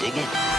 Dig it?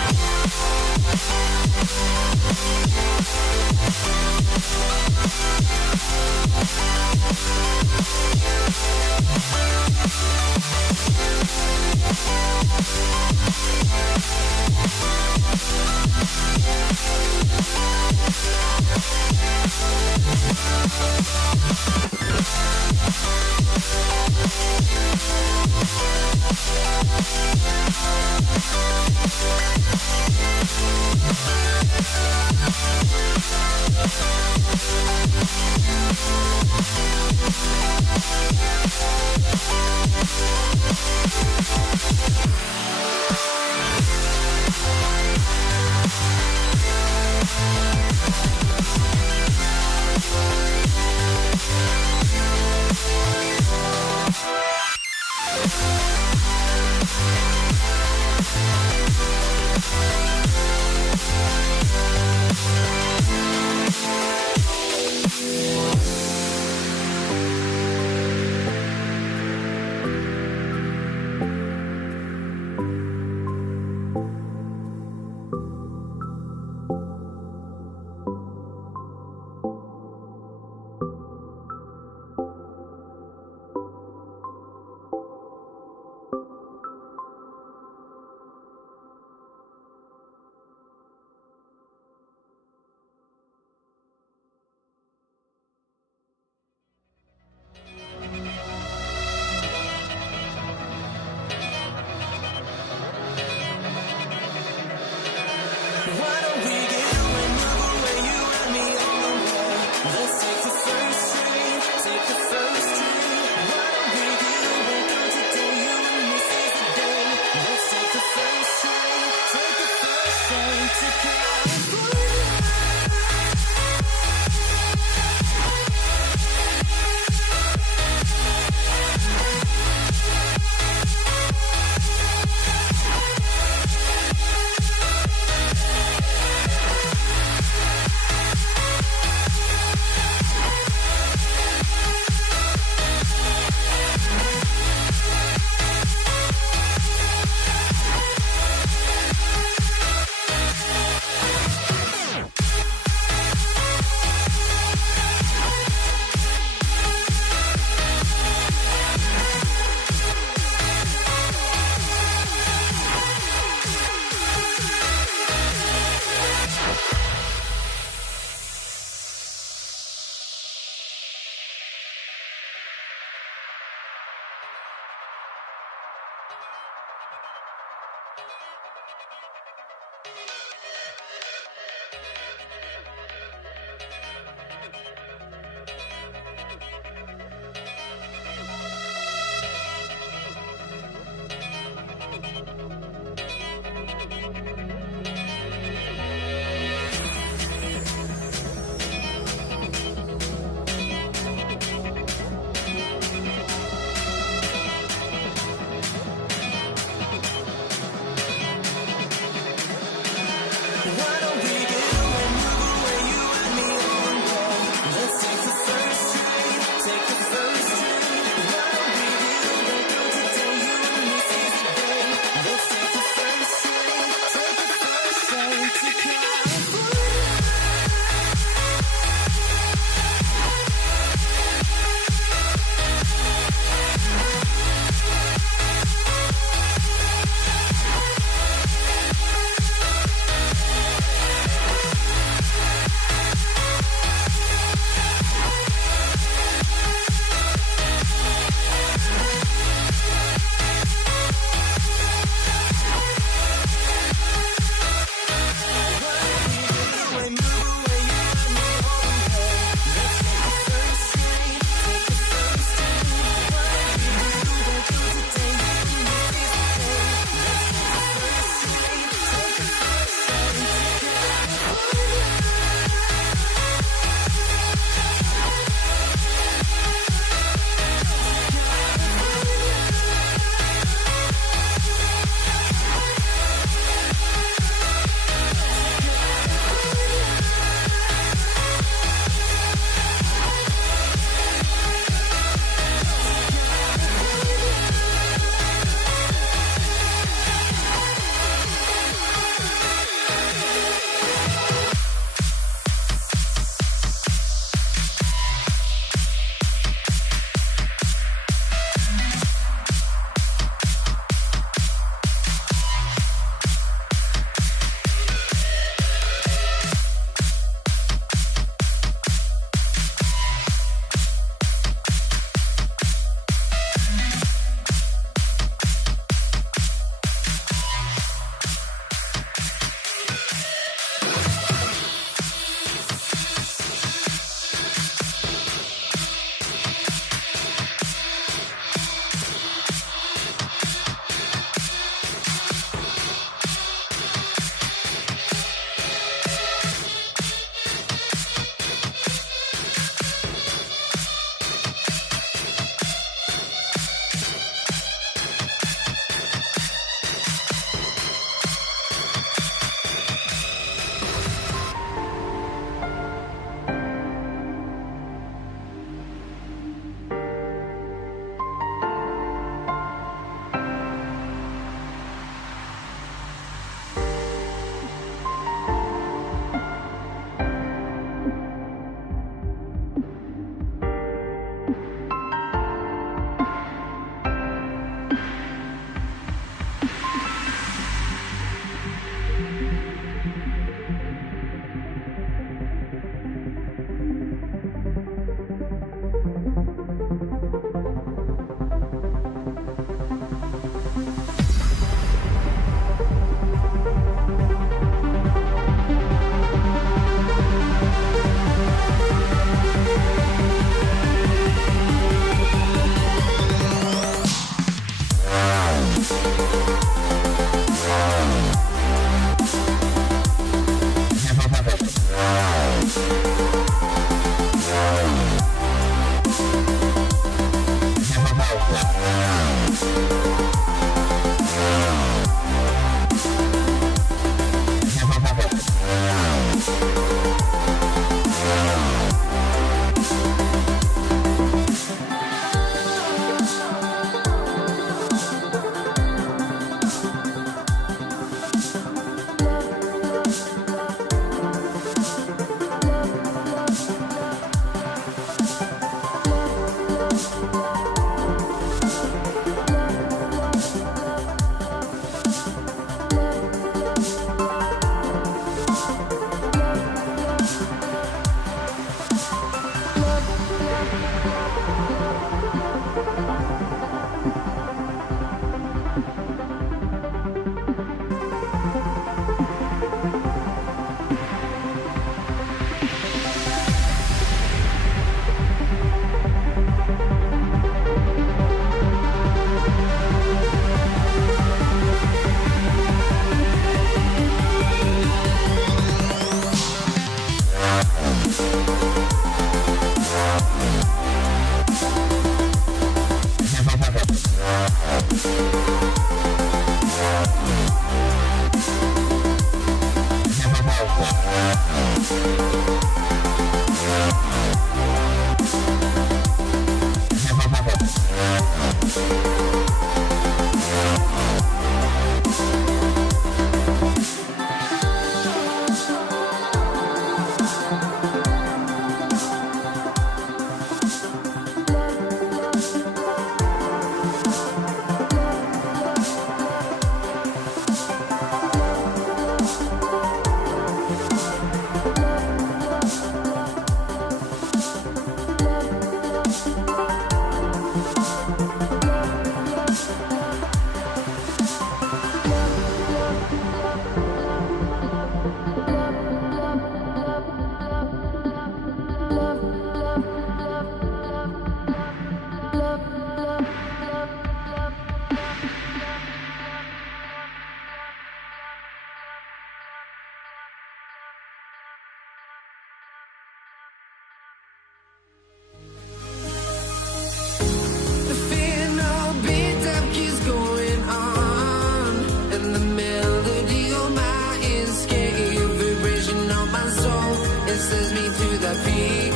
What races me to the peak.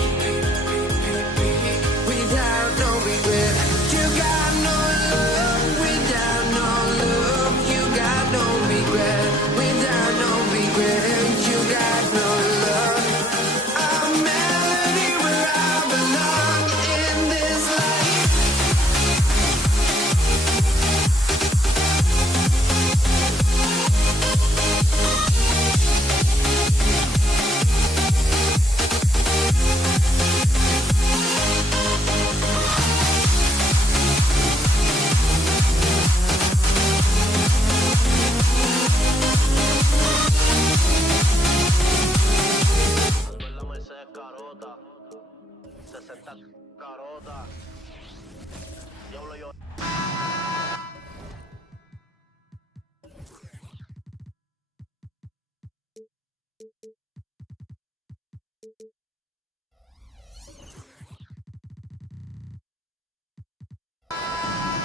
Without no regret, you got no love. Without no love, you got no regret. Without no regret, you got no love. I'm anywhere I belong in this life.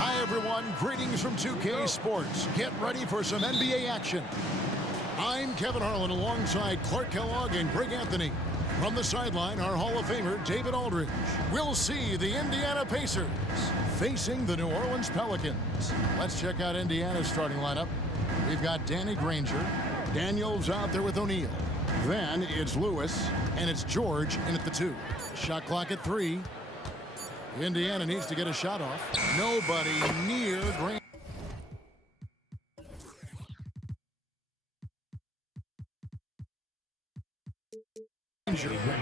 Hi everyone, greetings from 2K Sports. Get ready for some NBA action. I'm Kevin Harlan alongside Clark Kellogg and Greg Anthony. From the sideline, our Hall of Famer, David Aldridge. We'll see the Indiana Pacers facing the New Orleans Pelicans. Let's check out Indiana's starting lineup. We've got Danny Granger. Daniels out there with O'Neal. Then it's Lewis, and it's George in at the 2. Shot clock at 3. Indiana needs to get a shot off. Nobody near Granger.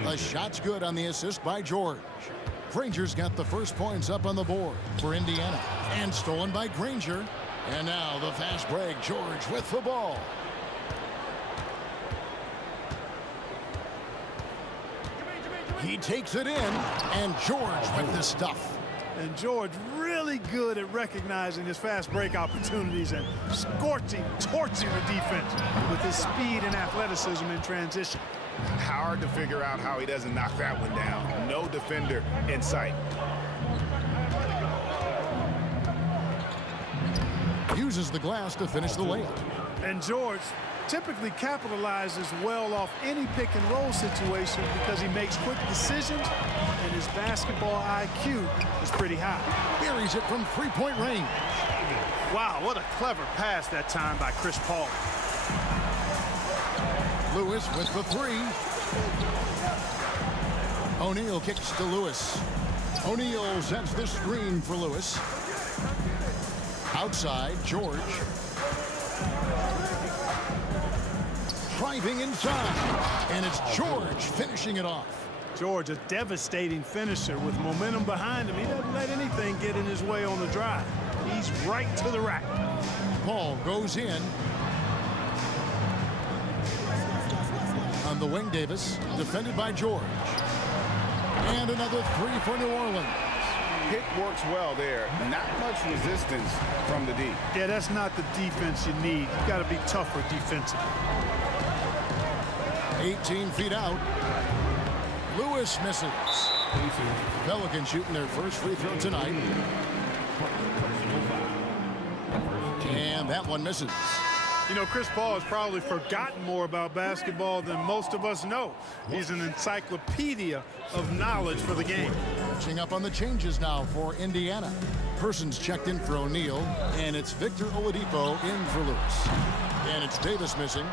The shot's good on the assist by George. Granger's got the first points up on the board for Indiana. And stolen by Granger. And now the fast break. George with the ball. He takes it in, and George with the stuff. And George really good at recognizing his fast break opportunities and torching the defense with his speed and athleticism in transition. Hard to figure out how he doesn't knock that one down. No defender in sight. Uses the glass to finish the layup. And George typically capitalizes well off any pick and roll situation because he makes quick decisions and his basketball IQ is pretty high. Buries it from three-point range. Wow, what a clever pass that time by Chris Paul. Lewis with the 3. O'Neal kicks to Lewis. O'Neal sends the screen for Lewis. Outside, George. Driving inside, and it's George finishing it off. George, a devastating finisher with momentum behind him. He doesn't let anything get in his way on the drive. He's right to the rack. Paul goes in. On the wing, Davis, defended by George. And another 3 for New Orleans. Pick works well there. Not much resistance from the D. Yeah, that's not the defense you need. You got to be tougher defensively. 18 feet out. Lewis misses. Pelicans shooting their first free throw tonight. And that one misses. You know, Chris Paul has probably forgotten more about basketball than most of us know. He's an encyclopedia of knowledge for the game. Catching up on the changes now for Indiana. Persons checked in for O'Neal, and it's Victor Oladipo in for Lewis. And it's Davis missing.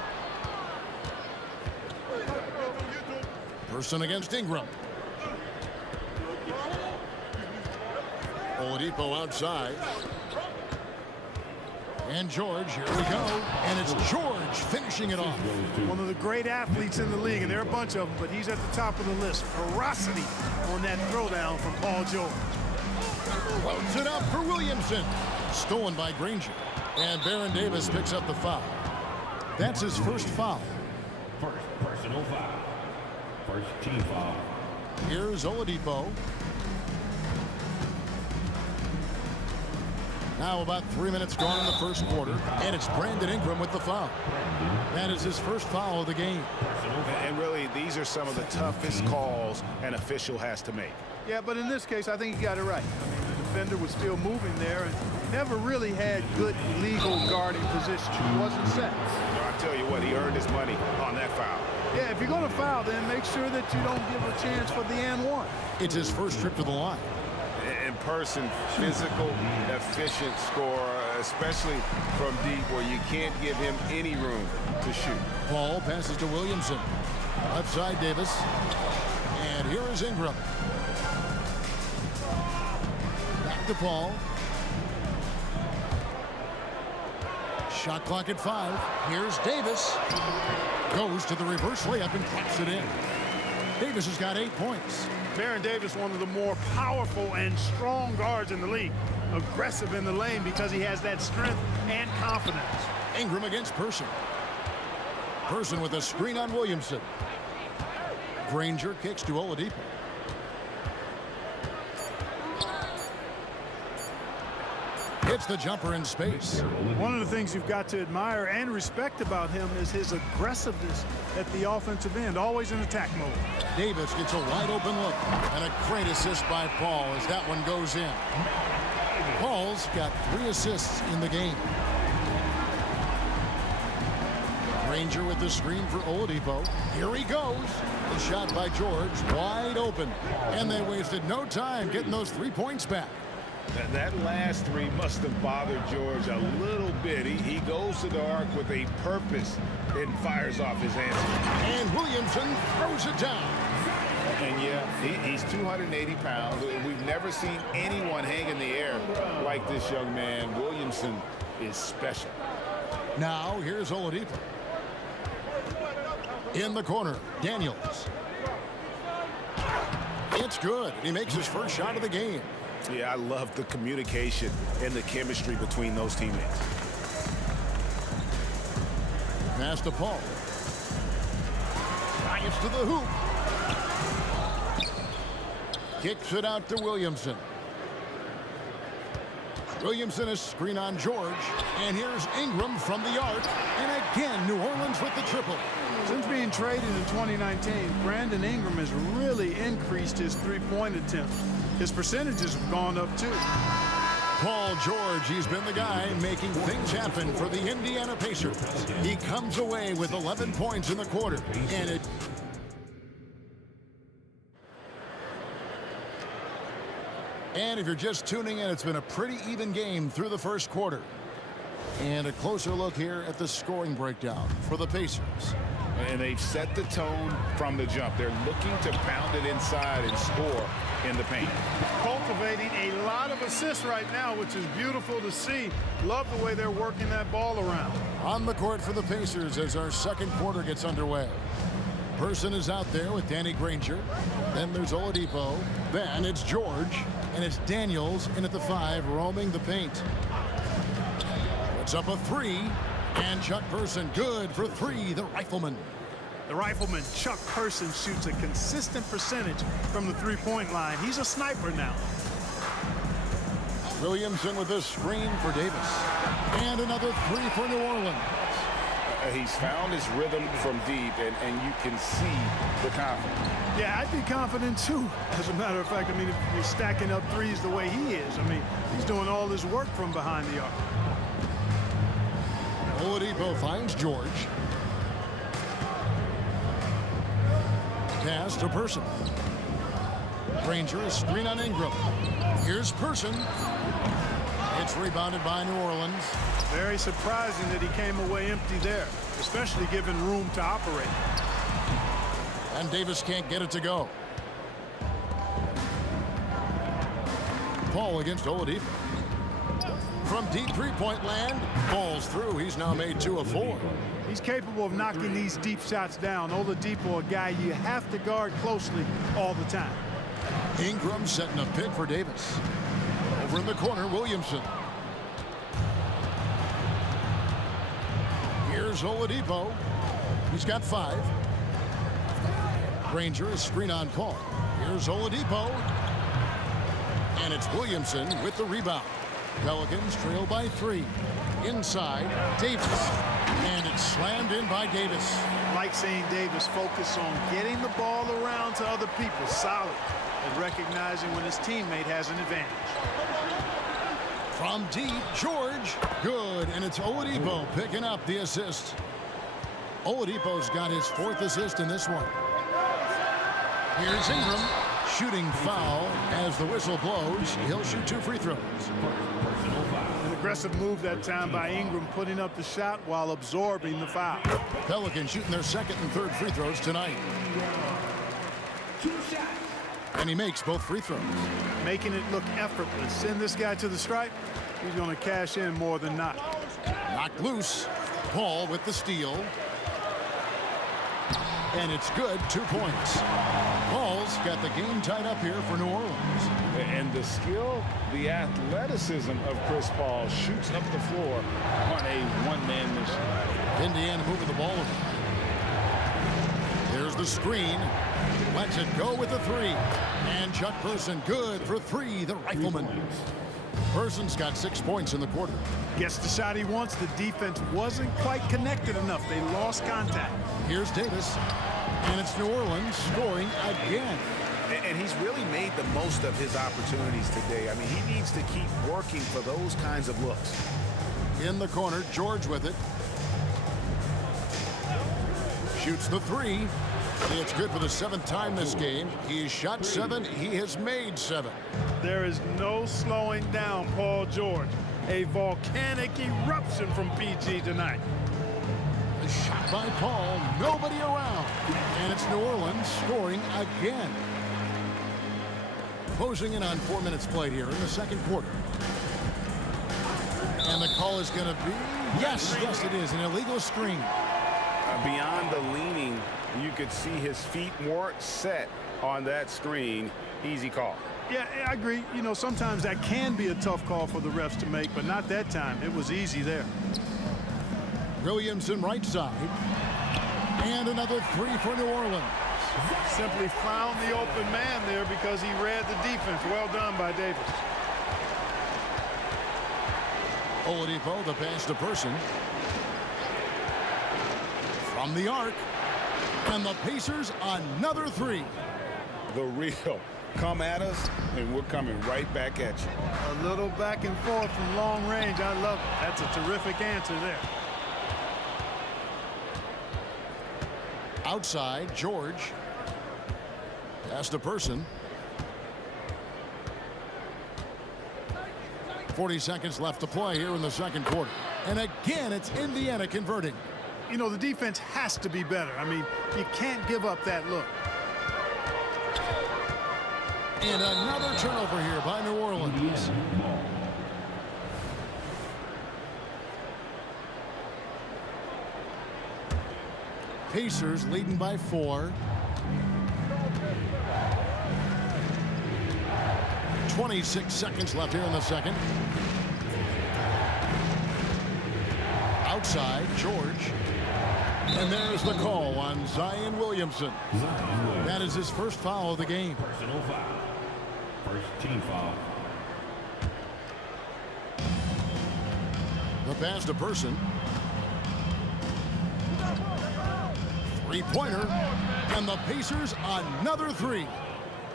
Person against Ingram. Oladipo outside. And George, here we go. And it's George finishing it off. One of the great athletes in the league, and there are a bunch of them, but he's at the top of the list. Ferocity on that throwdown from Paul George. Floats it up for Williamson. Stolen by Granger. And Baron Davis picks up the foul. That's his first foul. First personal foul. First team foul. Here's Oladipo. Now about 3 minutes gone in the first quarter, and it's Brandon Ingram with the foul. That is his first foul of the game. And really, these are some of the toughest calls an official has to make. Yeah, but in this case, I think he got it right. I mean, the defender was still moving there and never really had good legal guarding position. He wasn't set. I tell you what, he earned his money on that foul. Yeah, if you're going to foul, then make sure that you don't give a chance for the and one. It's his first trip to the line. In person, physical, efficient scorer, especially from deep where you can't give him any room to shoot. Paul passes to Williamson. Left side, Davis. And here is Ingram. Back to Paul. Shot clock at 5. Here's Davis. Goes to the reverse layup and claps it in. Davis has got 8 points. Baron Davis, one of the more powerful and strong guards in the league. Aggressive in the lane because he has that strength and confidence. Ingram against Person. Person with a screen on Williamson. Granger kicks to Oladipo. Hits the jumper in space. One of the things you've got to admire and respect about him is his aggressiveness at the offensive end, always in attack mode. Davis gets a wide open look, and a great assist by Paul as that one goes in. Paul's got 3 assists in the game. Granger with the screen for Oladipo. Here he goes. The shot by George, wide open. And they wasted no time getting those 3 points back. That last 3 must have bothered George a little bit. He goes to the arc with a purpose and fires off his answer. And Williamson throws it down. And yeah, he's 280 pounds. We've never seen anyone hang in the air like this young man. Williamson is special. Now here's Oladipo. In the corner, Daniels. It's good. He makes his first shot of the game. Yeah, I love the communication and the chemistry between those teammates. Pass to Paul. Drives to the hoop. Kicks it out to Williamson. Williamson is screen on George. And here's Ingram from the arc. And again, New Orleans with the triple. Since being traded in 2019, Brandon Ingram has really increased his three-point attempts. His percentages have gone up too. Paul George, he's been the guy making things happen for the Indiana Pacers. He comes away with 11 points in the quarter. And if you're just tuning in, it's been a pretty even game through the first quarter. And a closer look here at the scoring breakdown for the Pacers. And they've set the tone from the jump. They're looking to pound it inside and score in the paint. Cultivating a lot of assists right now, which is beautiful to see. Love the way they're working that ball around. On the court for the Pacers as our second quarter gets underway. Person is out there with Danny Granger. Then there's Oladipo. Then it's George. And it's Daniels in at the 5, roaming the paint. Puts up a 3. And Chuck Person good for 3, the rifleman. The rifleman, Chuck Person, shoots a consistent percentage from the three-point line. He's a sniper now. Williamson with a screen for Davis. And another 3 for New Orleans. He's found his rhythm from deep, and you can see the confidence. Yeah, I'd be confident too. As a matter of fact, I mean, if you're stacking up threes the way he is, I mean, he's doing all this work from behind the arc. Oladipo finds George. Pass to Person. Granger is screen on Ingram. Here's Person. It's rebounded by New Orleans. Very surprising that he came away empty there, especially given room to operate. And Davis can't get it to go. Paul against Oladipo. From deep three-point land, falls through. He's now made 2 of 4. He's capable of knocking these deep shots down. Oladipo, a guy you have to guard closely all the time. Ingram setting a pick for Davis. Over in the corner, Williamson. Here's Oladipo. He's got 5. Granger is screen on Paul. Here's Oladipo. And it's Williamson with the rebound. Pelicans trail by 3. Inside, Davis. And it's slammed in by Davis. Like seeing Davis focus on getting the ball around to other people. Solid. And recognizing when his teammate has an advantage. From deep, George. Good, and it's Oladipo picking up the assist. Oladipo's got his 4th assist in this one. Here's Ingram. Shooting foul as the whistle blows. He'll shoot 2 free throws. An aggressive move that time by Ingram, putting up the shot while absorbing the foul. Pelicans shooting their 2nd and 3rd free throws tonight. And he makes both free throws. Making it look effortless. Send this guy to the stripe. He's going to cash in more than not. Knocked loose. Paul with the steal. And it's good. 2 points. Paul's got the game tied up here for New Orleans. And the skill, the athleticism of Chris Paul shoots up the floor on a one-man mission. Indiana moving the ball over. There's the screen. Lets it go with the 3. And Chuck Person good for 3, the rifleman. Person's got 6 points in the quarter. Gets the shot he wants. The defense wasn't quite connected enough. They lost contact. Here's Davis. And it's New Orleans scoring again. And he's really made the most of his opportunities today. I mean, he needs to keep working for those kinds of looks. In the corner, George with it. Shoots the 3. It's good for the 7th time this game. He's shot 7. He has made 7. There is no slowing down Paul George. A volcanic eruption from PG tonight. A shot by Paul. Nobody around. And it's New Orleans scoring again. Closing in on 4 minutes played here in the 2nd quarter. And the call is going to be, yes, it is, an illegal screen. Beyond the leaning, you could see his feet weren't set on that screen. Easy call. Yeah, I agree. You know, sometimes that can be a tough call for the refs to make, but not that time. It was easy there. Williamson right side. And another 3 for New Orleans. Simply found the open man there because he read the defense. Well done by Davis. Oladipo, the pass to Person. From the arc. And the Pacers another 3. The real. Come at us, and we're coming right back at you. A little back and forth from long range. I love it. That's a terrific answer there. Outside, George. Pass to Person. 40 seconds left to play here in the 2nd quarter. And again, it's Indiana converting. You know, the defense has to be better. I mean, you can't give up that look. And another turnover here by New Orleans. Pacers leading by 4. 26 seconds left here in the 2nd. Outside, George. And there's the call on Zion Williamson. That is his 1st foul of the game. Personal foul. First team foul. The pass to Person. 3-pointer. And the Pacers another 3.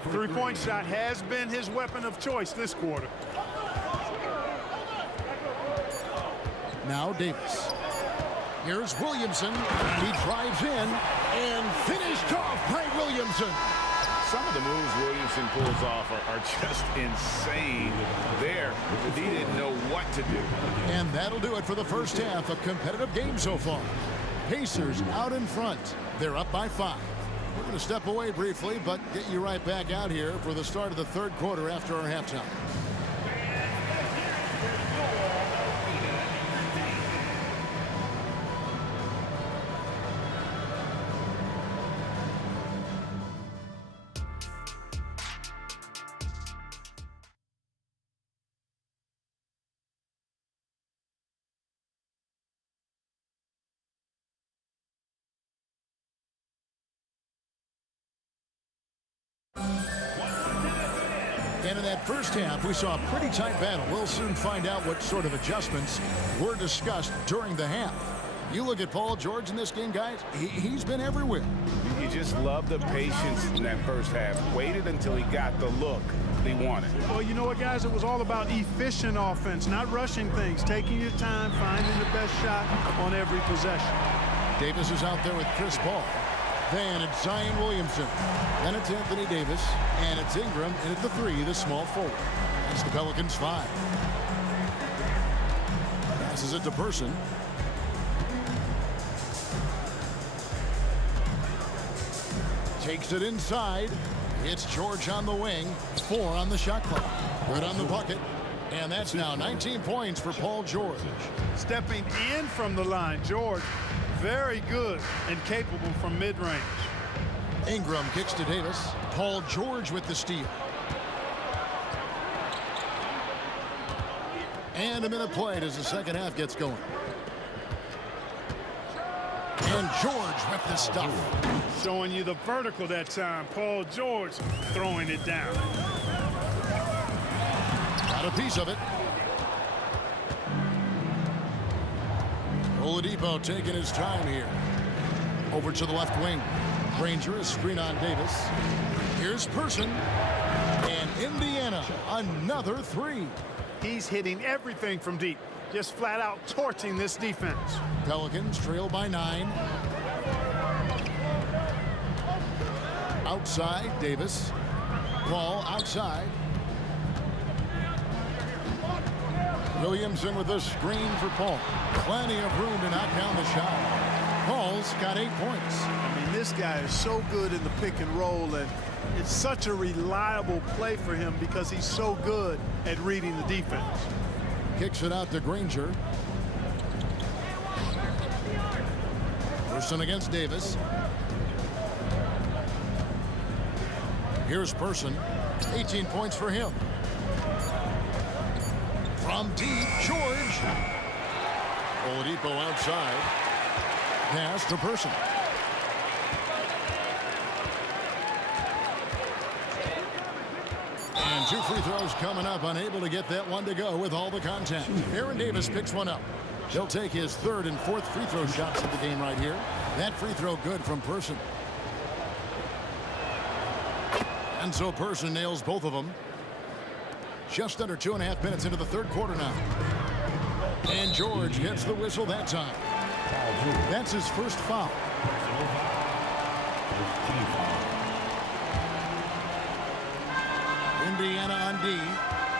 3-point shot has been his weapon of choice this quarter. Now Davis. Here's Williamson. He drives in and finished off by Williamson. Some of the moves Williamson pulls off are just insane. There, he didn't know what to do. And that'll do it for the 1st half. A competitive game so far. Pacers out in front. They're up by 5. We're going to step away briefly, but get you right back out here for the start of the 3rd quarter after our halftime. And in that 1st half, we saw a pretty tight battle. We'll soon find out what sort of adjustments were discussed during the half. You look at Paul George in this game, guys, he's been everywhere. You just love the patience in that 1st half. Waited until he got the look desperately wanted. Well, you know what, guys? It was all about efficient offense, not rushing things, taking your time, finding the best shot on every possession. Davis is out there with Chris Paul. Then it's Zion Williamson. Then it's Anthony Davis. And it's Ingram. And at the 3, the small forward. That's the Pelicans 5. Passes it to Person. Takes it inside. It's George on the wing. 4 on the shot clock. Good on the bucket. And that's now 19 points for Paul George. Stepping in from the line, George, very good and capable from mid-range. Ingram kicks to Davis. Paul George with the steal. And a minute played as the second half gets going. And George with the stuff. Showing you the vertical that time. Paul George throwing it down. Got a piece of it. Oladipo taking his time here. Over to the left wing. Granger is screen on Davis. Here's Person. And Indiana, another 3. He's hitting everything from deep. Just flat out torching this defense. Pelicans trail by 9. Outside, Davis. Paul outside. Williamson with the screen for Paul. Plenty of room to knock down the shot. Paul's got 8 points. I mean, this guy is so good in the pick and roll, and it's such a reliable play for him because he's so good at reading the defense. Kicks it out to Granger. Person against Davis. Here's Person. 18 points for him. From deep, George. Oladipo outside. Pass to Person. And 2 free throws coming up. Unable to get that one to go with all the contact. Aaron Davis picks one up. He'll take his 3rd and 4th free throw shots of the game right here. That free throw good from Person. And so Person nails both of them. Just under 2.5 minutes into the 3rd quarter now. And George gets the whistle that time. That's his first foul. Indiana on D.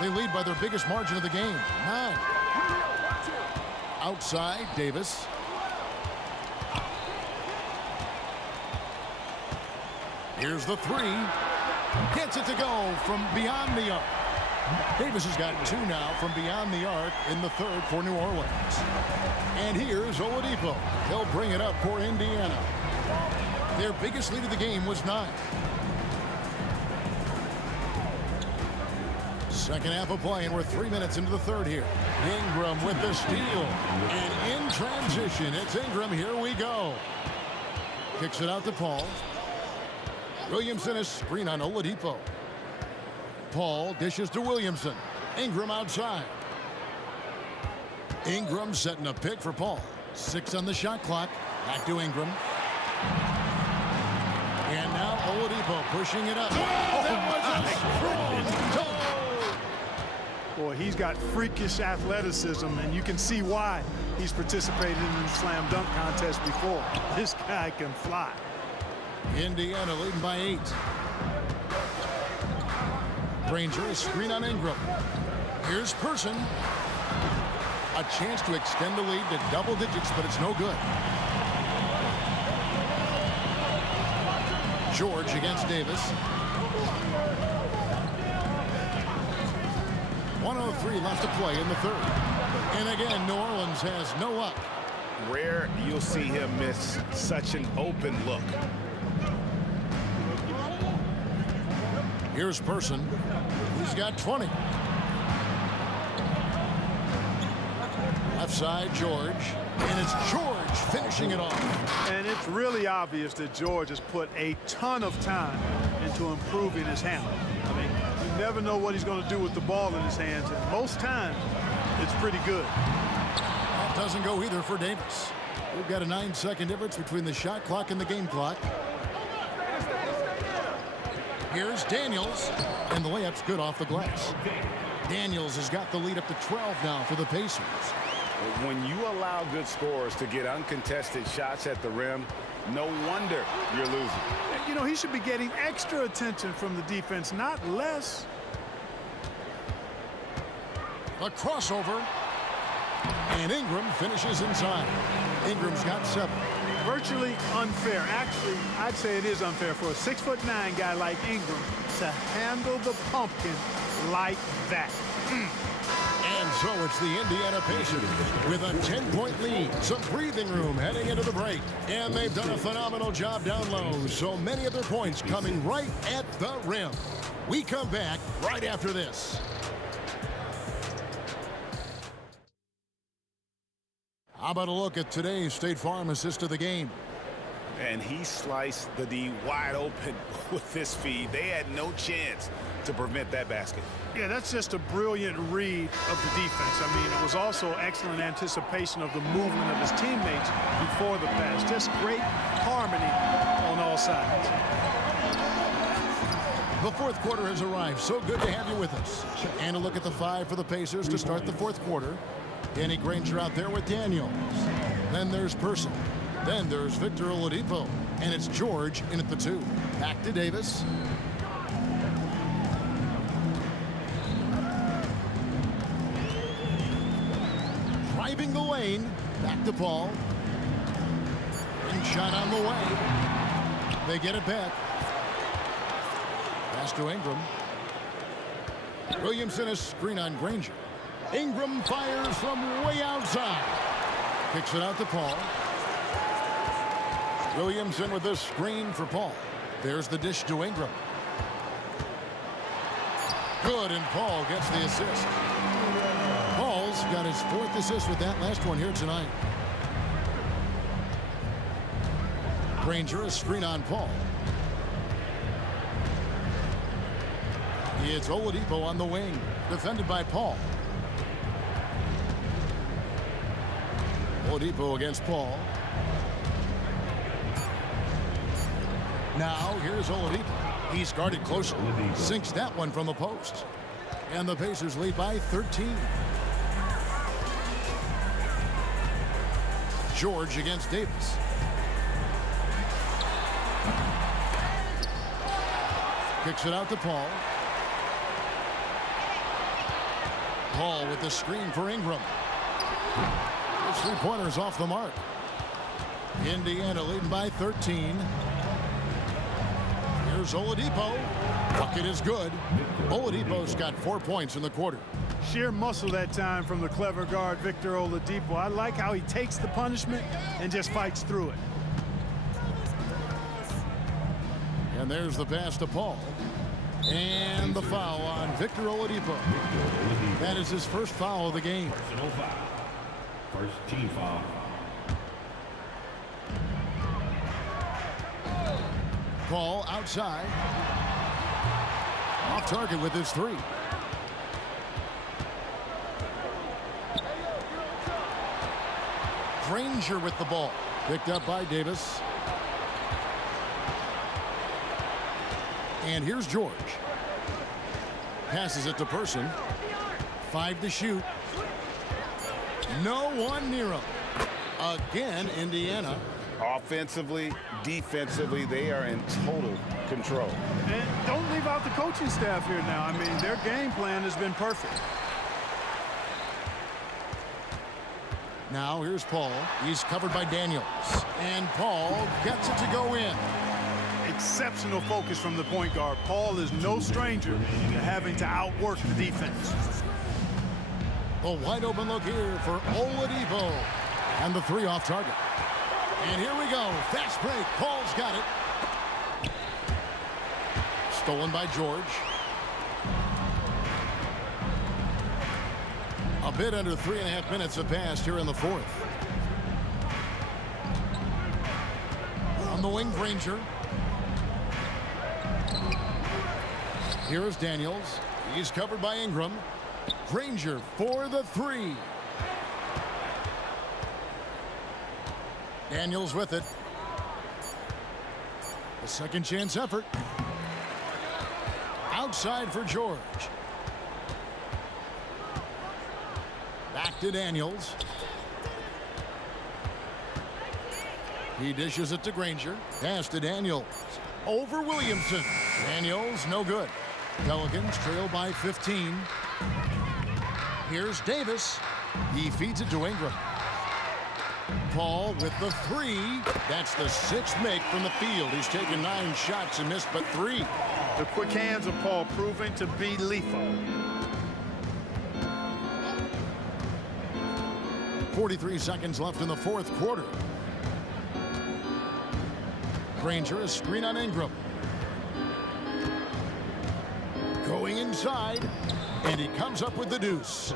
They lead by their biggest margin of the game, 9. Outside, Davis. Here's the 3. Gets it to go from beyond the arc. Davis has got 2 now from beyond the arc in the 3rd for New Orleans. And here's Oladipo. He'll bring it up for Indiana. Their biggest lead of the game was 9. Second half of play, and we're 3 minutes into the 3rd here. Ingram with the steal. And in transition, it's Ingram. Here we go. Kicks it out to Paul. Williamson is screen on Oladipo. Paul dishes to Williamson. Ingram outside. Ingram setting a pick for Paul. 6 on the shot clock. Back to Ingram. And now Oladipo pushing it up. That was a strong toe. Boy, he's got freakish athleticism, and you can see why he's participated in the slam dunk contest before. This guy can fly. Indiana leading by 8. Granger is screen on Ingram. Here's Person. A chance to extend the lead to double digits, but it's no good. George against Davis. 1:03 left to play in the 3rd. And again, New Orleans has no up. Rare you'll see him miss such an open look. Here's Person. He's got 20. Left side, George. And it's George finishing it off. And it's really obvious that George has put a ton of time into improving his handle. I mean, you never know what he's going to do with the ball in his hands, and most times it's pretty good. That doesn't go either for Davis. We've got a 9-second difference between the shot clock and the game clock. Here's Daniels, and the layup's good off the glass. Daniels has got the lead up to 12 now for the Pacers. When you allow good scorers to get uncontested shots at the rim, no wonder you're losing. You know, he should be getting extra attention from the defense, not less. A crossover, and Ingram finishes inside. Ingram's got 7. Virtually unfair. Actually, I'd say it is unfair for a 6'9" guy like Ingram to handle the pumpkin like that. And so it's the Indiana Pacers with a 10-point lead. Some breathing room heading into the break. And they've done a phenomenal job down low. So many of their points coming right at the rim. We come back right after this. How about a look at today's State Farm assist of the game? And he sliced the D wide open with this feed. They had no chance to prevent that basket. Yeah, that's just a brilliant read of the defense. I mean, it was also excellent anticipation of the movement of his teammates before the pass. Just great harmony on all sides. The fourth quarter has arrived. So good to have you with us. And a look at the 5 for the Pacers to start the fourth quarter. Danny Granger out there with Daniels. Then there's Person. Then there's Victor Oladipo. And it's George in at the 2. Back to Davis. Driving the lane. Back to Paul. And shot on the way. They get it back. Pass to Ingram. Williamson is screen on Granger. Ingram fires from way outside. Kicks it out to Paul. Williamson with this screen for Paul. There's the dish to Ingram. Good, and Paul gets the assist. Paul's got his 4th assist with that last one here tonight. Granger, a screen on Paul. It's Oladipo on the wing, defended by Paul. Oladipo against Paul. Now here's Oladipo. He's guarded closely. Sinks that one from the post. And the Pacers lead by 13. George against Davis. Kicks it out to Paul. Paul with the screen for Ingram. His 3-pointers off the mark. Indiana leading by 13. Here's Oladipo. Bucket is good. Oladipo's got 4 points in the quarter. Sheer muscle that time from the clever guard, Victor Oladipo. I like how he takes the punishment and just fights through it. And there's the pass to Paul. And the foul on Victor Oladipo. That is his first foul of the game. Personal foul. First team foul. Paul outside. Off target with his 3. Granger with the ball. Picked up by Davis. And here's George. Passes it to Person. 5 to shoot. No one near him. Again, Indiana. Offensively, defensively, they are in total control. And don't leave out the coaching staff here now. I mean, their game plan has been perfect. Now here's Paul. He's covered by Daniels. And Paul gets it to go in. Exceptional focus from the point guard. Paul is no stranger to having to outwork the defense. A wide open look here for Oladipo. And the 3 off target. And here we go. Fast break. Paul's got it. Stolen by George. A bit under 3.5 minutes have passed here in the 4th. On the wing, Granger. Here is Daniels. He's covered by Ingram. Granger for the 3. Daniels with it. A second chance effort. outside for George. Back to Daniels. He dishes it to Granger. Pass to Daniels. Over Williamson. Daniels, no good. Pelicans trail by 15. Here's Davis. He feeds it to Ingram. Paul with the three. That's the sixth make from the field. He's taken 9 shots and missed but 3. The quick hands of Paul proving to be lethal. 43 seconds left in the fourth quarter. Granger, a screen on Ingram. Going inside, and he comes up with the deuce.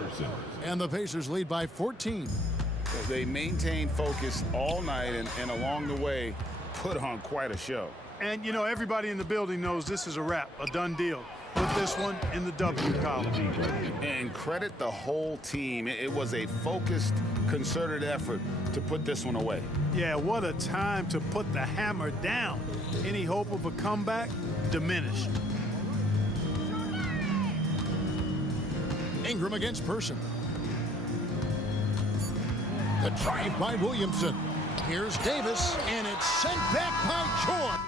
And the Pacers lead by 14. They maintained focus all night and along the way put on quite a show. And, you know, everybody in the building knows this is a wrap, a done deal. Put this one in the W column. And credit the whole team. It was a focused, concerted effort to put this one away. Yeah, what a time to put the hammer down. Any hope of a comeback diminished. Ingram against Person. The drive by Williamson. Here's Davis, and it's sent back by George.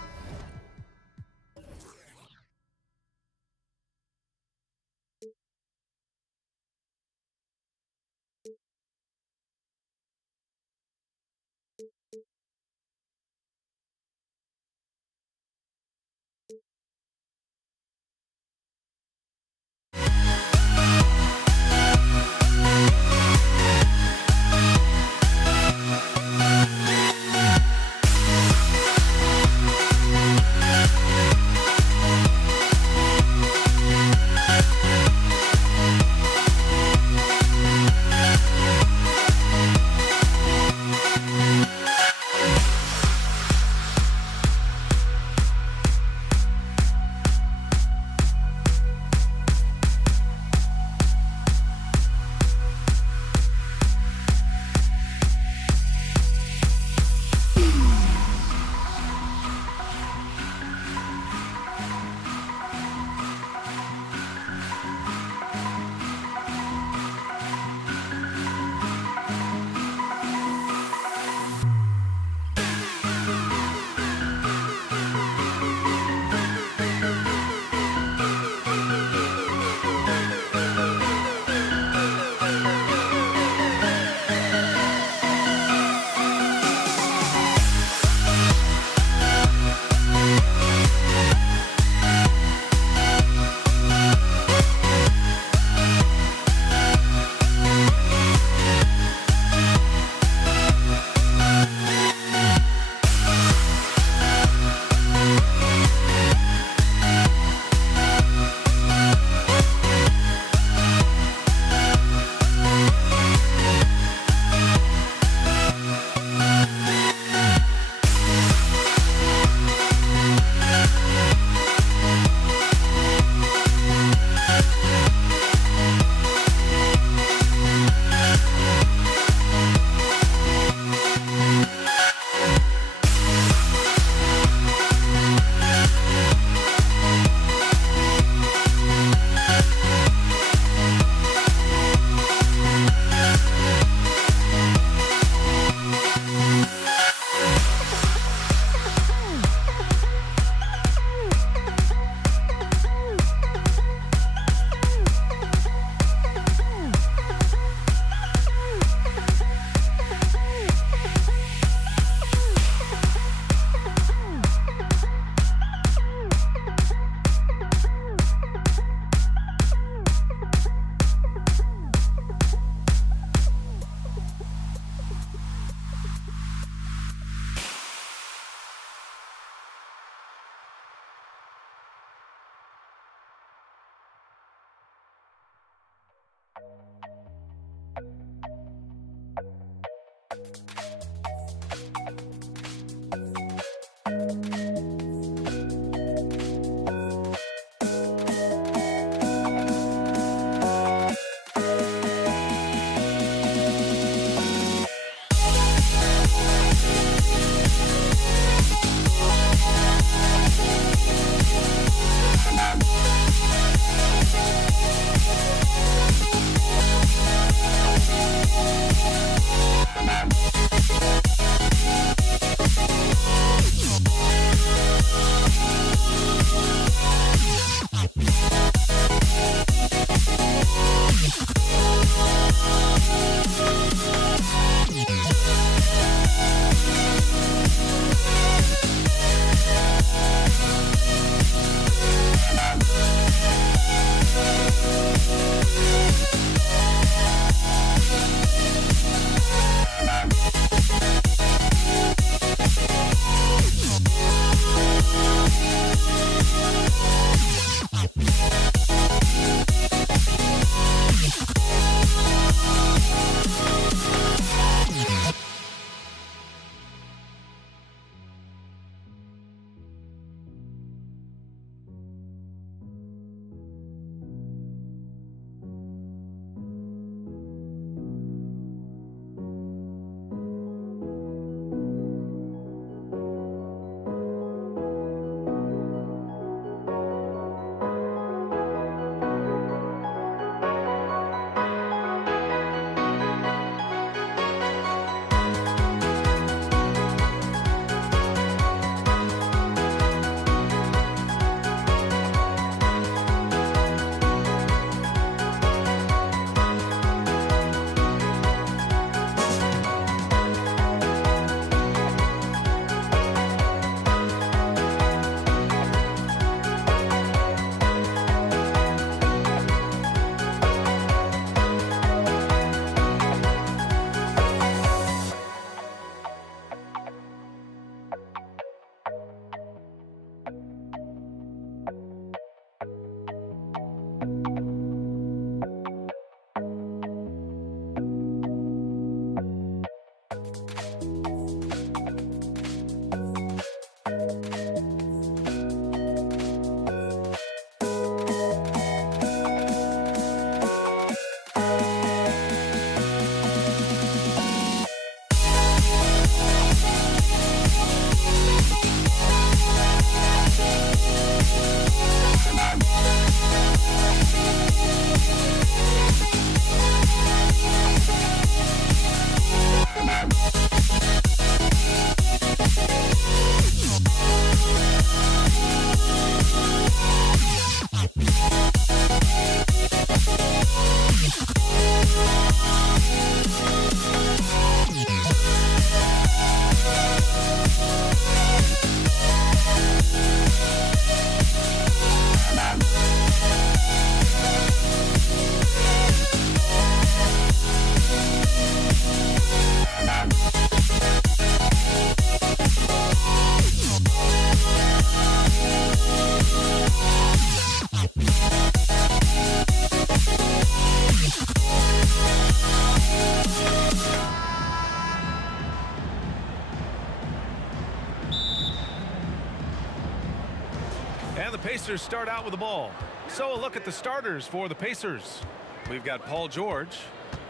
And the Pacers start out with the ball. So a look at the starters for the Pacers. We've got Paul George,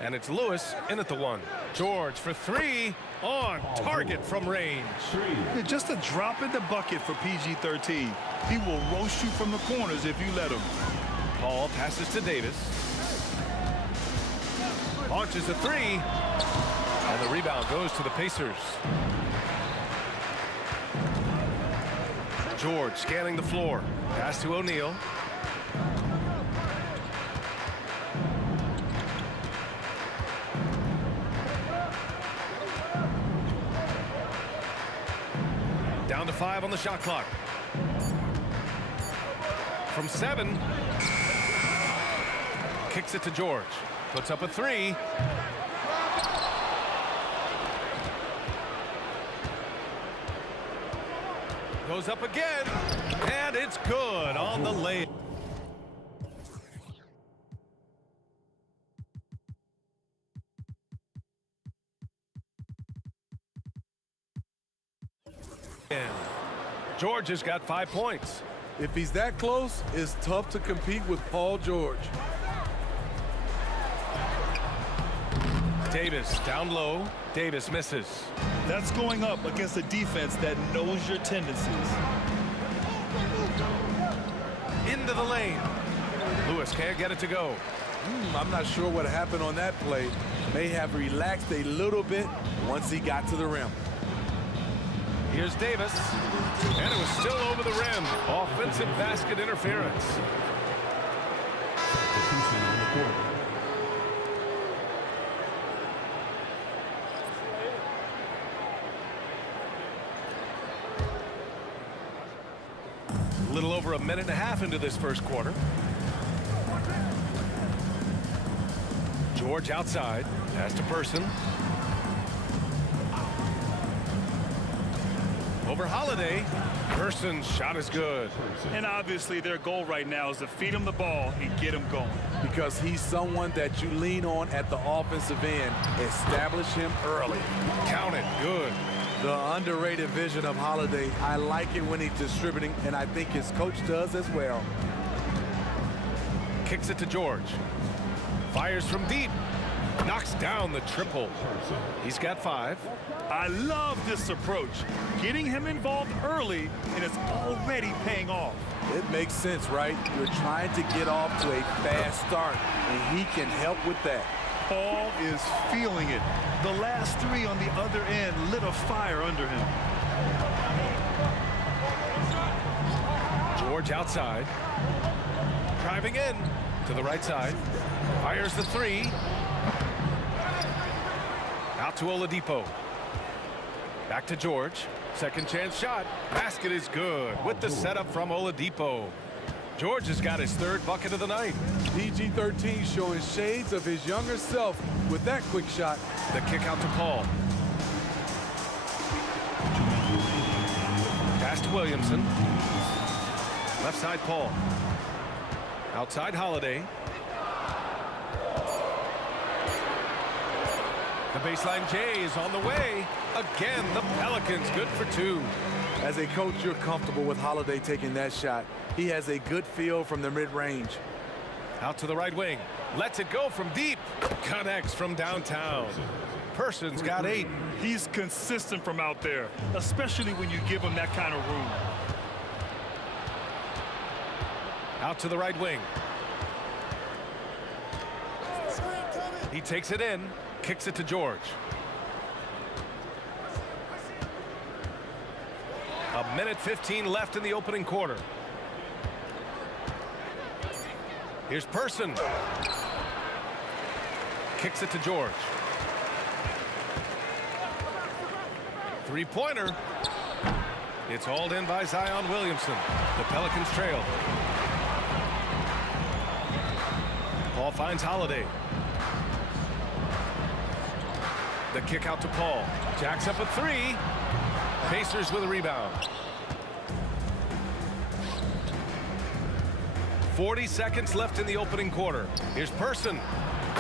and it's Lewis in at the 1. George for 3 on target from range. Yeah, just a drop in the bucket for PG-13. He will roast you from the corners if you let him. Paul passes to Davis. Launches a 3. And the rebound goes to the Pacers. George scanning the floor. Pass to O'Neal. Down to 5 on the shot clock. From 7. Kicks it to George. Puts up a 3. Goes up again. And it's good on the lay. George has got 5 points. If he's that close, it's tough to compete with Paul George. Davis down low. Davis misses. That's going up against a defense that knows your tendencies. Into the lane. Lewis can't get it to go. I'm not sure what happened on that play. May have relaxed a little bit once he got to the rim. Here's Davis. And it was still over the rim. Offensive basket interference. A little over a minute and a half into this first quarter. George outside. Pass to Person. Over Holiday. Person's shot is good. And obviously their goal right now is to feed him the ball and get him going. Because he's someone that you lean on at the offensive end. Establish him early. Count it. Good. The underrated vision of Holiday. I like it when he's distributing, and I think his coach does as well. Kicks it to George. Fires from deep. Knocks down the triple. He's got 5. I love this approach. Getting him involved early, and it's already paying off. It makes sense, right? You're trying to get off to a fast start, and he can help with that. Paul is feeling it. The last 3 on the other end lit a fire under him. George outside. Driving in to the right side. Fires the 3. Out to Oladipo. Back to George. Second chance shot. Basket is good with the setup from Oladipo. George has got his 3rd bucket of the night. PG-13 showing shades of his younger self with that quick shot. The kick out to Paul. Pass to Williamson. Left side Paul. Outside Holiday. The baseline J is on the way. Again, the Pelicans good for 2. As a coach, you're comfortable with Holiday taking that shot. He has a good feel from the mid-range. Out to the right wing. Lets it go from deep. Connects from downtown. Person's got 8. He's consistent from out there, especially when you give him that kind of room. Out to the right wing. He takes it in. Kicks it to George. A minute 15 left in the opening quarter. Here's Person. Kicks it to George. 3-pointer. It's hauled in by Zion Williamson. The Pelicans trail. Paul finds Holiday. The kick out to Paul. Jacks up a 3. Pacers with a rebound. 40 seconds left in the opening quarter. Here's Person.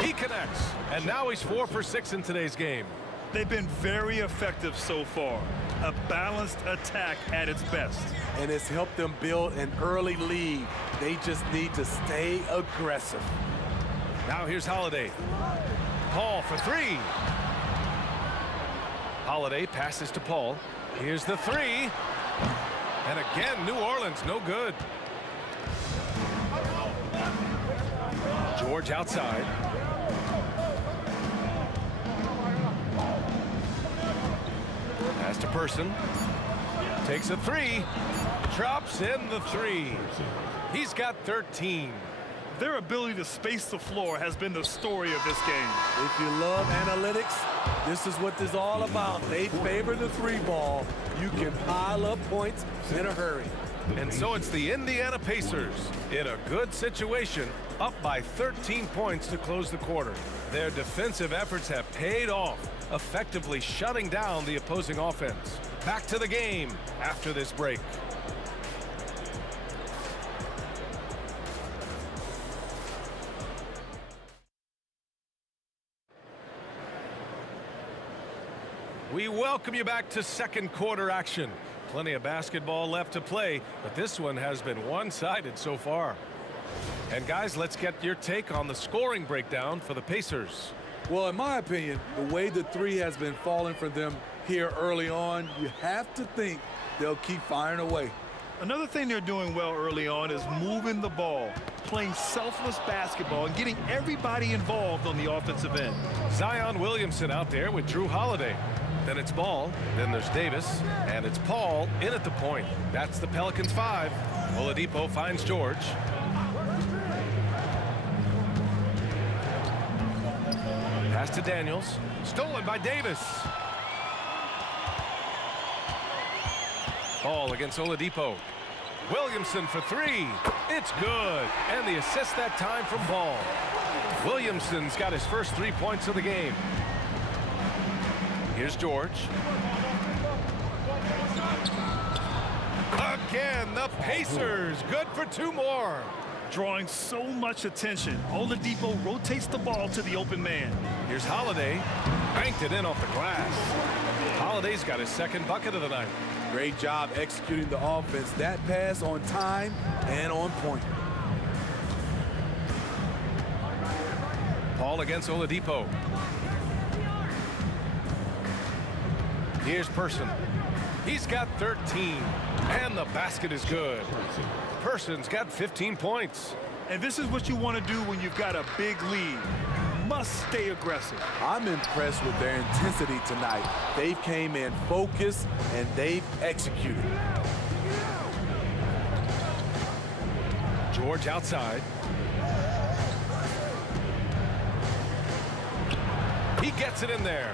He connects. And now he's 4 for 6 in today's game. They've been very effective so far. A balanced attack at its best. And it's helped them build an early lead. They just need to stay aggressive. Now here's Holiday. Paul for three. Holiday passes to Paul. Here's the three. And again, New Orleans, no good. George outside. Pass to Person. Takes a three. Drops in the three. He's got 13. Their ability to space the floor has been the story of this game. If you love analytics, this is what this is all about. They favor the three ball. You can pile up points in a hurry. And so it's the Indiana Pacers in a good situation, up by 13 points to close the quarter. Their defensive efforts have paid off, effectively shutting down the opposing offense. Back to the game after this break. We welcome you back to second quarter action. Plenty of basketball left to play, but this one has been one-sided so far. And guys, let's get your take on the scoring breakdown for the Pacers. Well, in my opinion, the way the three has been falling for them here early on, you have to think they'll keep firing away. Another thing they're doing well early on is moving the ball, playing selfless basketball, and getting everybody involved on the offensive end. Zion Williamson out there with Drew Holiday. Then it's Ball, then there's Davis, and it's Paul in at the point. That's the Pelicans 5. Oladipo finds George. Pass to Daniels, stolen by Davis. Ball against Oladipo. Williamson for three. It's good. And the assist that time from Ball. Williamson's got his first 3 points of the game. Here's George. Again, the Pacers. Good for 2 more. Drawing so much attention, Oladipo rotates the ball to the open man. Here's Holiday. Banked it in off the glass. Holiday's got his second bucket of the night. Great job executing the offense. That pass on time and on point. Paul against Oladipo. Here's Person. He's got 13, and the basket is good. Person's got 15 points. And this is what you want to do when you've got a big lead. Must stay aggressive. I'm impressed with their intensity tonight. They came in focused, and they've executed. George outside. He gets it in there.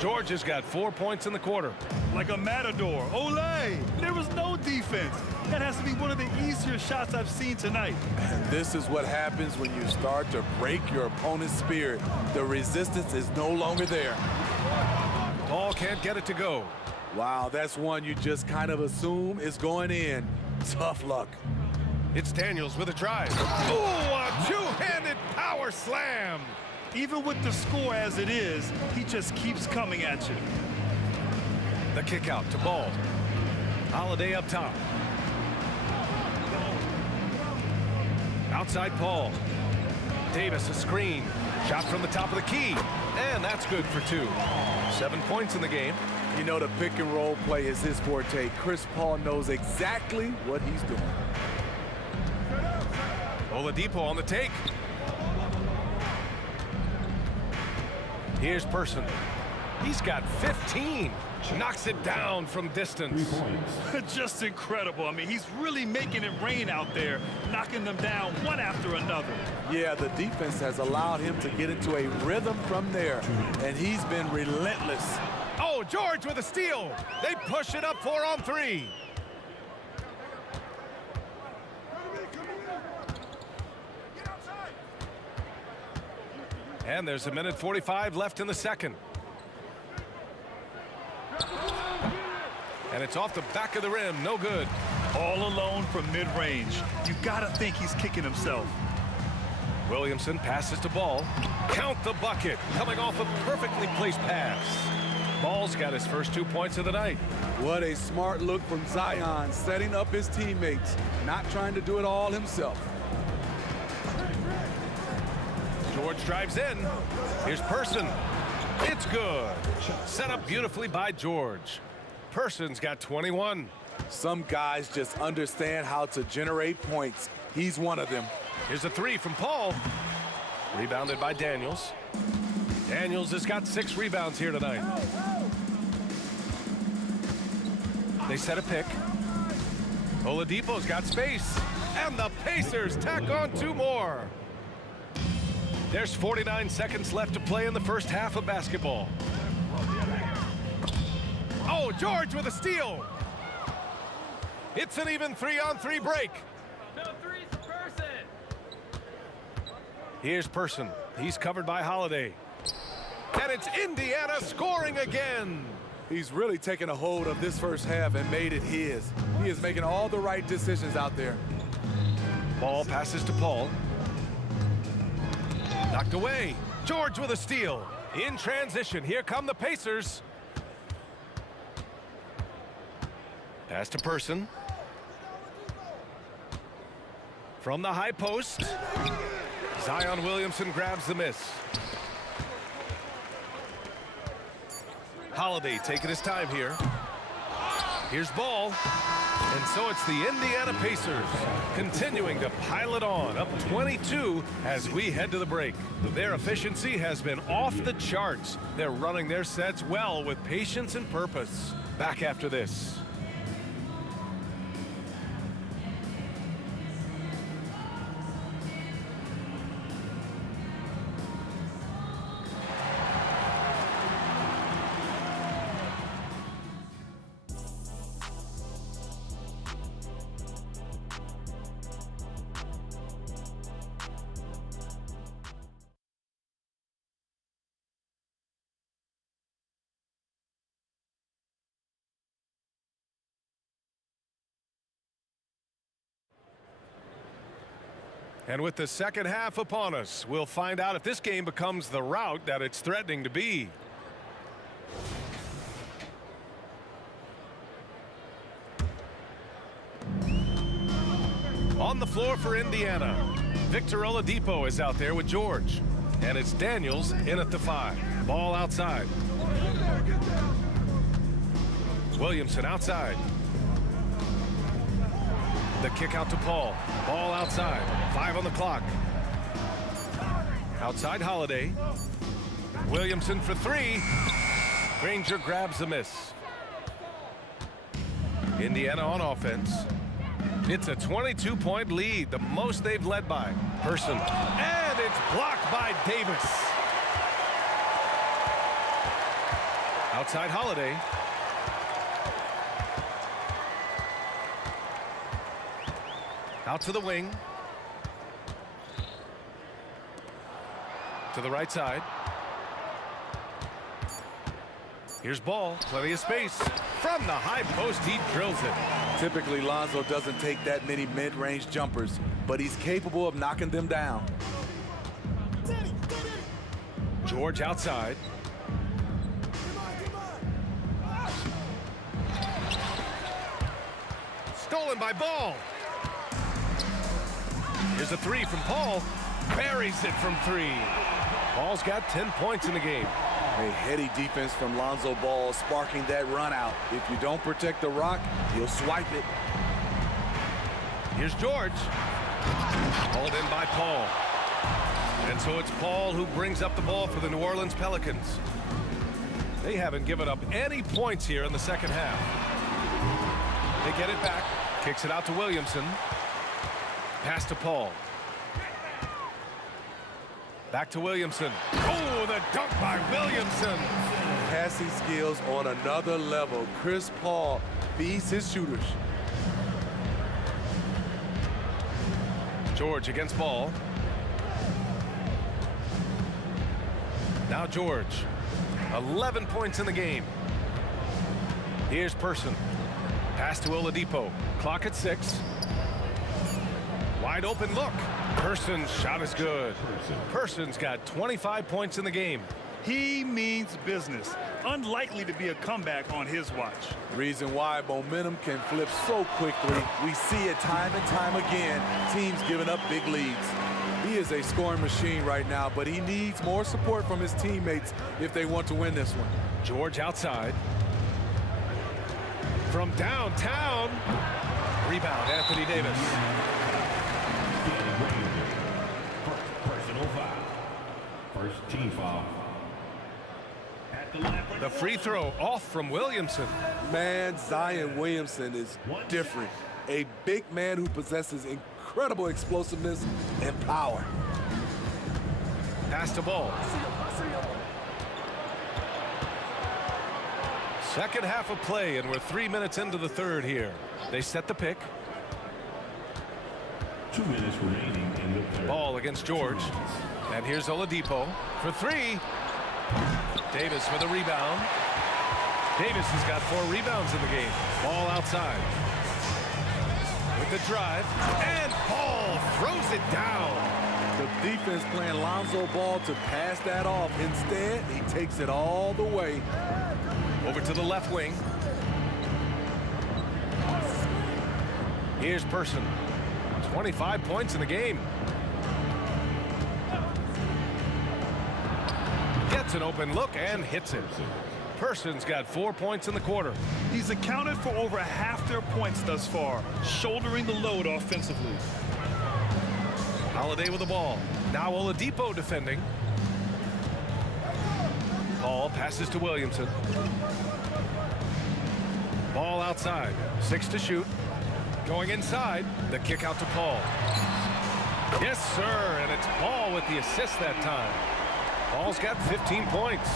George has got 4 points in the quarter. Like a matador. Olay! There was no defense. That has to be one of the easier shots I've seen tonight. And this is what happens when you start to break your opponent's spirit. The resistance is no longer there. Paul can't get it to go. Wow, that's one you just kind of assume is going in. Tough luck. It's Daniels with a drive. Oh, a two-handed power slam. Even with the score as it is, he just keeps coming at you. The kick out to Ball. Holiday up top. Outside Paul. Davis a screen. Shot from the top of the key. And that's good for 2. 7 points in the game. You know, the pick and roll play is his forte. Chris Paul knows exactly what he's doing. Oladipo on the take. Here's Person. He's got 15. Knocks it down from distance. 3 points. Just incredible. I mean, he's really making it rain out there, knocking them down one after another. Yeah, the defense has allowed him to get into a rhythm from there, and he's been relentless. Oh, George with a steal. They push it up 4 on 3. And there's a minute 45 left in the second. And it's off the back of the rim. No good. All alone from mid-range. You got to think he's kicking himself. Williamson passes to Ball. Count the bucket. Coming off a perfectly placed pass. Ball's got his first 2 points of the night. What a smart look from Zion, setting up his teammates, not trying to do it all himself. George drives in. Here's Person. It's good. Set up beautifully by George. Person's got 21. Some guys just understand how to generate points. He's one of them. Here's a three from Paul. Rebounded by Daniels. Daniels has got 6 rebounds here tonight. They set a pick. Oladipo's got space. And the Pacers tack on 2 more. There's 49 seconds left to play in the first half of basketball. Oh, George with a steal. It's an even 3-on-3 break. No threes for Person. Here's Person. He's covered by Holiday. And it's Indiana scoring again. He's really taken a hold of this first half and made it his. He is making all the right decisions out there. Ball passes to Paul. Knocked away. George with a steal. In transition, here come the Pacers. Pass to Person. From the high post. Zion Williamson grabs the miss. Holiday taking his time here. Here's Ball. And so it's the Indiana Pacers continuing to pile it on, up 22 as we head to the break. Their efficiency has been off the charts. They're running their sets well with patience and purpose. Back after this. And with the second half upon us, we'll find out if this game becomes the rout that it's threatening to be. On the floor for Indiana, Victor Oladipo is out there with George. And it's Daniels in at the 5. Ball outside. Williamson outside. The kick out to Paul. Ball outside. 5 on the clock. Outside Holiday. Williamson for 3. Granger grabs the miss. Indiana on offense. It's a 22-point lead, the most they've led by. Person. And it's blocked by Davis. Outside Holiday. Out to the wing. To the right side. Here's Ball. Plenty of space. From the high post, he drills it. Typically, Lonzo doesn't take that many mid-range jumpers, but he's capable of knocking them down. George outside. Stolen by Ball. Here's a 3 from Paul. Buries it from 3. Ball's got 10 points in the game. A heady defense from Lonzo Ball sparking that run out. If you don't protect the rock, he'll swipe it. Here's George. Hauled in by Paul. And so it's Paul who brings up the ball for the New Orleans Pelicans. They haven't given up any points here in the second half. They get it back. Kicks it out to Williamson. Pass to Paul. Back to Williamson. Oh, the dunk by Williamson. Passing skills on another level. Chris Paul feeds his shooters. George against Ball. Now George. 11 points in the game. Here's Person. Pass to Oladipo. Clock at 6. Wide open look. Person's shot is good. Person's got 25 points in the game. He means business. Unlikely to be a comeback on his watch. Reason why momentum can flip so quickly. We see it time and time again. Teams giving up big leads. He is a scoring machine right now, but he needs more support from his teammates if they want to win this one. George outside. From downtown. Rebound, Anthony Davis. Personal foul. First team foul. The free throw off from Williamson. Man, Zion Williamson is different. A big man who possesses incredible explosiveness and power. Pass the ball. Second half of play, and we're 3 minutes into the third here. They set the pick. 2 minutes remaining in the third. Ball against George. And here's Oladipo for 3. Davis for the rebound. Davis has got 4 rebounds in the game. Ball outside. With the drive. And Ball throws it down. The defense playing Lonzo Ball to pass that off. Instead, he takes it all the way. Over to the left wing. Here's Person. 25 points in the game. Gets an open look and hits it. Person's got 4 points in the quarter. He's accounted for over half their points thus far, shouldering the load offensively. Holiday with the ball. Now Oladipo defending. Paul passes to Williamson. Ball outside. 6 to shoot. Going inside. The kick out to Paul. Yes, sir. And it's Paul with the assist that time. Paul's got 15 points.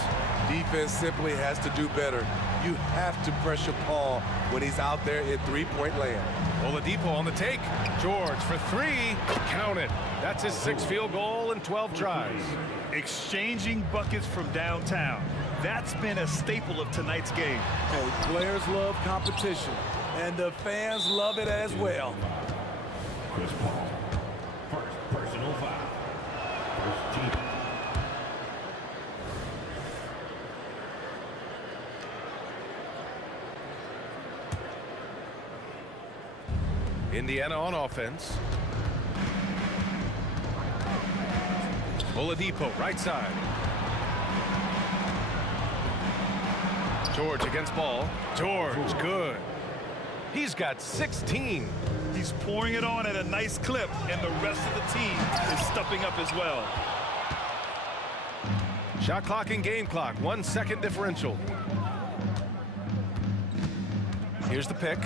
Defense simply has to do better. You have to pressure Paul when he's out there at three-point land. Oladipo on the take. George for 3. Count it. That's his 6th field goal in 12 tries. Exchanging buckets from downtown. That's been a staple of tonight's game. Hey, players love competition, and the fans love it as well. Chris Paul. First personal foul. First team. Indiana on offense. Oladipo, right side. George against ball. George, good. He's got 16. He's pouring it on at a nice clip, and the rest of the team is stepping up as well. Shot clock and game clock, 1 second differential. Here's the pick.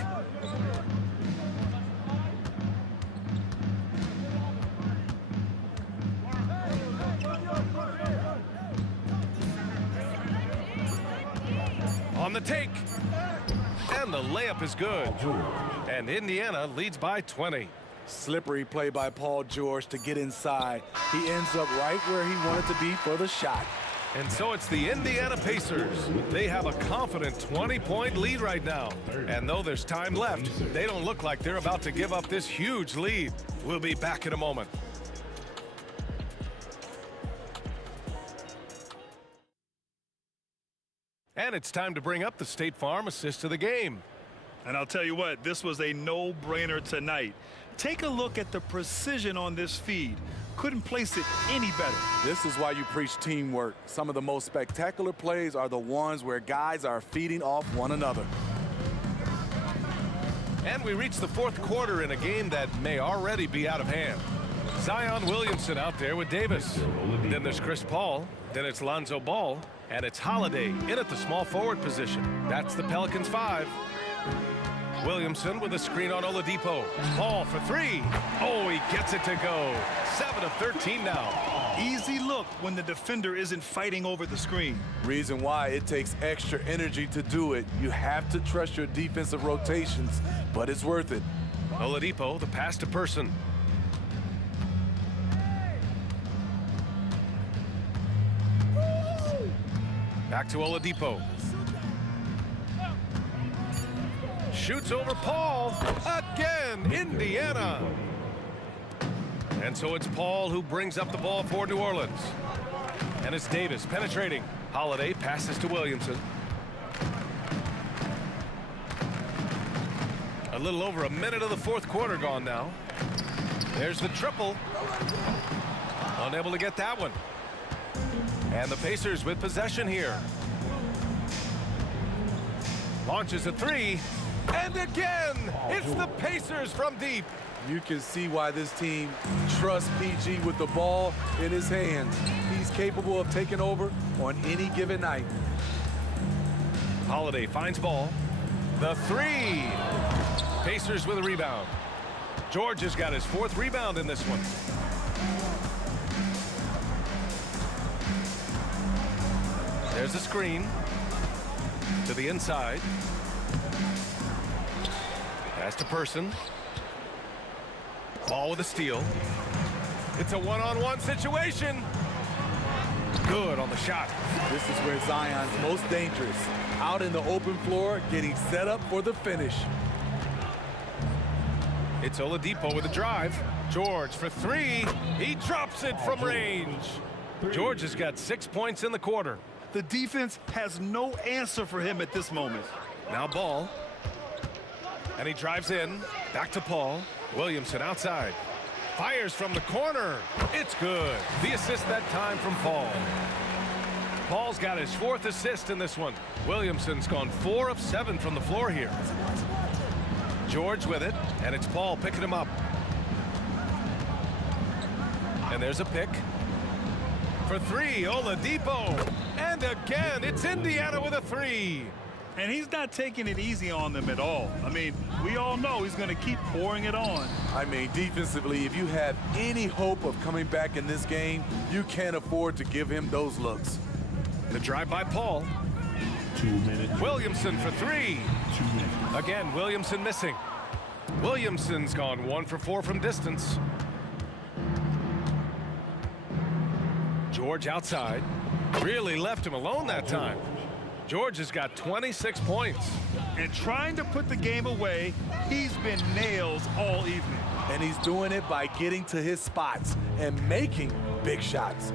On the take. And the layup is good. And Indiana leads by 20. Slippery play by Paul George to get inside. He ends up right where he wanted to be for the shot. And so it's the Indiana Pacers. They have a confident 20-point lead right now. And though there's time left, they don't look like they're about to give up this huge lead. We'll be back in a moment. And it's time to bring up the State Farm assist of the game. And I'll tell you what, this was a no-brainer tonight. Take a look at the precision on this feed. Couldn't place it any better. This is why you preach teamwork. Some of the most spectacular plays are the ones where guys are feeding off one another. And we reach the 4th quarter in a game that may already be out of hand. Zion Williamson out there with Davis. Then there's Chris Paul. Then it's Lonzo Ball. And it's Holiday in at the small forward position. That's the Pelicans 5. Williamson with a screen on Oladipo. Paul for 3. Oh, he gets it to go. 7 of 13 now. Easy look when the defender isn't fighting over the screen. Reason why it takes extra energy to do it. You have to trust your defensive rotations, but it's worth it. Oladipo, the pass to Person. Back to Oladipo. shoots over Paul. Again, Indiana. And so it's Paul who brings up the ball for New Orleans. And it's Davis penetrating. Holiday passes to Williamson. A little over a minute of the fourth quarter gone now. There's the triple. Unable to get that one. And the Pacers with possession here. Launches a three. And again, it's the Pacers from deep. You can see why this team trusts PG with the ball in his hands. He's capable of taking over on any given night. Holiday finds ball. The three. Pacers with a rebound. George has got his fourth rebound in this one. There's a screen to the inside. Pass to Person. Ball with a steal. It's a one-on-one situation. Good on the shot. This is where Zion's most dangerous. Out in the open floor, getting set up for the finish. It's Oladipo with a drive. George for three. He drops it from range. George has got 6 points in the quarter. The defense has no answer for him at this moment. Now Ball. And he drives in. Back to Paul. Williamson outside. Fires from the corner. It's good. The assist that time from Paul. Paul's got his fourth assist in this one. Williamson's gone 4 of 7 from the floor here. George with it, and it's Paul picking him up. And there's a pick. For three, Oladipo. And again, it's Indiana with a three. And he's not taking it easy on them at all. I mean, we all know he's going to keep pouring it on. I mean, defensively, if you have any hope of coming back in this game, you can't afford to give him those looks. The drive by Paul. 2 minutes. Williamson for three. 2 minutes. Again, Williamson missing. Williamson's gone 1 for 4 from distance. George outside. Really left him alone that time. George has got 26 points. And trying to put the game away, he's been nails all evening. And he's doing it by getting to his spots and making big shots.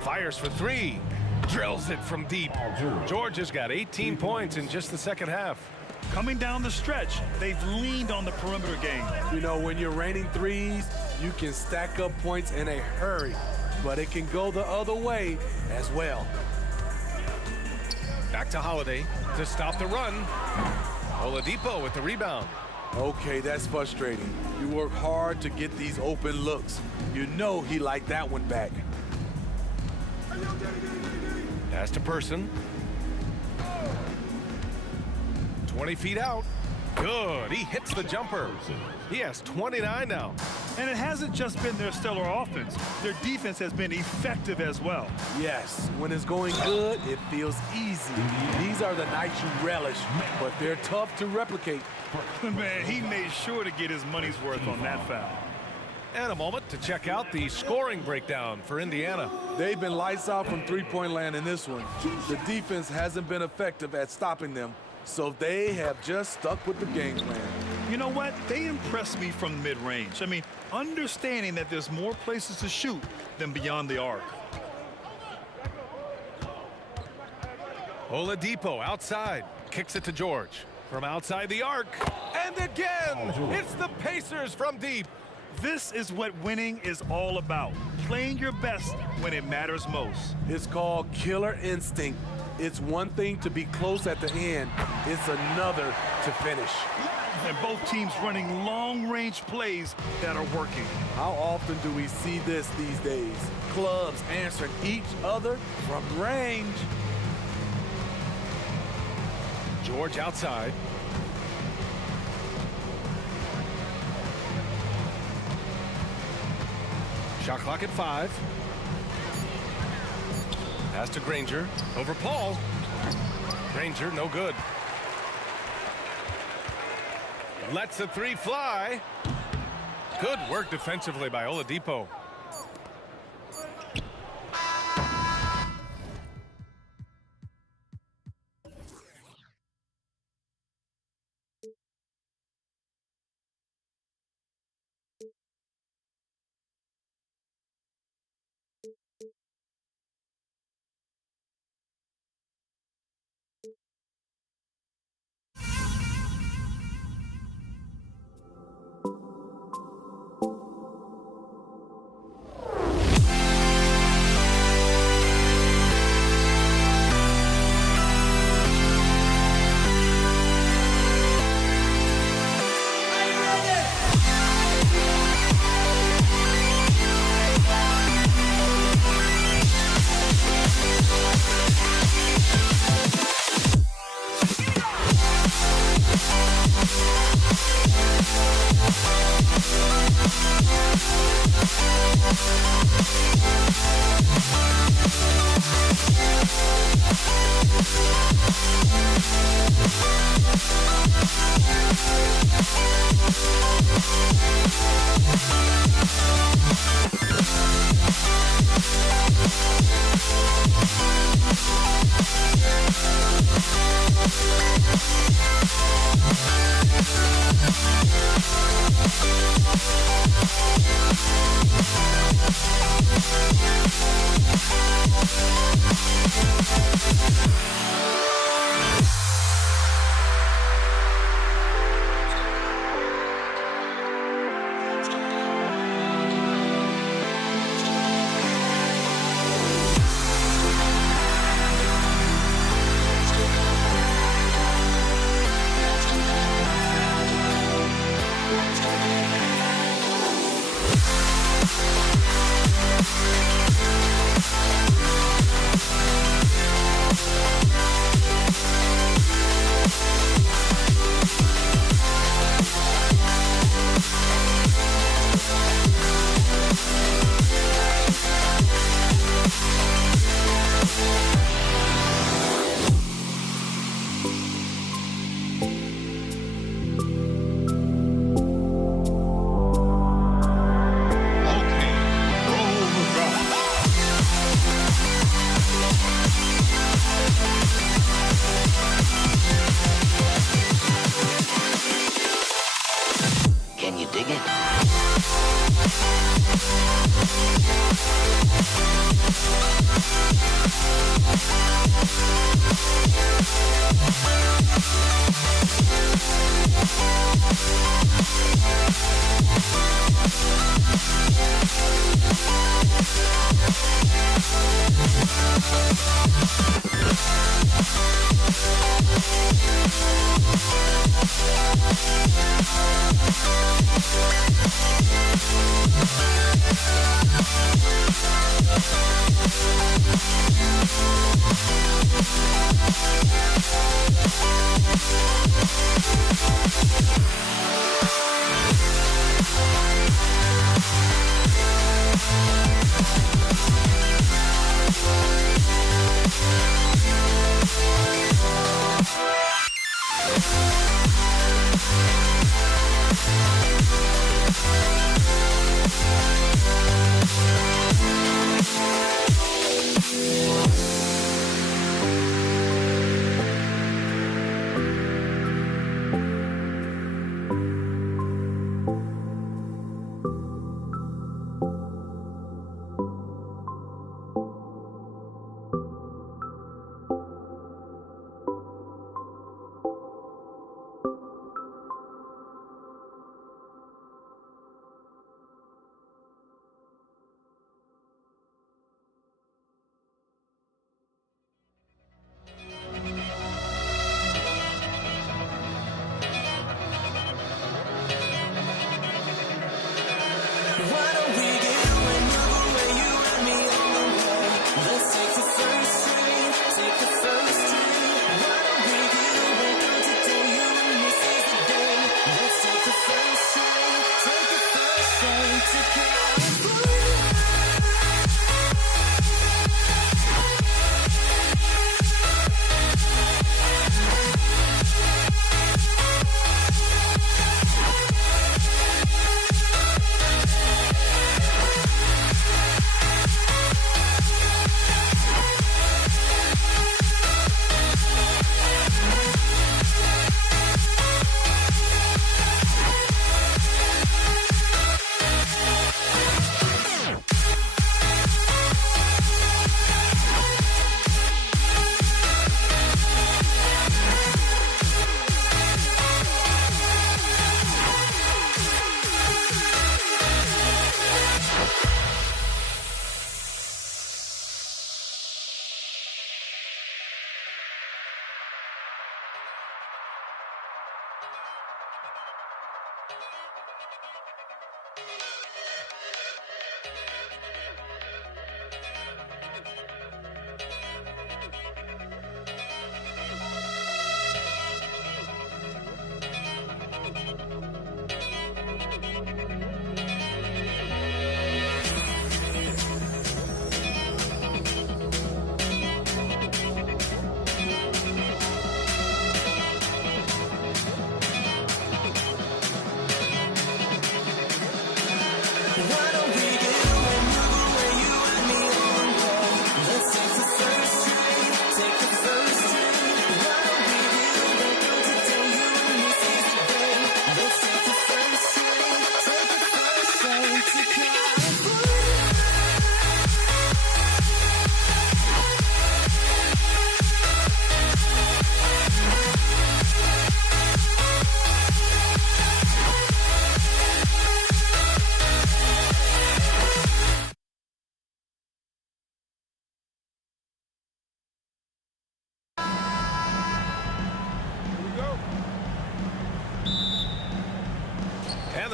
Fires for three. Drills it from deep. George has got 18 points in just the second half. Coming down the stretch, they've leaned on the perimeter game. You know, when you're raining threes, you can stack up points in a hurry, but it can go the other way as well. Back to Holiday to stop the run. Oladipo with the rebound. Okay, that's frustrating. You work hard to get these open looks. You know he liked that one back. Pass to Person. 20 feet out. Good. He hits the jumper. He has 29 now. And it hasn't just been their stellar offense. Their defense has been effective as well. Yes, when it's going good, it feels easy. These are the nights you relish, but they're tough to replicate. Man, he made sure to get his money's worth on that foul. And a moment to check out the scoring breakdown for Indiana. They've been lights out from three-point land in this one. The defense hasn't been effective at stopping them, so they have just stuck with the game plan. You know what? They impressed me from mid-range. I mean, understanding that there's more places to shoot than beyond the arc. Oladipo outside. Kicks it to George. From outside the arc. And again, it's the Pacers from deep. This is what winning is all about. Playing your best when it matters most. It's called killer instinct. It's one thing to be close at the end. It's another to finish. And both teams running long-range plays that are working. How often do we see this these days? Clubs answering each other from range. George outside. Shot clock at 5. Pass to Granger. Over Paul. Granger, no good. Lets the three fly. Good work defensively by Oladipo.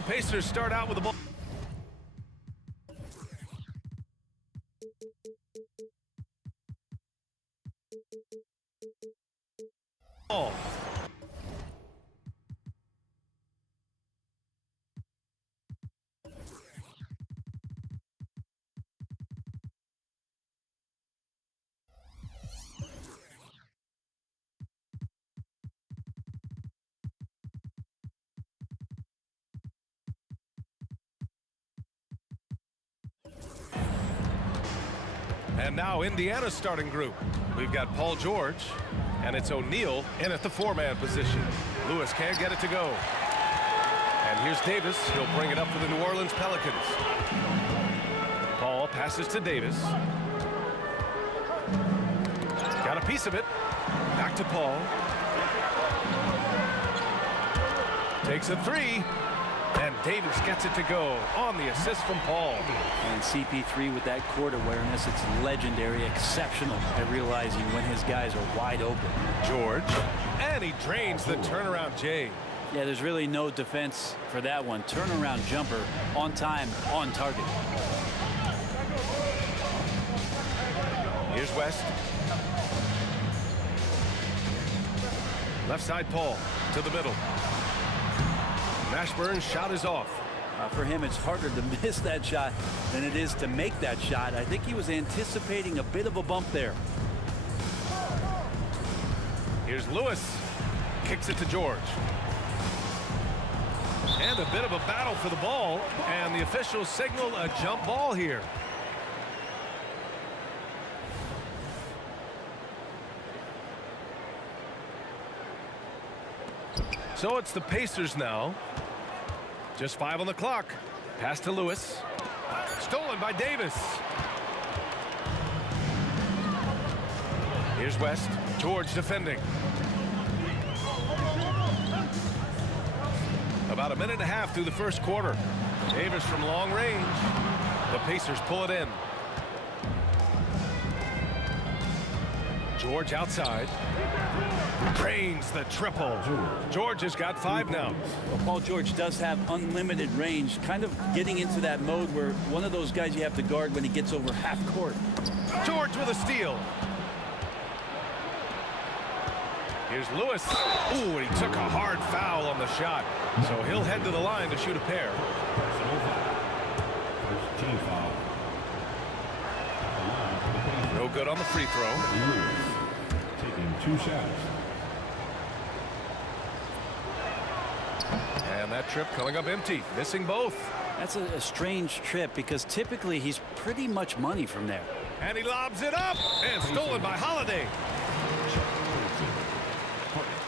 Pacers start out with the ball. And now Indiana's starting group. We've got Paul George, and it's O'Neal in at the four-man position. Lewis can't get it to go. And here's Davis. He'll bring it up for the New Orleans Pelicans. Paul passes to Davis. Got a piece of it. Back to Paul. Takes a three. And Davis gets it to go on the assist from Paul. And CP3 with that court awareness, it's legendary, exceptional at realizing when his guys are wide open. George, and he drains the turnaround J. Yeah, there's really no defense for that one. Turnaround jumper, on time, on target. Here's West. Left side Paul to the middle. Mashburn's shot is off. For him, it's harder to miss that shot than it is to make that shot. I think he was anticipating a bit of a bump there. Here's Lewis. Kicks it to George. And a bit of a battle for the ball. And the officials signal a jump ball here. So it's the Pacers now. Just 5 on the clock. Pass to Lewis. Stolen by Davis. Here's West. George defending. About a minute and a half through the first quarter. Davis from long range. The Pacers pull it in. George outside. Drains the triple. George has got 5 now. Well, Paul George does have unlimited range, kind of getting into that mode where one of those guys you have to guard when he gets over half court. George with a steal. Here's Lewis. Ooh, and he took a hard foul on the shot. So he'll head to the line to shoot a pair. First team foul. No good on the free throw. Taking 2 shots. And that trip coming up empty, missing both. That's a strange trip because typically he's pretty much money from there. And he lobs it up and stolen by Holiday.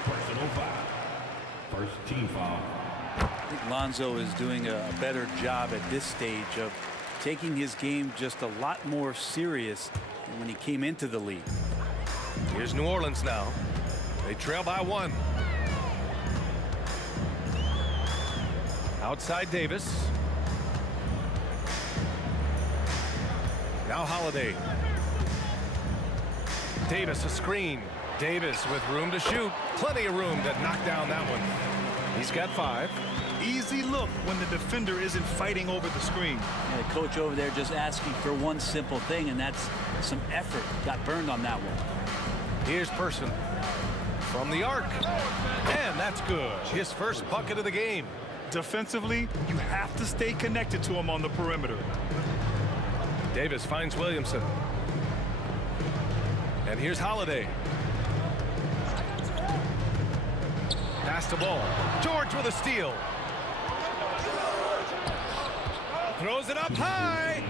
Personal foul. First team foul. I think Lonzo is doing a better job at this stage of taking his game just a lot more serious than when he came into the league. Here's New Orleans now. They trail by 1. Outside Davis. Now Holiday. Davis a screen. Davis with room to shoot. Plenty of room to knock down that one. He's got 5. Easy look when the defender isn't fighting over the screen. Yeah, the coach over there just asking for one simple thing, and that's some effort. Got burned on that one. Here's Person from the arc. And that's good. His first bucket of the game. Defensively, you have to stay connected to him on the perimeter. Davis finds Williamson. And here's Holiday. Pass to ball. George with a steal. Throws it up high.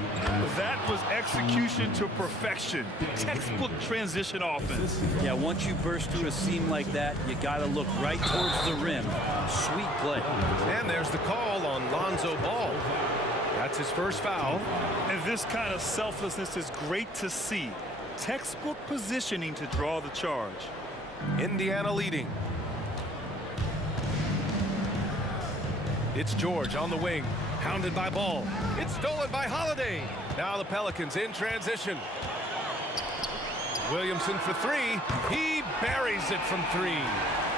That was execution to perfection. Textbook transition offense. Yeah, once you burst through a seam like that, you got to look right towards the rim. Sweet play. And there's the call on Lonzo Ball. That's his first foul. And this kind of selflessness is great to see. Textbook positioning to draw the charge. Indiana leading. It's George on the wing. Hounded by Ball. It's stolen by Holiday. Now the Pelicans in transition. Williamson for 3. He buries it from 3.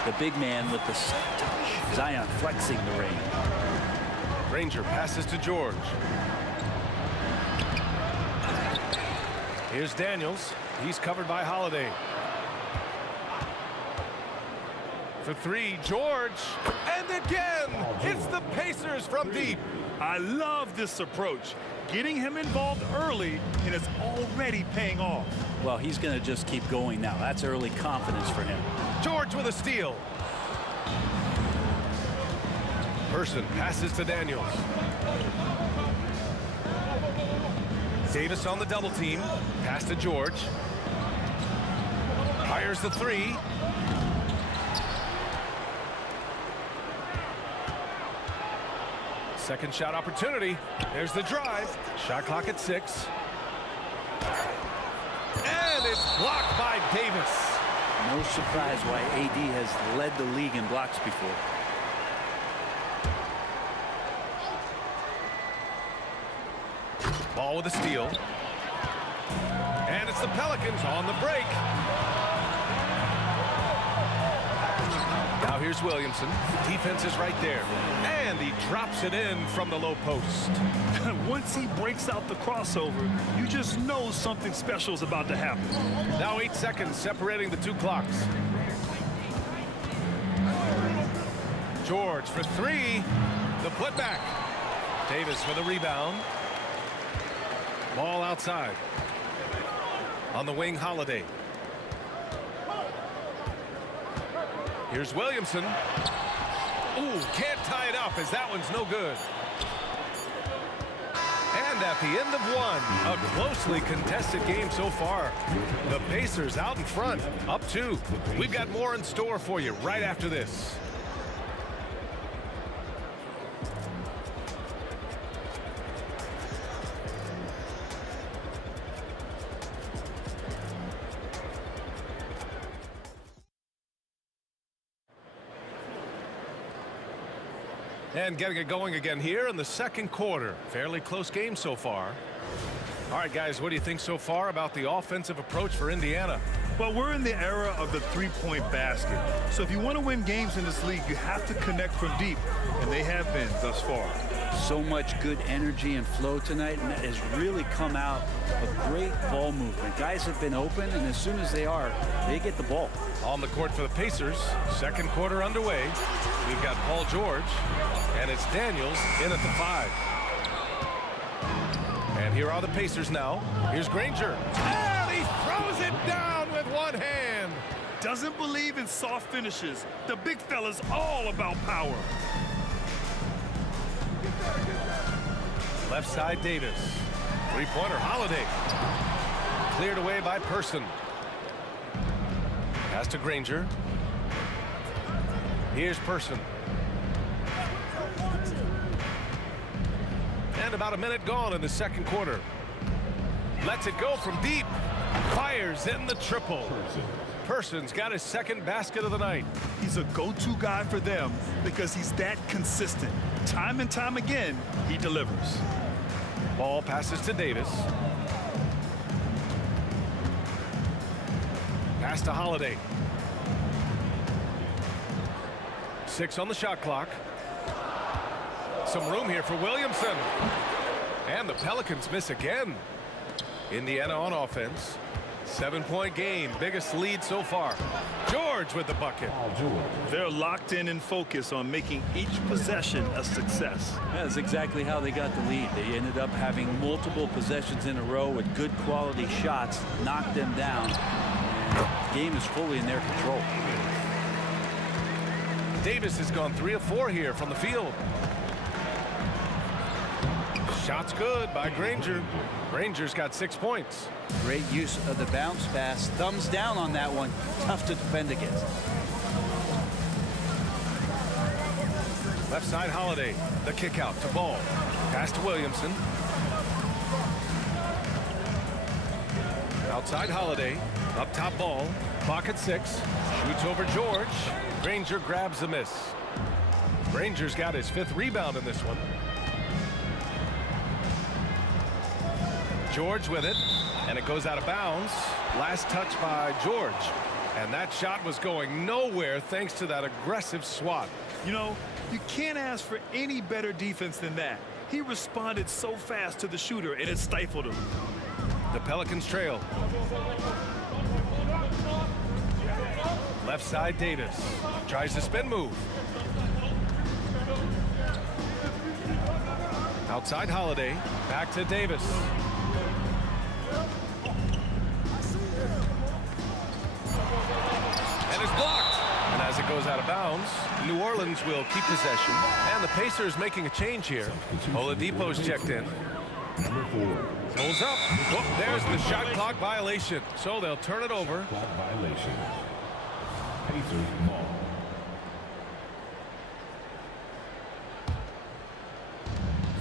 The big man with the soft touch. Zion flexing the ring. Granger passes to George. Here's Daniels. He's covered by Holiday. For three, George. And again, it's the Pacers from deep. I love this approach. Getting him involved early, and it's already paying off. Well, he's going to just keep going now. That's early confidence for him. George with a steal. Person passes to Daniels. Davis on the double team. Pass to George. Fires the three. Second shot opportunity. There's the drive. Shot clock at 6. And it's blocked by Davis. No surprise why AD has led the league in blocks before. Ball with a steal. And it's the Pelicans on the break. Now here's Williamson. Defense is right there. And he drops it in from the low post. Once he breaks out the crossover, you just know something special is about to happen. Now 8 seconds separating the two clocks. George for three. The putback. Davis for the rebound. Ball outside. On the wing, Holiday. Here's Williamson. Ooh, can't tie it up as that one's no good. And at the end of one, a closely contested game so far. The Pacers out in front, up 2. We've got more in store for you right after this. And getting it going again here in the second quarter. Fairly close game so far. All right, guys, what do you think so far about the offensive approach for Indiana? Well, we're in the era of the three-point basket. So if you want to win games in this league, you have to connect from deep, and they have been thus far. So much good energy and flow tonight, and that has really come out of great ball movement. Guys have been open, and as soon as they are, they get the ball. On the court for the Pacers, second quarter underway. We've got Paul George, and it's Daniels in at the 5. And here are the Pacers now. Here's Granger. And he throws it down with one hand. Doesn't believe in soft finishes. The big fella's all about power. Left side, Davis. Three-pointer, Holiday. Cleared away by Person. Pass to Granger. Here's Person. And about a minute gone in the second quarter. Lets it go from deep. Fires in the triple. Person's got his second basket of the night. He's a go-to guy for them because he's that consistent. Time and time again, he delivers. Ball passes to Davis. Pass to Holiday. 6 on the shot clock. Some room here for Williamson. And the Pelicans miss again. Indiana on offense. 7-point game. Biggest lead so far. George with the bucket. They're locked in and focused on making each possession a success. That's exactly how they got the lead. They ended up having multiple possessions in a row with good quality shots, knocked them down, and the game is fully in their control. Davis has gone 3 of 4 here from the field. Shot's good by Granger. Granger's got 6 points. Great use of the bounce pass. Thumbs down on that one. Tough to defend against. Left side, Holiday. The kick out to Ball. Pass to Williamson. Outside, Holiday. Up top, Ball. Clock at 6. Shoots over George. Granger grabs the miss. Granger's got his 5th rebound in this one. George with it, and it goes out of bounds. Last touch by George. And that shot was going nowhere thanks to that aggressive swat. You know, you can't ask for any better defense than that. He responded so fast to the shooter, and it stifled him. The Pelicans trail. Left side, Davis. Tries the spin move. Outside, Holiday. Back to Davis. And it's blocked. And as it goes out of bounds, New Orleans will keep possession. And the Pacers making a change here. Oladipo's checked in. Number 4. Pulls up. Whoop, there's the shot clock violation. So they'll turn it over. Clock violation. Pacers ball.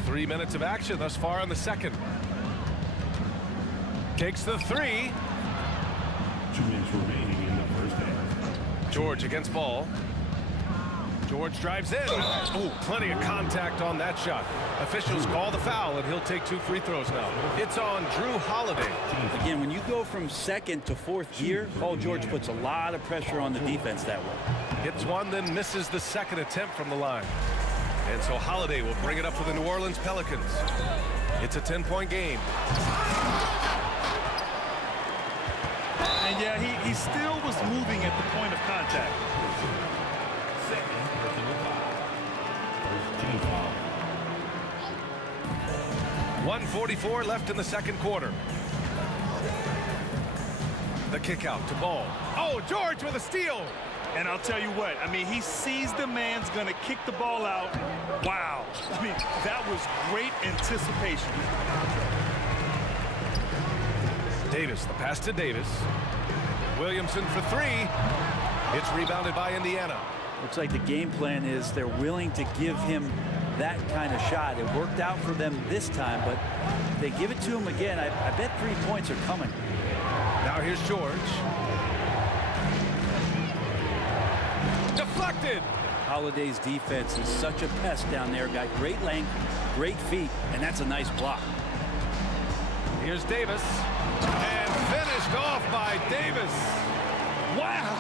Three minutes of action thus far in the second. Takes the three. 2 minutes remaining in the first half. George against Ball. George drives in. Oh, plenty of contact on that shot. Officials call the foul, and he'll take 2 free throws now. It's on Drew Holiday. Again, when you go from second to fourth gear, Paul George puts a lot of pressure on the defense that way. Hits one, then misses the second attempt from the line. And so Holiday will bring it up for the New Orleans Pelicans. It's a 10-point game. And yeah, he still was moving at the point of contact. Second personal foul. First team foul. 1:44 left in the second quarter. The kick out to Ball. Oh, George with a steal. And I'll tell you what, I mean, he sees the man's going to kick the ball out. Wow. I mean, that was great anticipation. Davis, the pass to Davis. Williamson for three. It's rebounded by Indiana. Looks like the game plan is they're willing to give him that kind of shot. It worked out for them this time, but if they give it to him again, I bet 3 points are coming. Now here's George. Deflected. Holiday's defense is such a pest down there. Got great length, great feet, and that's a nice block. Here's Davis. And finished off by Davis. Wow.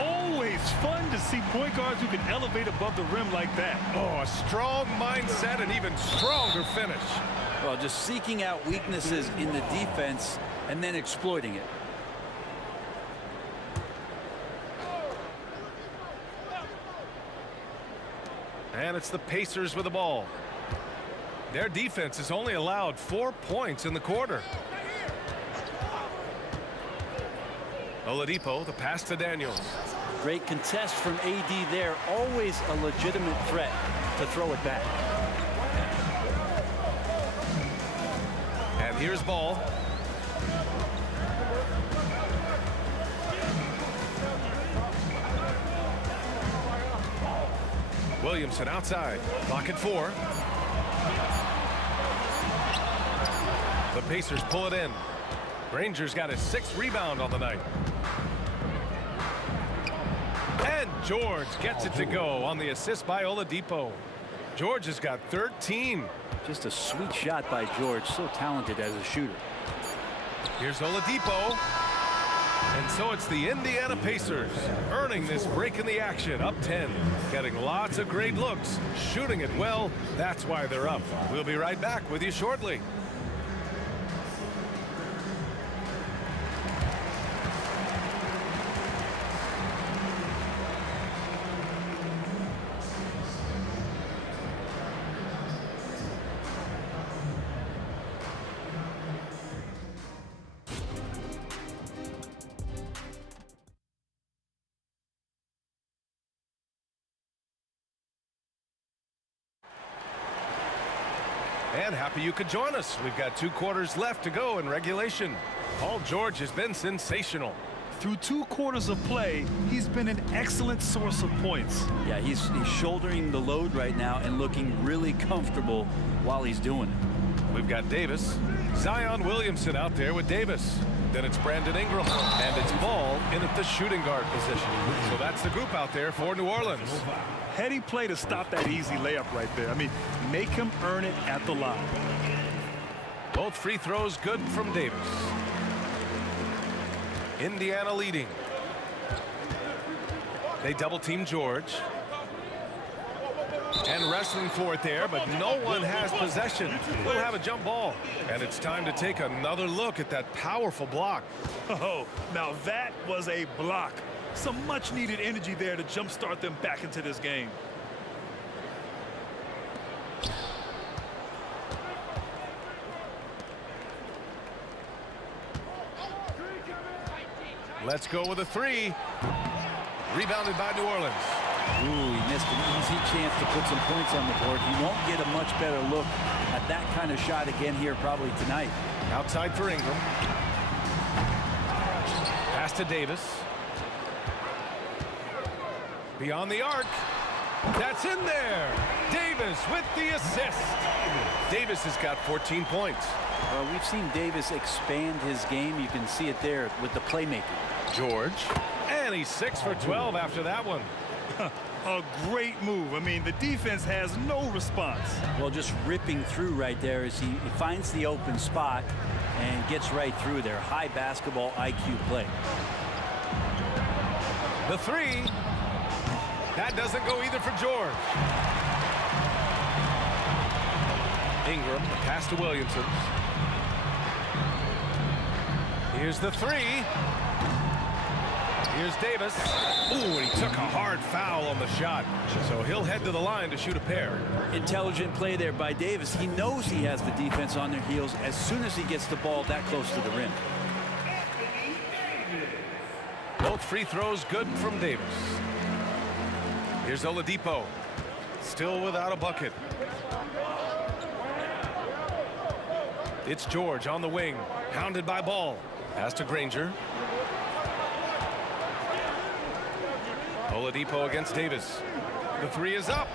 Always fun to see point guards who can elevate above the rim like that. Oh, a strong mindset and even stronger finish. Well, just seeking out weaknesses in the defense and then exploiting it. And it's the Pacers with the ball. Their defense has only allowed 4 points in the quarter. Oladipo, the pass to Daniels. Great contest from AD there. Always a legitimate threat to throw it back. And here's Ball. Williamson outside. Clock at 4. The Pacers pull it in. Rangers got his 6th rebound on the night. And George gets it to go on the assist by Oladipo. George has got 13. Just a sweet shot by George. So talented as a shooter. Here's Oladipo. And so it's the Indiana Pacers earning this break in the action, up 10. Getting lots of great looks, shooting it well. That's why they're up. We'll be right back with you shortly. And happy you could join us. We've got 2 quarters left to go in regulation. Paul George has been sensational. Through 2 quarters of play, he's been an excellent source of points. Yeah, he's shouldering the load right now and looking really comfortable while he's doing it. We've got Davis. Zion Williamson out there with Davis. Then it's Brandon Ingram. And it's Ball in at the shooting guard position. So that's the group out there for New Orleans. Heady play to stop that easy layup right there. I mean, make him earn it at the line. Both free throws good from Davis. Indiana leading. They double team George. And wrestling for it there, but no one has possession. We'll have a jump ball. And it's time to take another look at that powerful block. Oh, now that was a block. Some much-needed energy there to jumpstart them back into this game. Let's go with a three. Rebounded by New Orleans. Ooh, he missed an easy chance to put some points on the board. He won't get a much better look at that kind of shot again here probably tonight. Outside for Ingram. Pass to Davis. Beyond the arc. That's in there. Davis with the assist. Davis has got 14 points. Well, we've seen Davis expand his game. You can see it there with the playmaking. George. And he's 6 for 12 after that one. A great move. I mean, the defense has no response. Well, just ripping through right there as he finds the open spot and gets right through there. High basketball IQ play. The three. That doesn't go either for George. Ingram, pass to Williamson. Here's the three. Here's Davis. Ooh, and he took a hard foul on the shot. So he'll head to the line to shoot a pair. Intelligent play there by Davis. He knows he has the defense on their heels as soon as he gets the ball that close to the rim. Both free throws good from Davis. Here's Oladipo. Still without a bucket. It's George on the wing. Hounded by Ball. Pass to Granger. Oladipo against Davis. The three is up.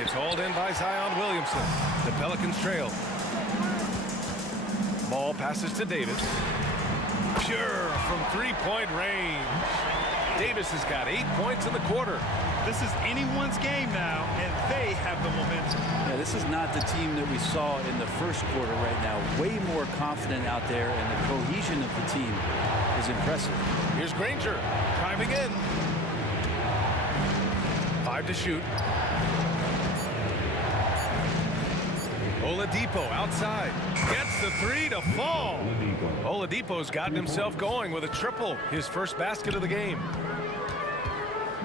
It's hauled in by Zion Williamson. The Pelicans trail. Ball passes to Davis. Pure from three-point range. Davis has got 8 points in the quarter. This is anyone's game now, and they have the momentum. Yeah, this is not the team that we saw in the first quarter right now. Way more confident out there, and the cohesion of the team is impressive. Here's Granger driving in. 5 to shoot. Oladipo outside. Gets the three to fall. Oladipo's gotten himself going with a triple. His first basket of the game.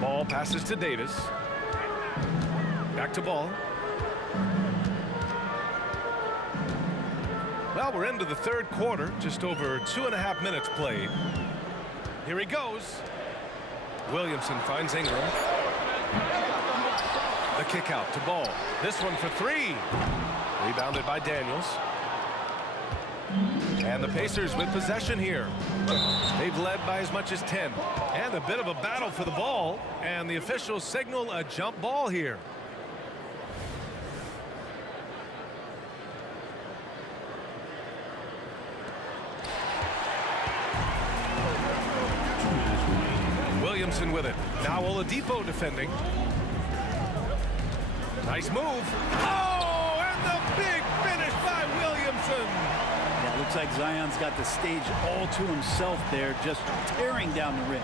Ball passes to Davis. Back to Ball. Well, we're into the third quarter. Just over 2.5 minutes played. Here he goes. Williamson finds Ingram. The kick out to Ball. This one for three. Rebounded by Daniels. And the Pacers with possession here. They've led by as much as 10. And a bit of a battle for the ball. And the officials signal a jump ball here. Williamson with it. Now Oladipo defending. Nice move. Oh, and the big finish by Williamson. Yeah, looks like Zion's got the stage all to himself there, just tearing down the rim.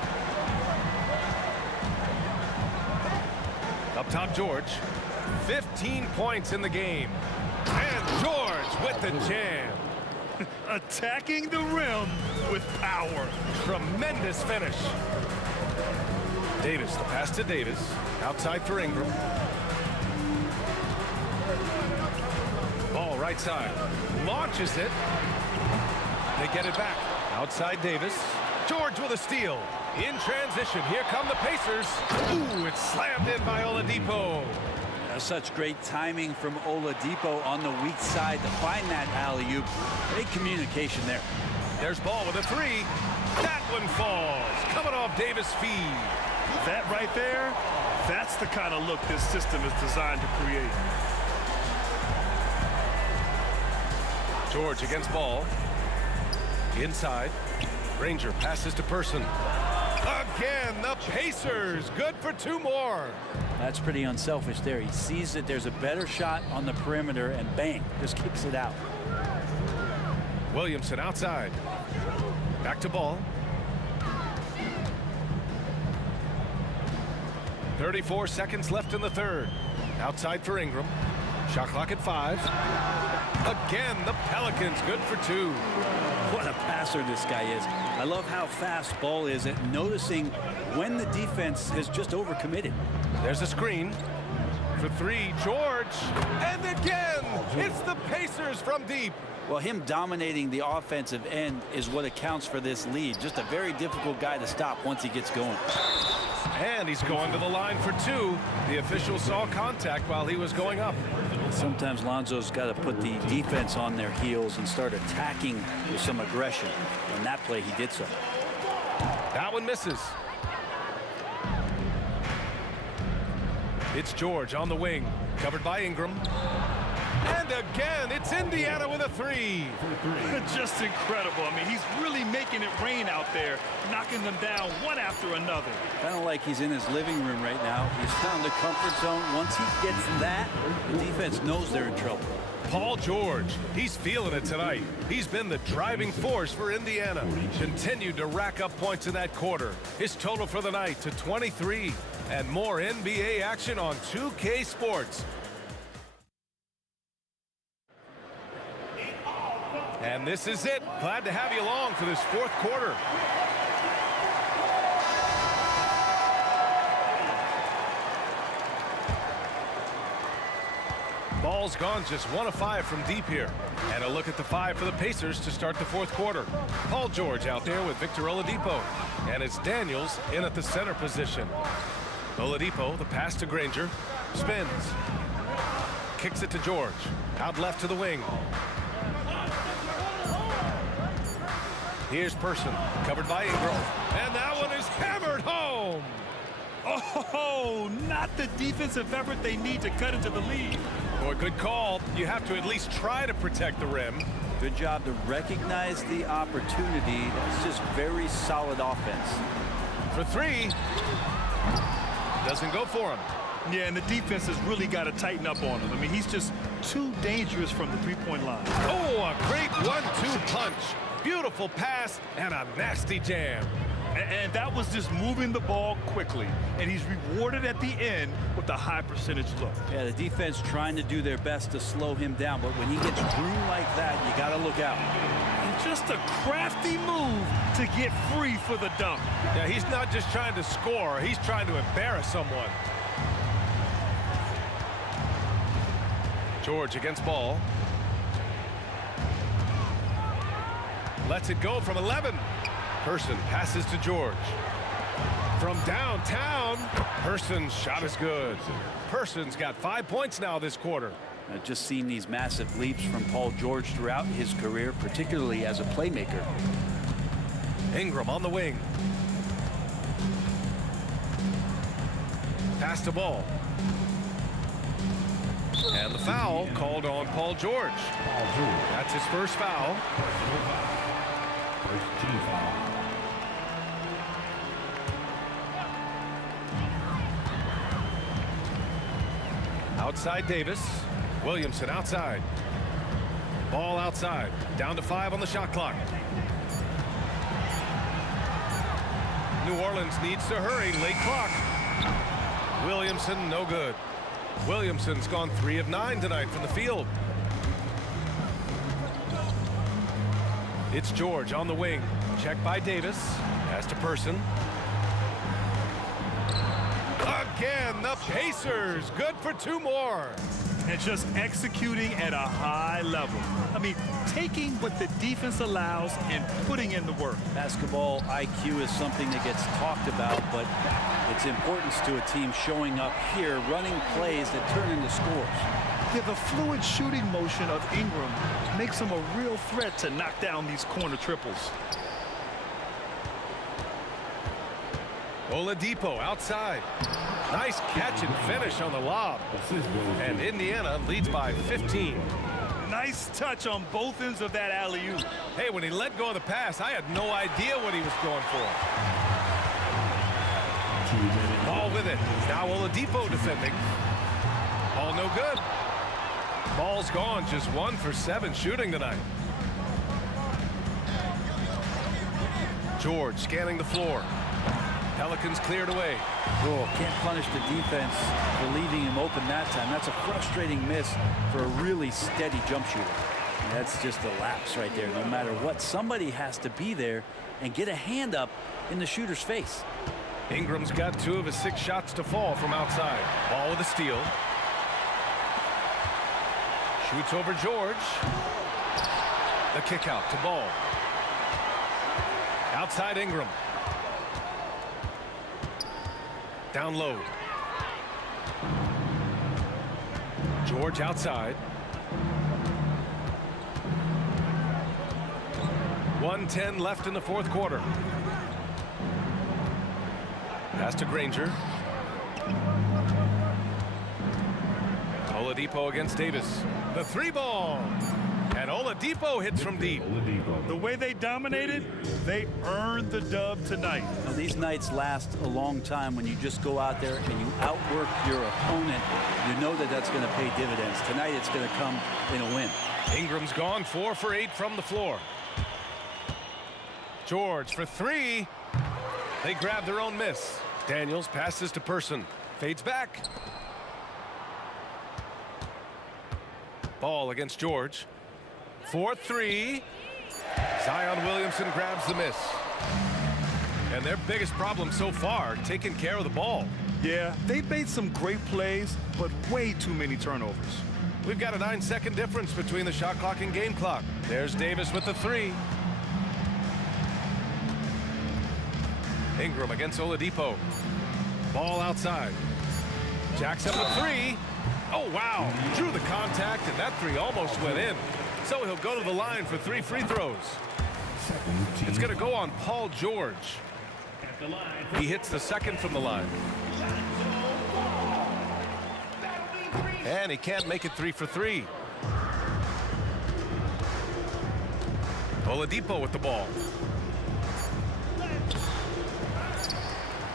Up top, George. 15 points in the game. And George with the jam. Attacking the rim with power. Tremendous finish. Davis, the pass to Davis. Outside for Ingram. Ball right side. Launches it. They get it back. Outside Davis. George with a steal. In transition. Here come the Pacers. Ooh, it's slammed in by Oladipo. Such great timing from Oladipo on the weak side to find that alley-oop. Great communication there. There's Ball with a three. That one falls. Coming off Davis' feed. That right there, that's the kind of look this system is designed to create. George against Ball. Inside. Granger passes to Person. Again, the Pacers. Good for 2 more. That's pretty unselfish there. He sees that there's a better shot on the perimeter and bang, just kicks it out. Williamson outside. Back to Ball. 34 seconds left in the third. Outside for Ingram. Shot clock at 5. Again, the Pelicans good for 2. What a passer this guy is. I love how fast Ball is at noticing when the defense has just overcommitted. There's a screen for 3. George. And again, it's the Pacers from deep. Well, him dominating the offensive end is what accounts for this lead. Just a very difficult guy to stop once he gets going. And he's going to the line for 2. The official saw contact while he was going up. Sometimes Lonzo's got to put the defense on their heels and start attacking with some aggression. On that play, he did so. That one misses. It's George on the wing, covered by Ingram. And again, it's Indiana with a 3. Just incredible. I mean, he's really making it rain out there, knocking them down one after another. Kind of like he's in his living room right now. He's found the comfort zone. Once he gets that, the defense knows they're in trouble. Paul George, he's feeling it tonight. He's been the driving force for Indiana. Continued to rack up points in that quarter. His total for the night to 23. And more NBA action on 2K Sports. And this is it. Glad to have you along for this 4th quarter. Ball's gone just 1 of 5 from deep here. And a look at the 5 for the Pacers to start the 4th quarter. Paul George out there with Victor Oladipo. And it's Daniels in at the center position. Oladipo, the pass to Granger. Spins. Kicks it to George. Out left to the wing. Here's Person, covered by Ingram. And that one is hammered home. Oh, not the defensive effort they need to cut into the lead. Boy, good call. You have to at least try to protect the rim. Good job to recognize the opportunity. That's just very solid offense. For 3. Doesn't go for him. Yeah, and the defense has really got to tighten up on him. I mean, he's just too dangerous from the three-point line. Oh, a great 1-2 punch. Beautiful pass and a nasty jam. And that was just moving the ball quickly. And he's rewarded at the end with a high percentage look. Yeah, the defense trying to do their best to slow him down. But when he gets room like that, you got to look out. And just a crafty move to get free for the dunk. Yeah, he's not just trying to score. He's trying to embarrass someone. George against Ball. Lets it go from 11. Person passes to George. From downtown, Person's shot is good. Person's got 5 points now this quarter. I've just seen these massive leaps from Paul George throughout his career, particularly as a playmaker. Ingram on the wing. Pass to Ball. And the foul called on Paul George. That's his first foul. First team foul. Outside Davis. Williamson outside. Ball outside. Down to 5 on the shot clock. New Orleans needs to hurry. Late clock. Williamson, no good. Williamson's gone 3 of 9 tonight from the field. It's George on the wing. Checked by Davis. Pass to Person. Again, the Pacers. Good for 2 more. And just executing at a high level. I mean, taking what the defense allows and putting in the work. Basketball IQ is something that gets talked about, but its importance to a team showing up here, running plays that turn into scores. Yeah, the fluid shooting motion of Ingram makes him a real threat to knock down these corner triples. Oladipo outside. Nice catch and finish on the lob. And Indiana leads by 15. Nice touch on both ends of that alley-oop. Hey, when he let go of the pass, I had no idea what he was going for. Ball with it. Now Oladipo defending. Ball no good. Ball's gone. Just 1 for 7 shooting tonight. George scanning the floor. Pelicans cleared away. Oh, can't punish the defense for leaving him open that time. That's a frustrating miss for a really steady jump shooter. And that's just a lapse right there. No matter what, somebody has to be there and get a hand up in the shooter's face. Ingram's got 2 of his 6 shots to fall from outside. Ball with a steal. Shoots over George. The kick out to Ball. Outside Ingram. Down low. George outside. 1:10 left in the 4th quarter. Pass to Granger. Oladipo against Davis. The 3 ball. And Oladipo hits from deep. The way they dominated, they earned the dub tonight. Now, these nights last a long time when you just go out there and you outwork your opponent. You know that that's going to pay dividends. Tonight it's going to come in a win. Ingram's gone 4 for 8 from the floor. George for 3. They grab their own miss. Daniels passes to Person. Fades back. Ball against George. 4-3. Zion Williamson grabs the miss. And their biggest problem so far, taking care of the ball. Yeah, they've made some great plays, but way too many turnovers. We've got a 9-second difference between the shot clock and game clock. There's Davis with the 3. Ingram against Oladipo. Ball outside. Jackson with 3. Oh, wow. Drew the contact, and that 3 almost went in. So he'll go to the line for 3 free throws. It's going to go on Paul George. He hits the 2nd from the line. And he can't make it 3 for 3. Oladipo with the ball.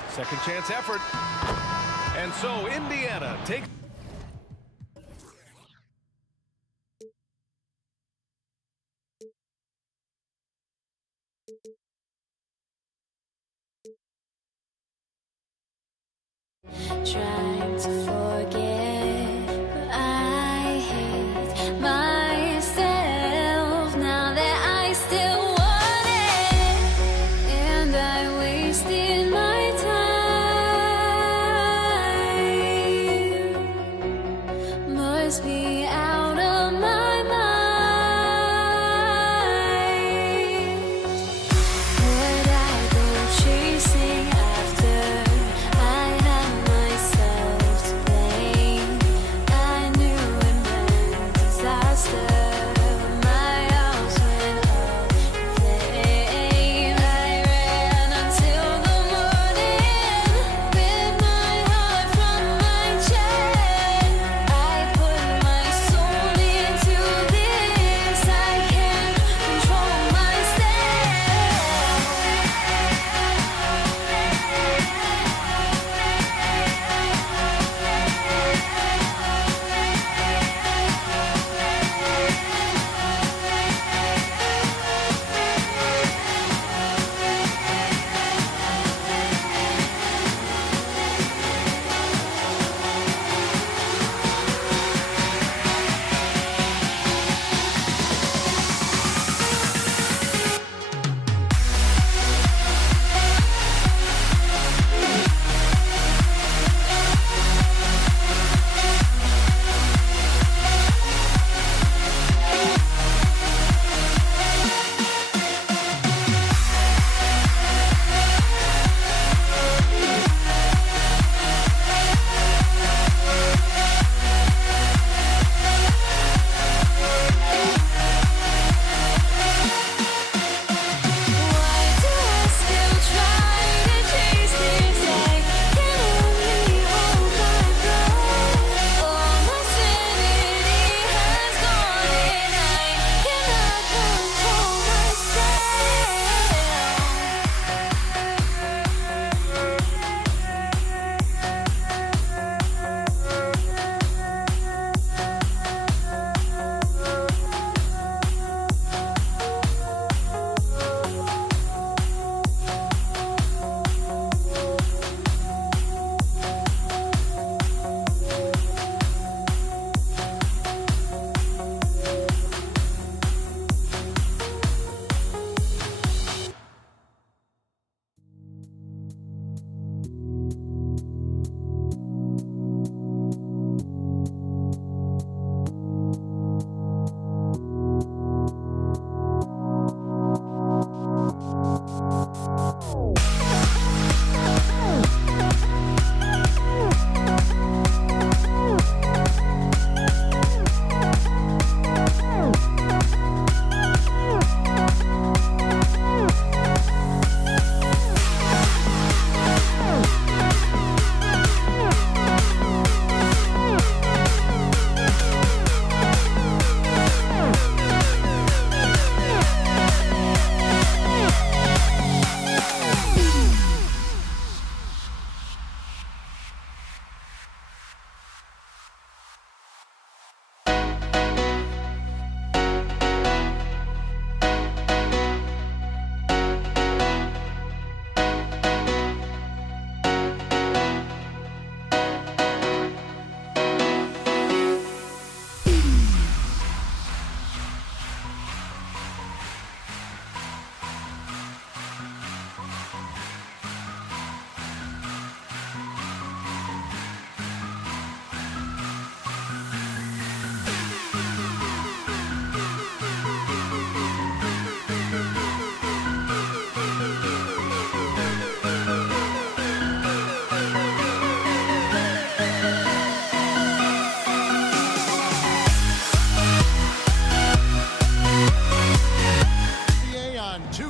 Second chance effort. And so Indiana takes. Trying to forget, but I hate myself now that I still want it, and I wasted my time. Must be out of my mind. Would I go chasing after I have myself?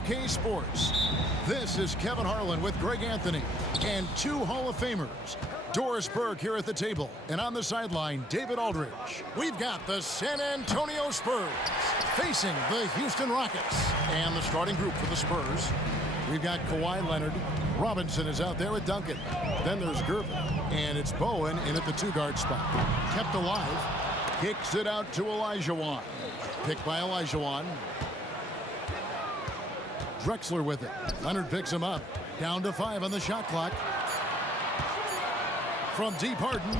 2K Sports. This is Kevin Harlan with Greg Anthony and two Hall of Famers. Doris Burke here at the table, and on the sideline, David Aldridge. We've got the San Antonio Spurs facing the Houston Rockets. And the starting group for the Spurs, we've got Kawhi Leonard. Robinson is out there with Duncan. Then there's Gervin, and it's Bowen in at the two-guard spot. Kept alive, kicks it out to Olajuwon. Picked by Olajuwon. Drexler with it. Leonard picks him up. Down to 5 on the shot clock. From deep, Harden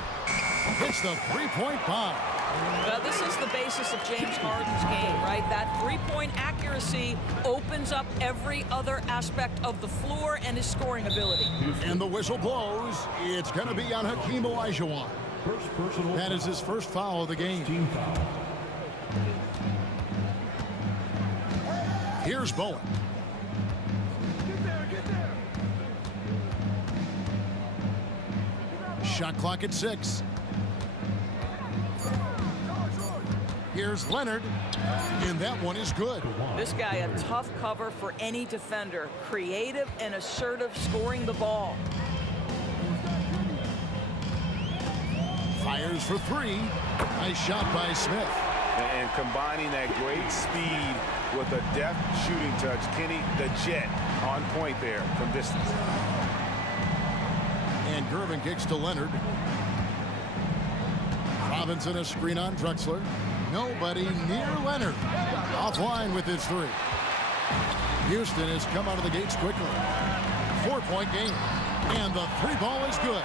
hits the three-point bomb. Well, this is the basis of James Harden's game, right? That three-point accuracy opens up every other aspect of the floor and his scoring ability. And the whistle blows. It's going to be on Hakeem Olajuwon. That is his first foul of the game. Team foul. Here's Bowen. Shot clock at 6. Here's Leonard, and that one is good. This guy, a tough cover for any defender. Creative and assertive scoring the ball. Fires for 3. Nice shot by Smith. And combining that great speed with a deft shooting touch, Kenny, the jet on point there from distance. And Gervin kicks to Leonard. Robinson a screen on Drexler. Nobody near Leonard. Offline with his 3. Houston has come out of the gates quickly. 4-point game. And the 3 ball is good.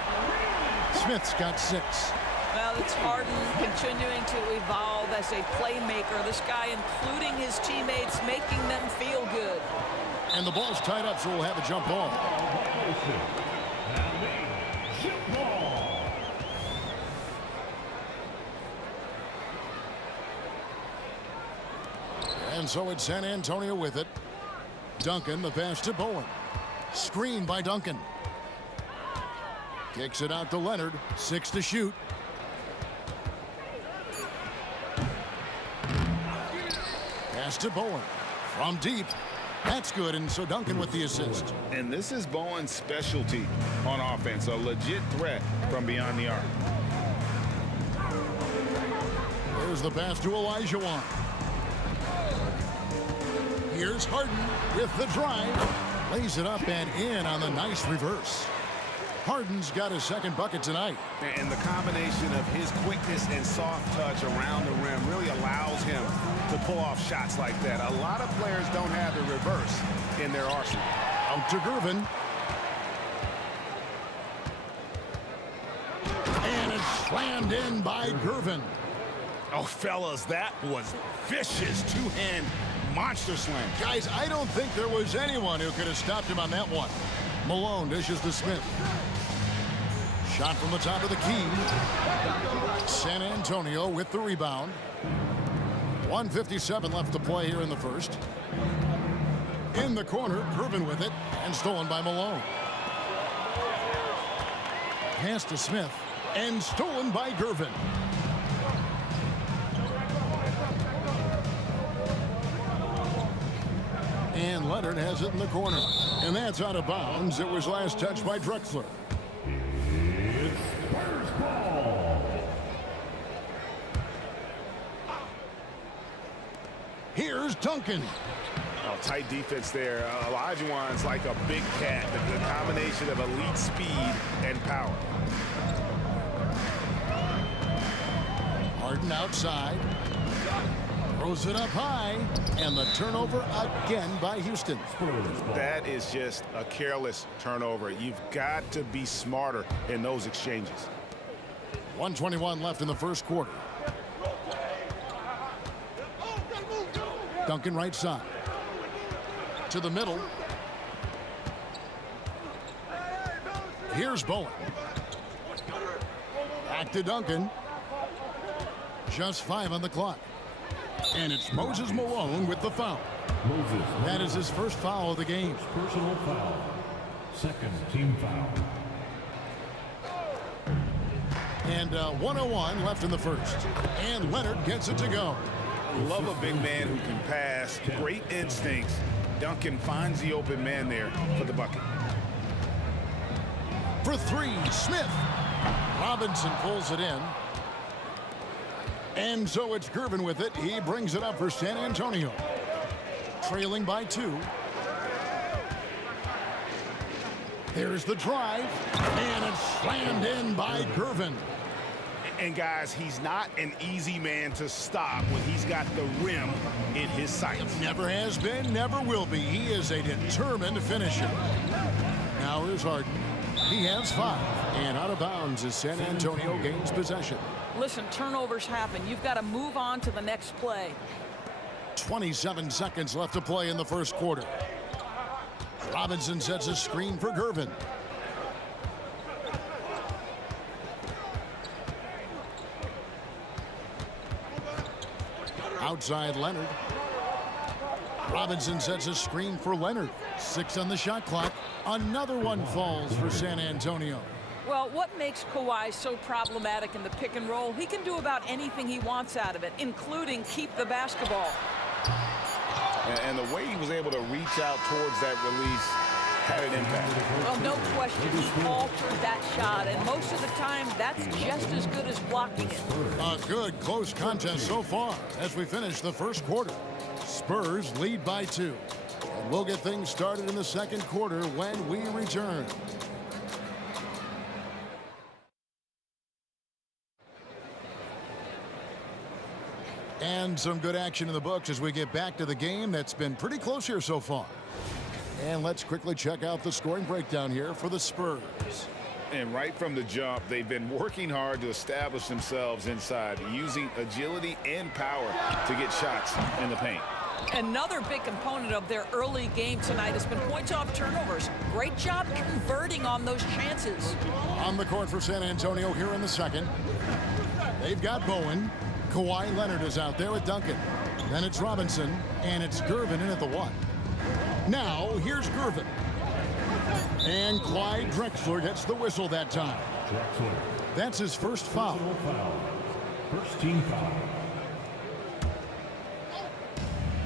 Smith's got 6. Well, it's Harden continuing to evolve as a playmaker. This guy, including his teammates, making them feel good. And the ball's tied up, so we'll have a jump ball. And so it's San Antonio with it. Duncan, the pass to Bowen. Screen by Duncan. Kicks it out to Leonard. 6 to shoot. Pass to Bowen. From deep. That's good, and so Duncan with the assist. And this is Bowen's specialty on offense, a legit threat from beyond the arc. There's the pass to Olajuwon. Here's Harden with the drive. Lays it up and in on the nice reverse. Harden's got his second bucket tonight. And the combination of his quickness and soft touch around the rim really allows him to pull off shots like that. A lot of players don't have the reverse in their arsenal. Out to Gervin. And it's slammed in by Gervin. Oh, fellas, that was vicious two-hand monster slam. Guys, I don't think there was anyone who could have stopped him on that one. Malone dishes to Smith. Shot from the top of the key. San Antonio with the rebound. 1:57 left to play here in the first. In the corner, Gervin with it, and stolen by Malone. Pass to Smith, and stolen by Gervin. And Leonard has it in the corner. And that's out of bounds. It was last touched by Drexler. It's Spurs ball. Here's Duncan. Oh, tight defense there. Olajuwon's like a big cat. The combination of elite speed and power. Harden outside. Throws it up high, and the turnover again by Houston. That is just a careless turnover. You've got to be smarter in those exchanges. 1:21 left in the first quarter. Duncan right side. To the middle. Here's Bowen. Back to Duncan. Just 5 on the clock. And it's Moses Malone with the foul. Moses. That is his first foul of the game. Personal foul. Second team foul. And 1:01 left in the first. And Leonard gets it to go. Love a big man who can pass, great instincts, Duncan finds the open man there for the bucket. For three, Smith. Robinson pulls it in. And so it's Gervin with it. He brings it up for San Antonio. Trailing by 2. There's the drive. And it's slammed in by Gervin. And guys, he's not an easy man to stop when he's got the rim in his sights. Never has been, never will be. He is a determined finisher. Now here's Harden. He has 5. And out of bounds as San Antonio gains possession. Listen, turnovers happen. You've got to move on to the next play. 27 seconds left to play in the first quarter. Robinson sets a screen for Gervin. Outside Leonard. Robinson sets a screen for Leonard. 6 on the shot clock. Another one falls for San Antonio. Well, what makes Kawhi so problematic in the pick and roll? He can do about anything he wants out of it, including keep the basketball. And the way he was able to reach out towards that release had an impact. Well, no question, he altered that shot, and most of the time, that's just as good as blocking it. A good close contest so far as we finish the first quarter. Spurs lead by 2. And we'll get things started in the second quarter when we return. And some good action in the books as we get back to the game that's been pretty close here so far. And let's quickly check out the scoring breakdown here for the Spurs. And right from the jump, they've been working hard to establish themselves inside, using agility and power to get shots in the paint. Another big component of their early game tonight has been points off turnovers. Great job converting on those chances. On the court for San Antonio here in the second. They've got Bowen. Kawhi Leonard is out there with Duncan. Then it's Robinson, and it's Gervin in at the 1. Now, here's Gervin. And Clyde Drexler gets the whistle that time. That's his first foul. First team foul.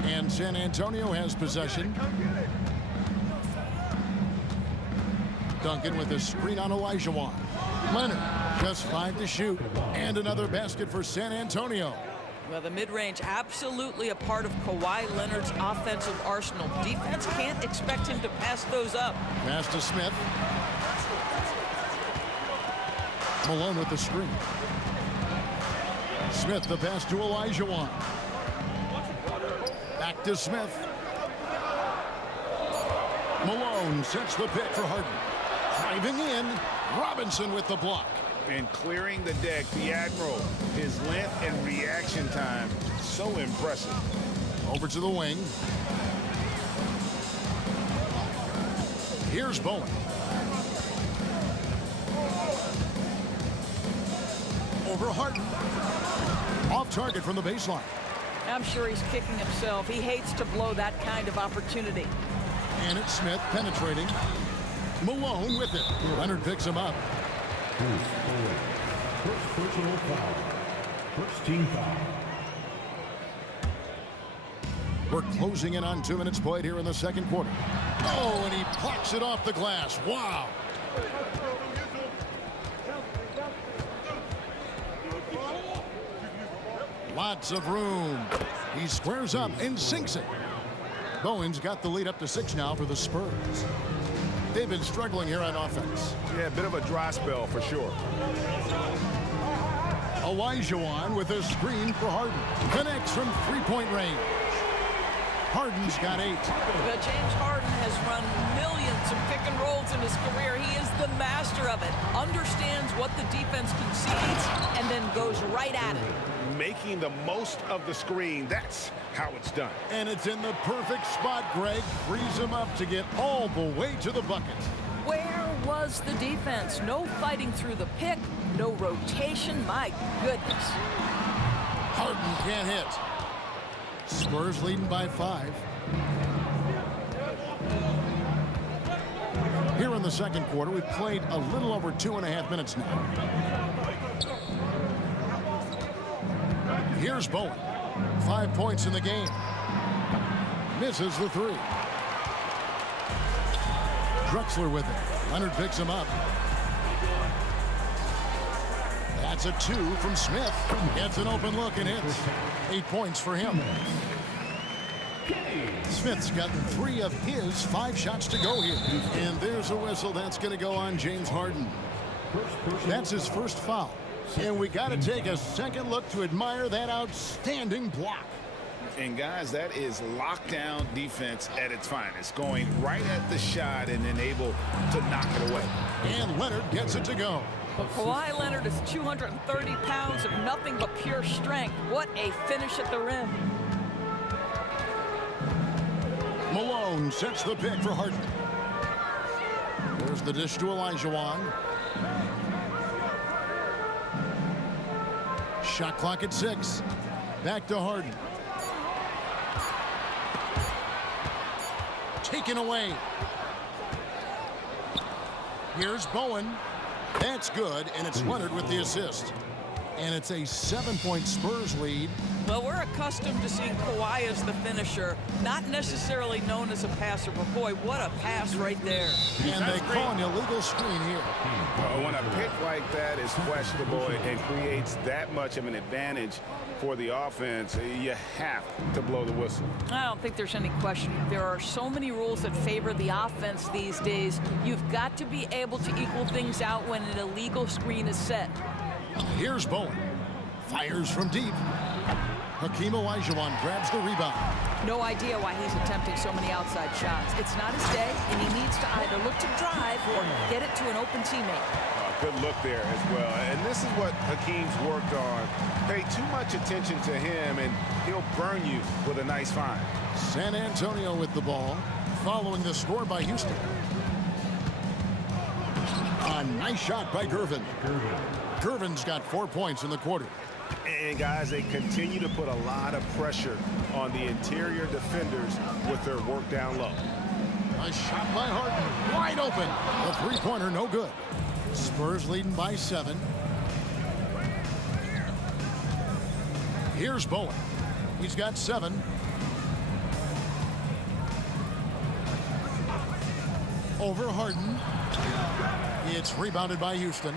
And San Antonio has possession. Duncan with a screen on Olajuwon. Leonard, just 5 to shoot. And another basket for San Antonio. Well, the mid-range absolutely a part of Kawhi Leonard's offensive arsenal. Defense can't expect him to pass those up. Pass to Smith. Malone with the screen. Smith the pass to Olajuwon. Back to Smith. Malone sets the pick for Harden. Driving in. Robinson with the block. And clearing the deck, the Admiral. His length and reaction time, so impressive. Over to the wing. Here's Bowen. Over Harden. Off target from the baseline. I'm sure he's kicking himself. He hates to blow that kind of opportunity. And it's Smith penetrating. Malone with it. Leonard picks him up. First personal foul. First team foul. We're closing in on 2 minutes played here in the second quarter. Oh, and he plucks it off the glass. Wow. Lots of room. He squares up and sinks it. Bowen's got the lead up to 6 now for the Spurs. They've been struggling here on offense. Yeah, a bit of a dry spell for sure. Olajuwon with a screen for Harden. Connects from 3-point range. Harden's got 8. But James Harden has run millions of pick and rolls in his career. He is the master of it. Understands what the defense concedes and then goes right at it. Making the most of the screen. That's how it's done. And it's in the perfect spot, Greg. Frees him up to get all the way to the bucket. Where was the defense? No fighting through the pick, no rotation. My goodness. Harden can't hit. Spurs leading by 5. Here in the second quarter, we've played a little over 2.5 minutes now. Here's Bowen. 5 points in the game. Misses the 3. Drexler with it. Leonard picks him up. That's a 2 from Smith. Gets an open look and hits. 8 points for him. Smith's gotten 3 of his 5 shots to go here. And there's a whistle. That's going to go on James Harden. That's his first foul. And we got to take a second look to admire that outstanding block. And guys, that is lockdown defense at its finest. Going right at the shot and then able to knock it away. And Leonard gets it to go. But Kawhi Leonard is 230 pounds of nothing but pure strength. What a finish at the rim. Malone sets the pick for Harden. There's the dish to Olajuwon. Shot clock at 6. Back to Harden. Taken away. Here's Bowen. That's good, and it's Leonard with the assist. And it's a 7-point Spurs lead. Well, we're accustomed to seeing Kawhi as the finisher, not necessarily known as a passer, but boy, what a pass right there. And they call an illegal screen here. When a pick like that is questionable and creates that much of an advantage for the offense, you have to blow the whistle. I don't think there's any question. There are so many rules that favor the offense these days. You've got to be able to equal things out when an illegal screen is set. Here's Bowen. Fires from deep. Hakeem Olajuwon grabs the rebound. No idea why he's attempting so many outside shots. It's not his day, and he needs to either look to drive or get it to an open teammate. Good look there as well. And this is what Hakeem's worked on. Pay too much attention to him, and he'll burn you with a nice find. San Antonio with the ball, following the score by Houston. A nice shot by Gervin. Gervin's got 4 points in the quarter. And guys, they continue to put a lot of pressure on the interior defenders with their work down low. A shot by Harden, wide open. The three-pointer, no good. Spurs leading by 7. Here's Bowen. He's got 7. Over Harden. It's rebounded by Houston.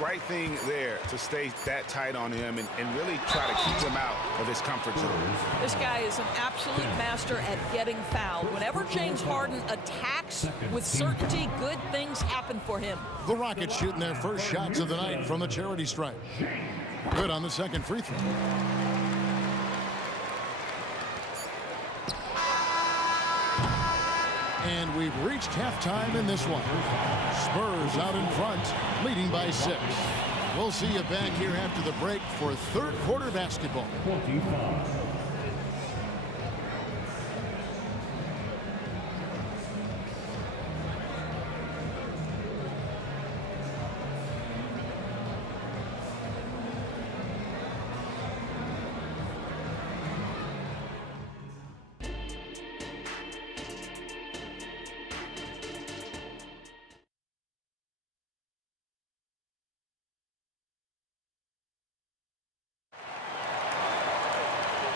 Right thing there to stay that tight on him and really try to keep him out of his comfort zone. This guy is an absolute master at getting fouled. Whenever James Harden attacks with certainty, good things happen for him. The Rockets shooting their first shots of the night from the charity stripe. Good on the second free throw. And we've reached halftime in this one. Spurs out in front, leading by 6. We'll see you back here after the break for third quarter basketball. 25.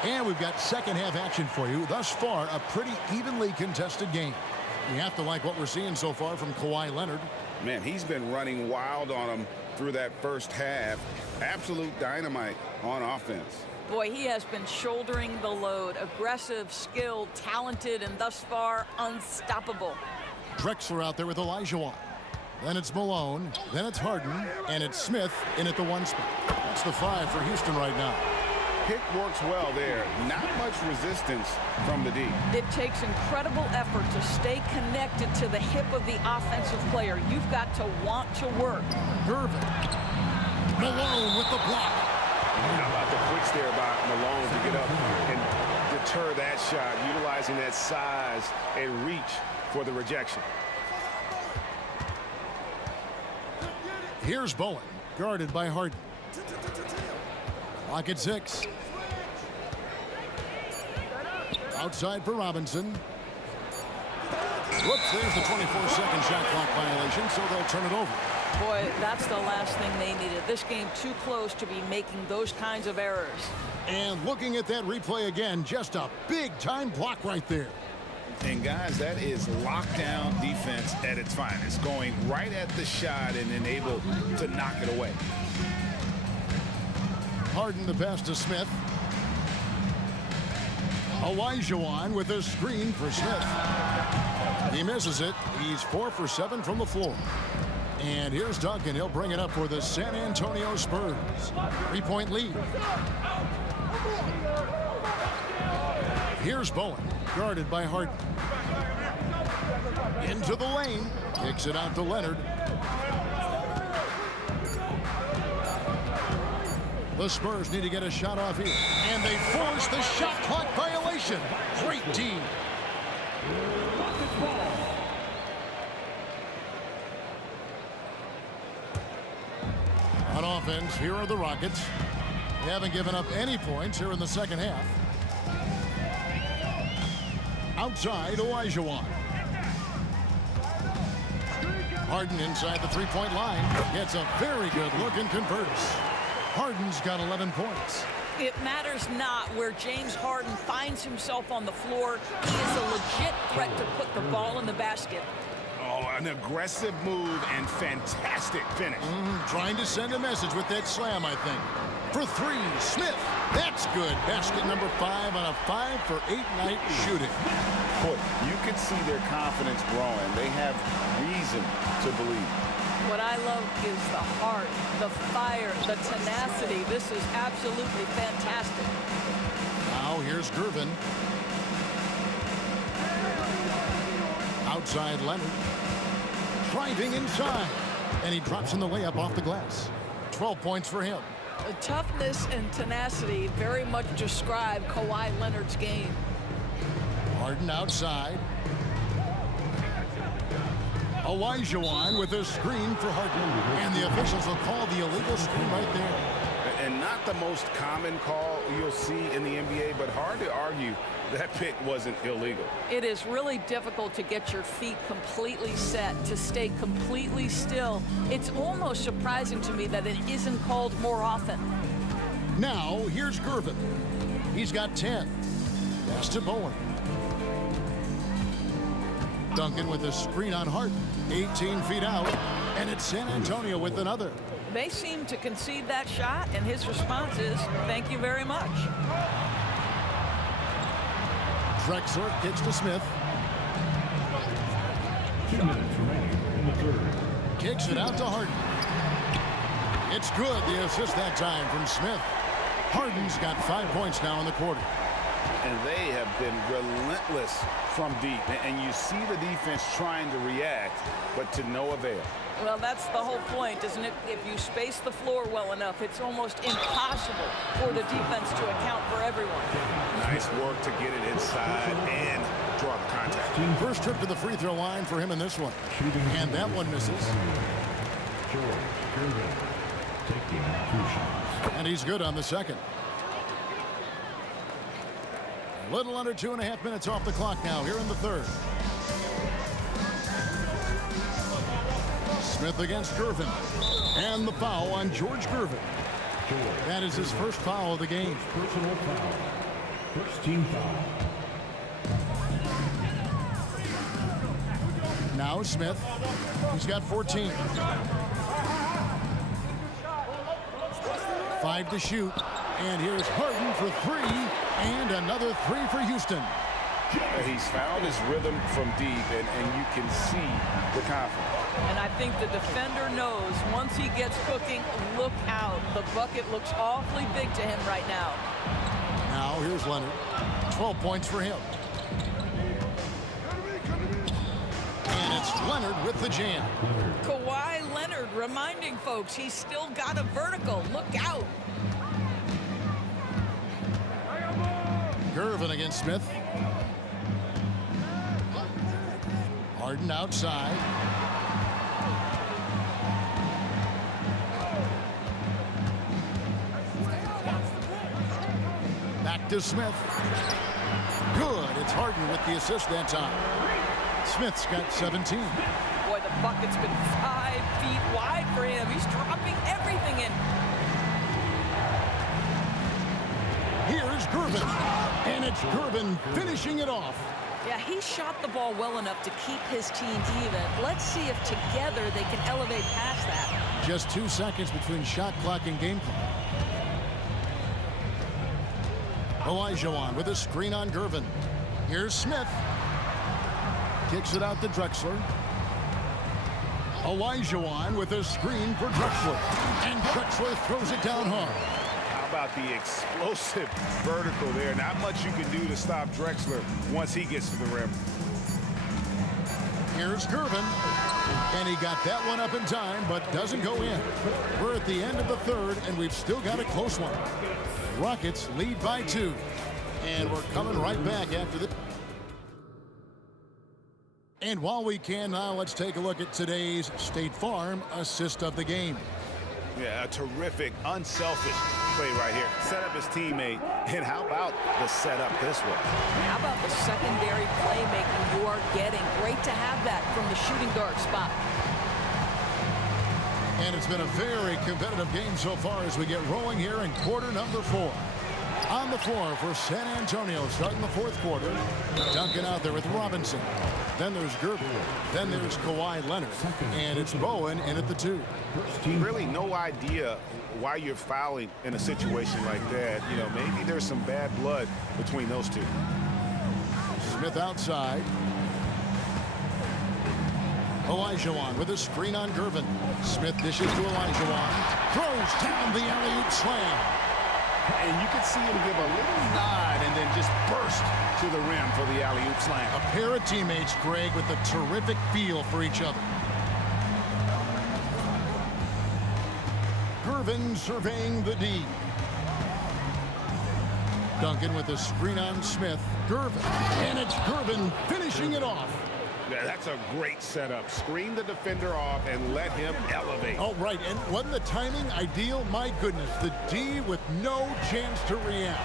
And we've got second half action for you. Thus far, a pretty evenly contested game. You have to like what we're seeing so far from Kawhi Leonard. Man, he's been running wild on him through that first half. Absolute dynamite on offense. Boy, he has been shouldering the load. Aggressive, skilled, talented, and thus far unstoppable. Drexler out there with Olajuwon. Then it's Malone. Then it's Harden. And it's Smith in at the 1 spot. That's the 5 for Houston right now. Pick works well there. Not much resistance from the D. It takes incredible effort to stay connected to the hip of the offensive player. You've got to want to work. Gervin. Malone with the block. How about the quick stare by Malone to get up and deter that shot, utilizing that size and reach for the rejection. Here's Bowen, guarded by Harden. Clock at 6. Outside for Robinson. Whoops, there's the 24-second shot clock violation, so they'll turn it over. Boy, that's the last thing they needed. This game too close to be making those kinds of errors. And looking at that replay again, just a big-time block right there. And guys, that is lockdown defense at its finest, going right at the shot and then able to knock it away. Harden the pass to Smith. Olajuwon with a screen for Smith. He misses it. He's 4 for 7 from the floor. And here's Duncan. He'll bring it up for the San Antonio Spurs. 3-point lead. Here's Bowen, guarded by Harden. Into the lane. Kicks it out to Leonard. The Spurs need to get a shot off here. And they force the shot clock violation. Great team. On offense, here are the Rockets. They haven't given up any points here in the second half. Outside, Olajuwon. Harden inside the three-point line. Gets a very good look and converts. Harden's got 11 points. It matters not where James Harden finds himself on the floor. He is a legit threat to put the ball in the basket. Oh, an aggressive move and fantastic finish. Trying to send a message with that slam, I think. For three, Smith. That's good. Basket number 5 on a 5 for 8 night shooting. Boy, you can see their confidence growing. They have reason to believe. What I love is the heart, the fire, the tenacity. This is absolutely fantastic. Now here's Gervin. Outside Leonard. Driving inside. And he drops in the layup off the glass. 12 points for him. The toughness and tenacity very much describe Kawhi Leonard's game. Harden outside. Olajuwon with a screen for Harden. And the officials will call the illegal screen right there. And not the most common call you'll see in the NBA, but hard to argue that pick wasn't illegal. It is really difficult to get your feet completely set, to stay completely still. It's almost surprising to me that it isn't called more often. Now, here's Gervin. He's got 10. Pass to Bowen. Duncan with a screen on Harden. 18 feet out. And it's San Antonio with another. They seem to concede that shot, and his response is, thank you very much. Drexler kicks to Smith. 2 minutes remaining in the third. Kicks it out to Harden. It's good. The assist that time from Smith. Harden's got 5 points now in the quarter. And they have been relentless from deep. And you see the defense trying to react, but to no avail. Well, that's the whole point, isn't it? If you space the floor well enough, it's almost impossible for the defense to account for everyone. Nice work to get it inside and draw the contact. First trip to the free throw line for him in this one. And that one misses. And he's good on the second. A little under 2.5 minutes off the clock now here in the third. Smith against Gervin. And the foul on George Gervin. That is his first foul of the game. Personal foul. First team foul. Now Smith. He's got 14. 5 to shoot. And here's Harden for 3. And another 3 for Houston. He's found his rhythm from deep, and you can see the confidence. And I think the defender knows once he gets cooking, look out. The bucket looks awfully big to him right now. Now here's Leonard. 12 points for him. And it's Leonard with the jam. Kawhi Leonard reminding folks he's still got a vertical. Look out. Gervin against Smith. Harden outside. Back to Smith. Good. It's Harden with the assist that time. Smith's got 17. Boy, the bucket's been 5 feet wide for him. He's dropping everything in. Here's Gervin. And it's Gervin finishing it off. Yeah, he shot the ball well enough to keep his team even. Let's see if together they can elevate past that. Just 2 seconds between shot clock and game clock. Olajuwon with a screen on Gervin. Here's Smith. Kicks it out to Drexler. Olajuwon with a screen for Drexler. And Drexler throws it down hard. How about the explosive vertical there? Not much you can do to stop Drexler once he gets to the rim. Here's Gervin. And he got that one up in time, but doesn't go in. We're at the end of the third, and we've still got a close one. Rockets lead by 2. And we're coming right back after this. And while we can now, let's take a look at today's State Farm assist of the game. Yeah, a terrific, unselfish play right here. Set up his teammate. And how about the setup this way? How about the secondary playmaking you are getting? Great to have that from the shooting guard spot. And it's been a very competitive game so far as we get rolling here in quarter number 4. On the floor for San Antonio starting the fourth quarter. Duncan out there with Robinson. Then there's Gervin. Then there's Kawhi Leonard. And it's Bowen in at the 2. Really no idea why you're fouling in a situation like that. You know, maybe there's some bad blood between those two. Smith outside. Olajuwon with a screen on Gervin. Smith dishes to Olajuwon. Throws down the alley-oop slam. And you can see him give a little nod and then just burst to the rim for the alley-oop slam. A pair of teammates, Greg, with a terrific feel for each other. Gervin surveying the D. Duncan with a screen on Smith. Gervin. And it's Gervin finishing it off. Yeah, that's a great setup. Screen the defender off and let him elevate. Oh, right. And wasn't the timing ideal? My goodness. The D with no chance to react.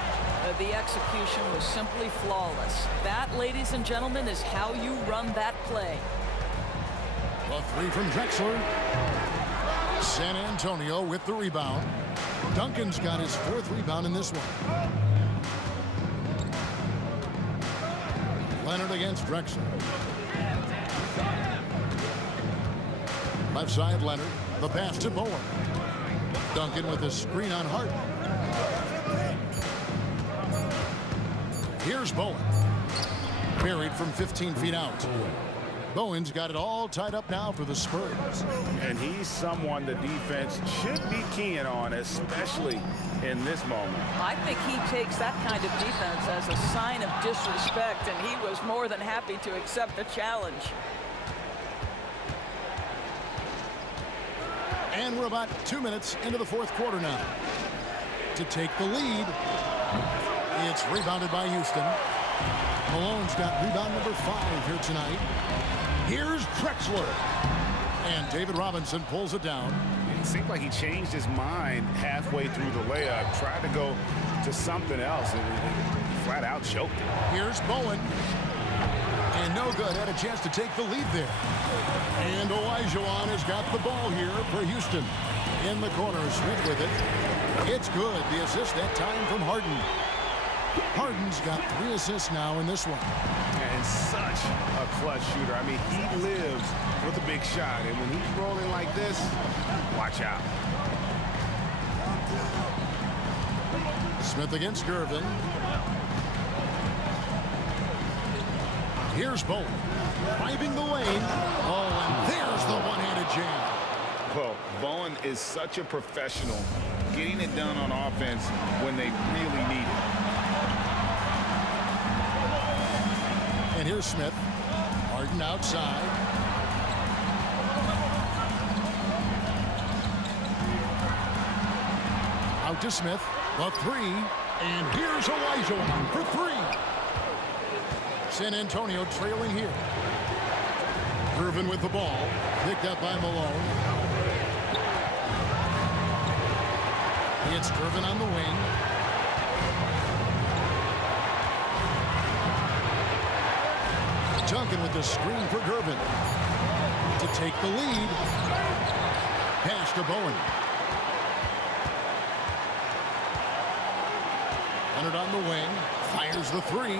The execution was simply flawless. That, ladies and gentlemen, is how you run that play. A 3 from Drexler. San Antonio with the rebound. Duncan's got his 4th rebound in this one. Leonard against Drexler. Left side, Leonard. The pass to Bowen. Duncan with a screen on Hart. Here's Bowen. Buried from 15 feet out. Bowen's got it all tied up now for the Spurs. And he's someone the defense should be keying on, especially in this moment. I think he takes that kind of defense as a sign of disrespect, and he was more than happy to accept the challenge. And we're about 2 minutes into the fourth quarter now. To take the lead, it's rebounded by Houston. Malone's got rebound number 5 here tonight. Here's Drexler. And David Robinson pulls it down. It seemed like he changed his mind halfway through the layup, tried to go to something else, and flat out choked it. Here's Bowen. And no good. Had a chance to take the lead there. And Olajuwon has got the ball here for Houston. In the corner, Smith with it. It's good. The assist that time from Harden. Harden's got 3 assists now in this one. And such a clutch shooter. I mean, he lives for the big shot. And when he's rolling like this, watch out. Smith against Gervin. Here's Bowen. Driving the lane. Oh, and there's the one-handed jam. Well, Bowen is such a professional, getting it done on offense when they really need it. And here's Smith. Harden outside. Out to Smith. The 3. And here's Olajuwon for 3. San Antonio trailing here. Gervin with the ball. Picked up by Malone. It's Gervin on the wing. Duncan with the screen for Gervin. To take the lead. Pass to Bowen. Leonard on the wing. Fires the 3.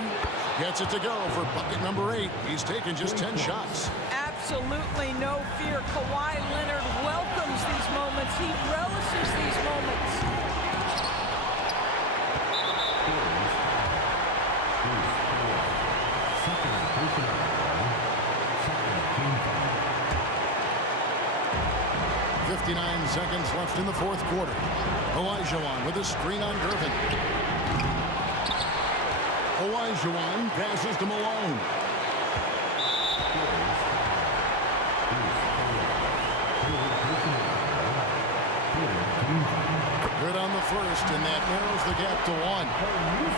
Gets it to go for bucket number 8. He's taken just 10 shots. Absolutely no fear. Kawhi Leonard welcomes these moments. He relishes these moments. .59 seconds left in the fourth quarter. Olajuwon with a screen on Gervin. Olajuwon passes to Malone. Good on the first, and that narrows the gap to 1.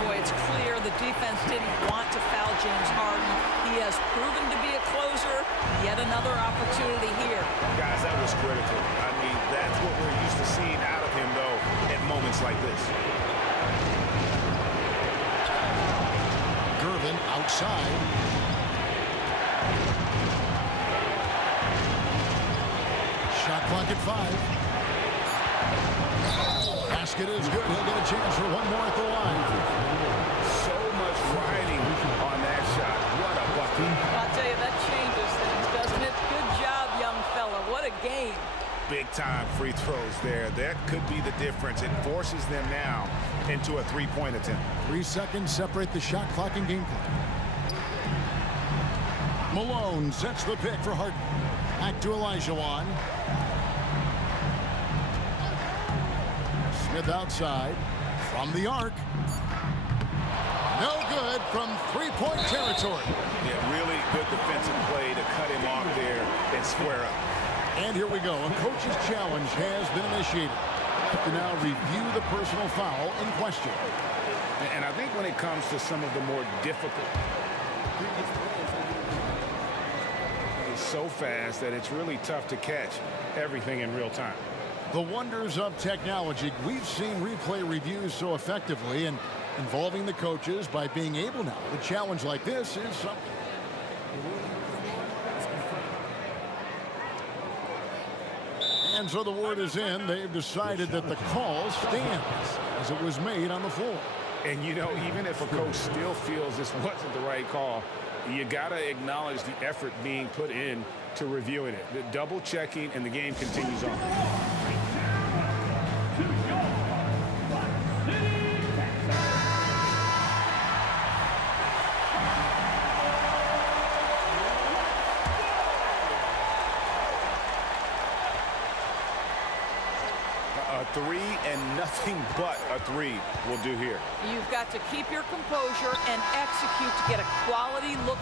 Boy, it's clear the defense didn't want to foul James Harden. He has proven to be a closer. Yet another opportunity here. Guys, that was critical. I mean, that's what we're used to seeing out of him, though, at moments like this. Gervin outside. Shot clock at 5. Basket is good. He'll get a chance for one more at the line. So much riding on that shot. What a bucket. I'll tell you, that changes things, doesn't it? Good job, young fella. What a game. Big-time free throws there. That could be the difference. It forces them now into a three-point attempt. 3 seconds separate the shot clock and game clock. Malone sets the pick for Harden. Back to Olajuwon. Smith outside from the arc. No good from three-point territory. Yeah, really good defensive play to cut him off there and square up. And here we go. A coach's challenge has been initiated. To now review the personal foul in question. And I think when it comes to some of the more difficult, it's so fast that it's really tough to catch everything in real time. The wonders of technology. We've seen replay reviews so effectively, and involving the coaches by being able now to challenge like this is something. And so the word is in. They've decided that the call stands as it was made on the floor. And, you know, even if a coach still feels this wasn't the right call, you got to acknowledge the effort being put in to reviewing it. The double checking, and the game continues on. A three and nothing but a three will do here. You've got to keep your composure and execute to get a quality look.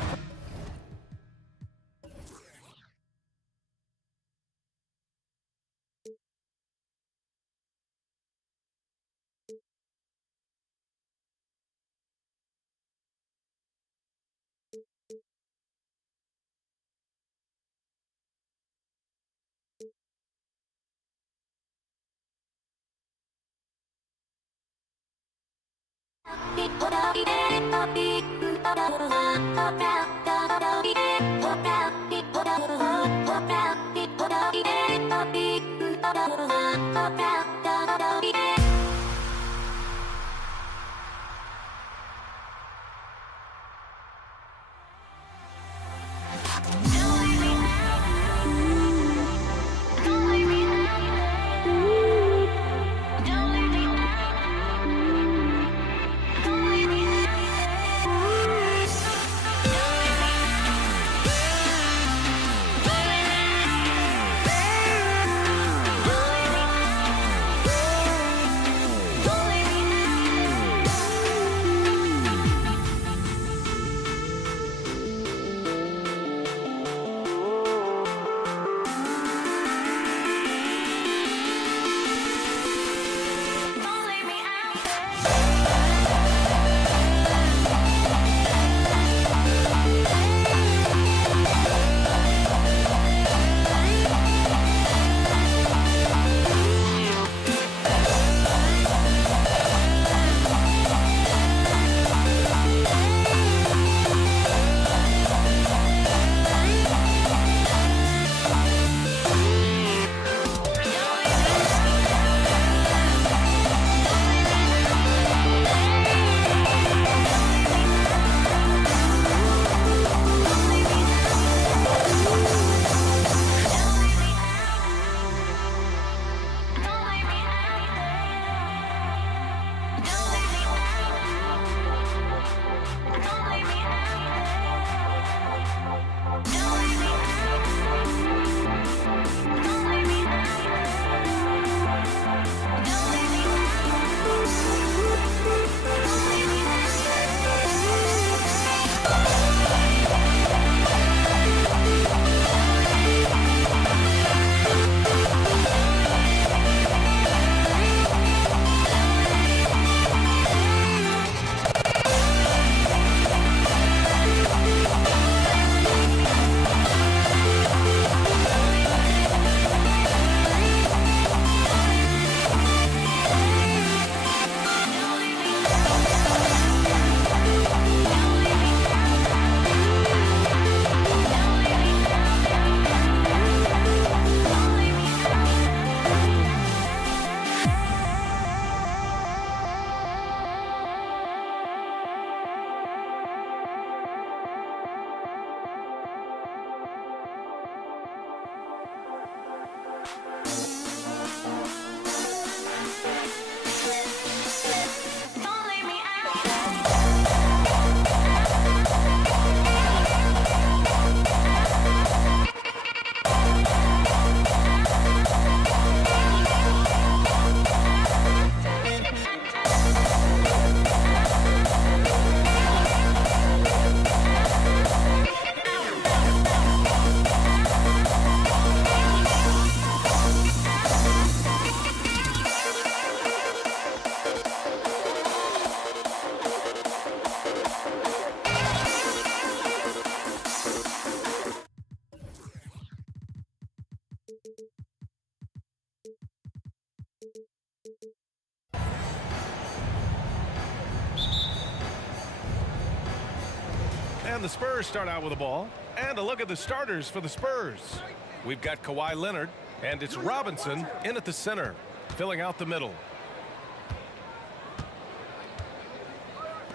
And the Spurs start out with the ball. And a look at the starters for the Spurs. We've got Kawhi Leonard, and it's Robinson in at the center, filling out the middle.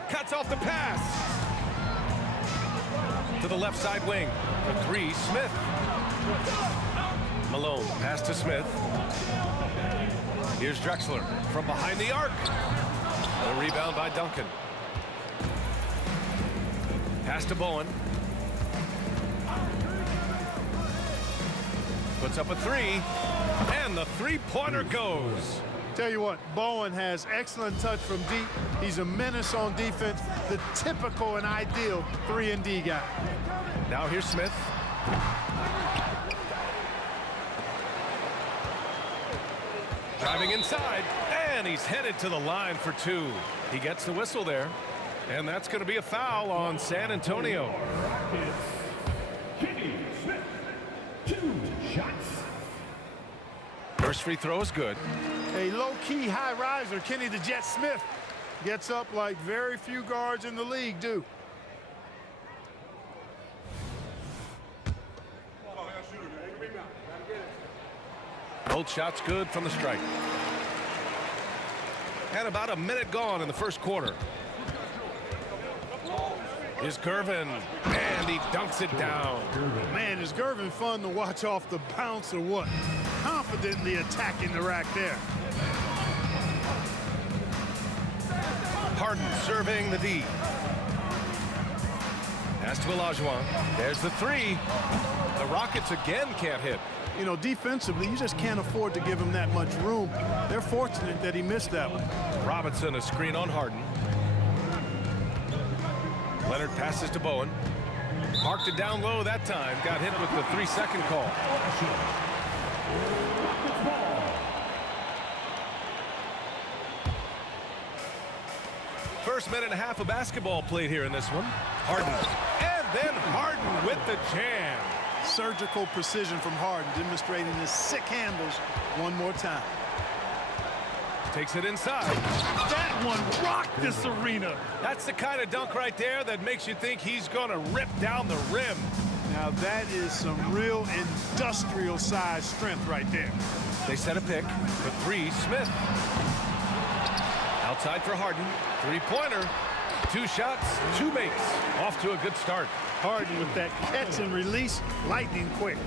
Cuts off the pass. To the left side wing. For three, Smith. Malone, pass to Smith. Here's Drexler from behind the arc. The rebound by Duncan. Pass to Bowen. Puts up a three, and the three-pointer goes. Tell you what, Bowen has excellent touch from deep. He's a menace on defense, the typical and ideal 3-and-D guy. Now here's Smith. Driving inside, and he's headed to the line for two. He gets the whistle there, and that's going to be a foul on San Antonio. Smith, 2 shots. First free throw is good. A low-key high riser, Kenny the Jet Smith, gets up like very few guards in the league do. Both shots good from the strike. And about a minute gone in the first quarter. Here's Gervin, and he dunks it down. Man, is Gervin fun to watch off the bounce or what? Confidently attacking the rack there. Harden serving the D. Pass to Olajuwon. There's the three. The Rockets again can't hit. You know, defensively, you just can't afford to give him that much room. They're fortunate that he missed that one. Robinson, a screen on Harden. Leonard passes to Bowen. Parked it down low that time. Got hit with the 3-second call. First minute and a half of basketball played here in this one. Harden. And then Harden with the jam. Surgical precision from Harden, demonstrating his sick handles one more time. Takes it inside. That one rocked this arena. That's the kind of dunk right there that makes you think he's going to rip down the rim. Now that is some real industrial size strength right there. They set a pick for three. Smith. Outside for Harden. Three-pointer. 2 shots, 2 makes. Off to a good start. Harden with that catch and release, lightning quick.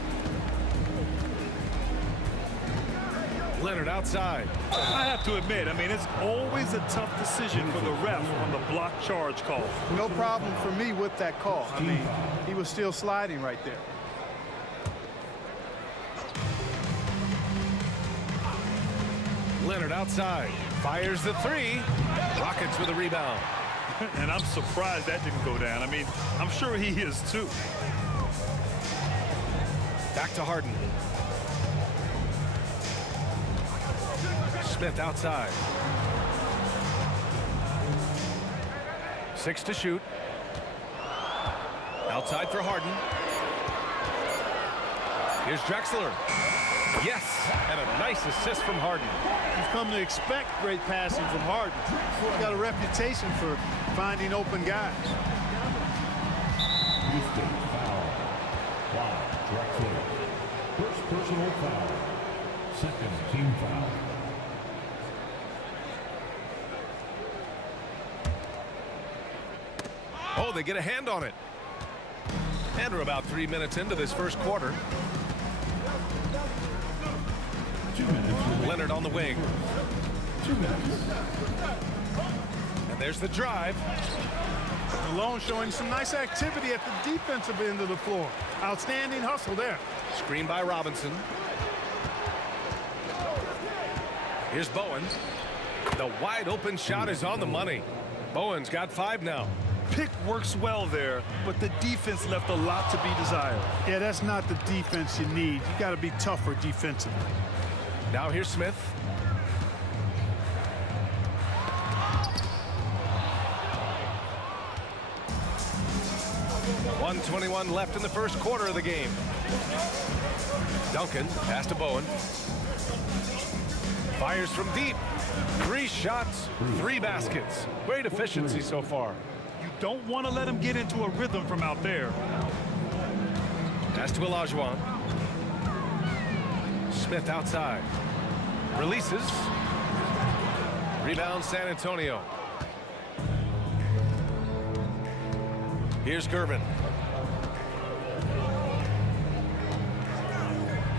Leonard outside. I have to admit, I mean, it's always a tough decision for the ref on the block charge call. No problem for me with that call. I mean, he was still sliding right there. Leonard outside. Fires the three. Rockets with a rebound. And I'm surprised that didn't go down. I mean, I'm sure he is too. Back to Harden. Smith outside. 6 to shoot. Outside for Harden. Here's Drexler. Yes, and a nice assist from Harden. You've come to expect great passing from Harden. He's got a reputation for finding open guys. Houston foul. Wow, Drexler. First personal foul. Second team foul. Oh, they get a hand on it. And we're about 3 minutes into this first quarter. 2 minutes. Leonard on the wing. 2 minutes. And there's the drive. Malone showing some nice activity at the defensive end of the floor. Outstanding hustle there. Screen by Robinson. Here's Bowen. The wide open shot is on the money. Bowen's got 5 now. Pick works well there, but the defense left a lot to be desired. Yeah, that's not the defense you need. You got to be tougher defensively. Now here's Smith. .121 left in the first quarter of the game. Duncan, pass to Bowen. Fires from deep. 3 shots, 3 baskets. Great efficiency so far. You don't want to let him get into a rhythm from out there. Pass to Olajuwon. Smith outside. Releases. Rebound San Antonio. Here's Gervin.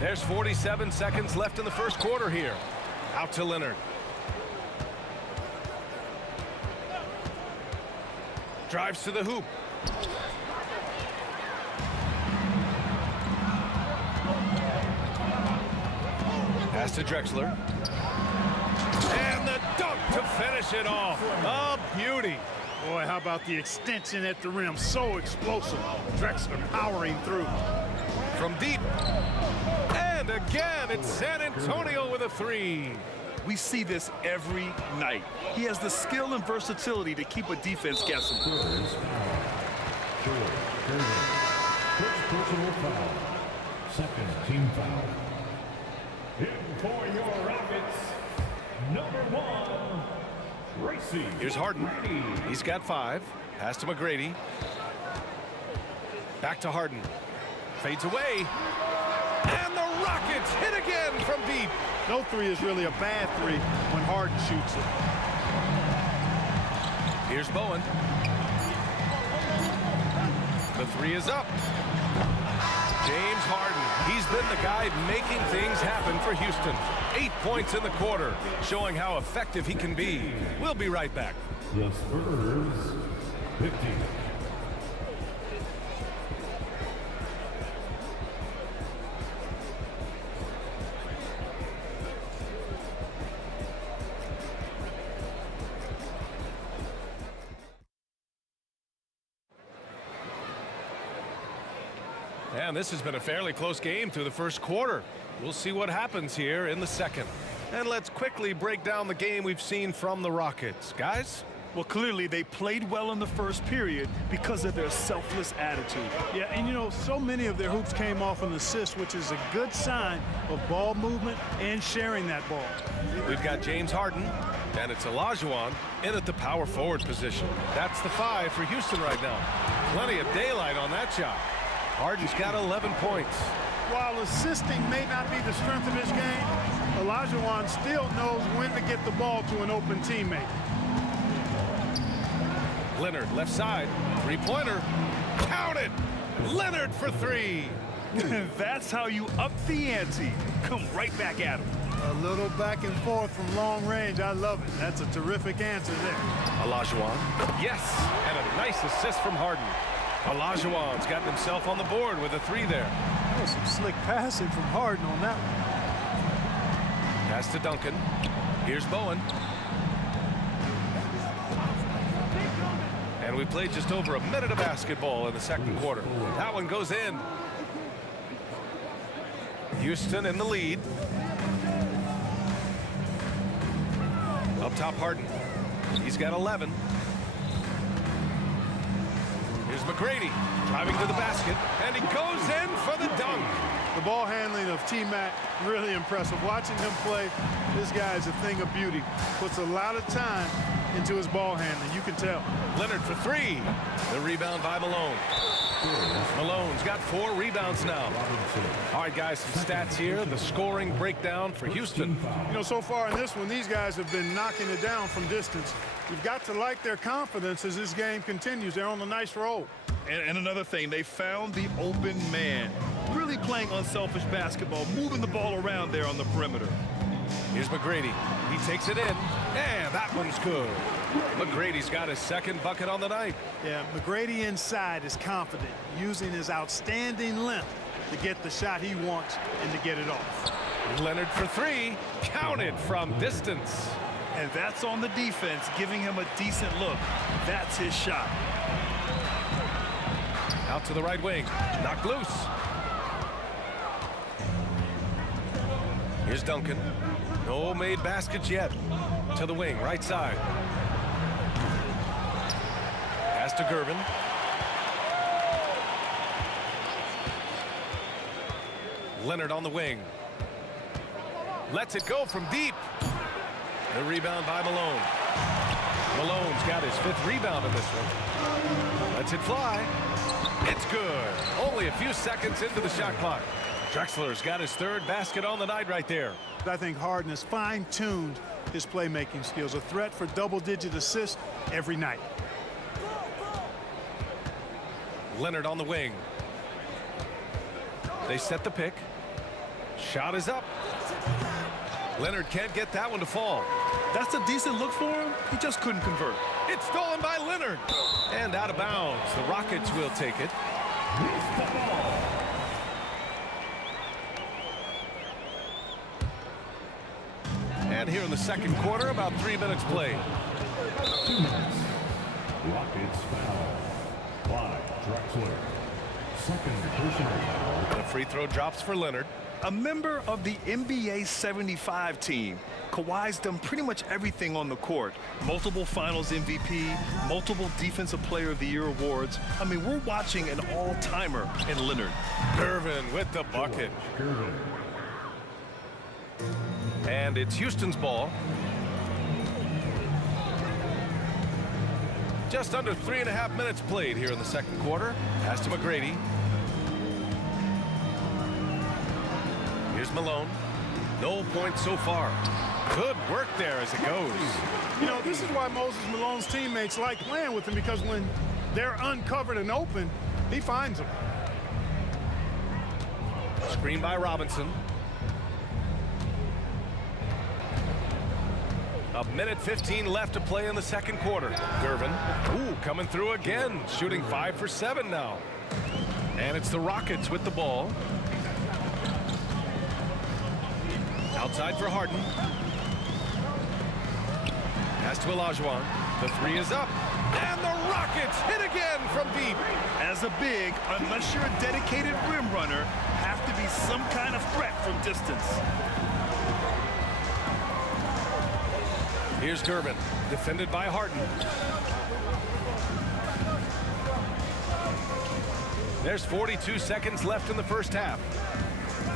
There's 47 seconds left in the first quarter here. Out to Leonard. Drives to the hoop. Pass to Drexler. And the dunk to finish it off. A beauty. Boy, how about the extension at the rim? So explosive. Drexler powering through. From deep. And again, it's San Antonio with a three. We see this every night. He has the skill and versatility to keep a defense guessing. First personal foul. Second team foul. In for your Rockets, number 1, Racing. Here's Harden. He's got 5. Pass to McGrady. Back to Harden. Fades away. And the Rockets hit again from deep. No three is really a bad three when Harden shoots it. Here's Bowen. The three is up. James Harden. He's been the guy making things happen for Houston. 8 points in the quarter, showing how effective he can be. We'll be right back. The Spurs 50. And this has been a fairly close game through the first quarter. We'll see what happens here in the second. And let's quickly break down the game we've seen from the Rockets. Guys? Well, clearly they played well in the first period because of their selfless attitude. Yeah, and you know, so many of their hoops came off an assist, which is a good sign of ball movement and sharing that ball. We've got James Harden, and it's Olajuwon in at the power forward position. That's the 5 for Houston right now. Plenty of daylight on that shot. Harden's got 11 points. While assisting may not be the strength of his game, Olajuwon still knows when to get the ball to an open teammate. Leonard, left side, three-pointer. Count it! Leonard for 3. That's how you up the ante. Come right back at him. A little back and forth from long range. I love it. That's a terrific answer there. Olajuwon. Yes, and a nice assist from Harden. Olajuwon's gotten himself on the board with a 3 there. That was some slick passing from Harden on that one. Pass to Duncan. Here's Bowen. And we played just over a minute of basketball in the second quarter. That one goes in. Houston in the lead. Up top, Harden. He's got 11. Here's McGrady driving to the basket, and he goes in for the dunk. The ball handling of T-Mac, really impressive. Watching him play, this guy is a thing of beauty. Puts a lot of time into his ball handling, you can tell. Leonard for 3. The rebound by Malone. Malone's got 4 rebounds now. All right, guys, some stats here. The scoring breakdown for Houston. You know, so far in this one, these guys have been knocking it down from distance. You've got to like their confidence as this game continues. They're on a nice roll. And another thing, they found the open man. Really playing unselfish basketball, moving the ball around there on the perimeter. Here's McGrady. He takes it in, and that one's good. McGrady's got his second bucket on the night. Yeah, McGrady inside is confident, using his outstanding length to get the shot he wants and to get it off. Leonard for 3, counted from distance. And that's on the defense, giving him a decent look. That's his shot. Out to the right wing, knocked loose. Here's Duncan. No made baskets yet. To the wing, right side. Pass to Gervin. Leonard on the wing. Lets it go from deep. The rebound by Malone. Malone's got his 5th rebound in this one. Lets it fly. It's good. Only a few seconds into the shot clock. Drexler's got his 3rd basket on the night right there. I think Harden has fine-tuned his playmaking skills. A threat for double-digit assists every night. Leonard on the wing. They set the pick. Shot is up. Leonard can't get that one to fall. That's a decent look for him. He just couldn't convert. It's stolen by Leonard. And out of bounds. The Rockets will take it. And here in the second quarter, about 3 minutes played. 2 minutes. Rockets foul by Drexler. Second personal foul. The free throw drops for Leonard. A member of the NBA 75 team. Kawhi's done pretty much everything on the court. Multiple Finals MVP, multiple Defensive Player of the Year awards. I mean, we're watching an all-timer in Leonard. Gervin with the bucket. Gervin. And it's Houston's ball. Just under 3.5 minutes played here in the second quarter. Pass to McGrady. Here's Malone. No points so far. Good work there as it goes. You know, this is why Moses Malone's teammates like playing with him, because when they're uncovered and open, he finds them. Screen by Robinson. A minute 15 left to play in the second quarter. Gervin. Ooh, coming through again. Shooting 5 for 7 now. And it's the Rockets with the ball. Outside for Harden. Pass to Olajuwon. The 3 is up. And the Rockets hit again from deep. As a big, unless you're a dedicated rim runner, have to be some kind of threat from distance. Here's Gervin, defended by Harden. There's 42 seconds left in the first half.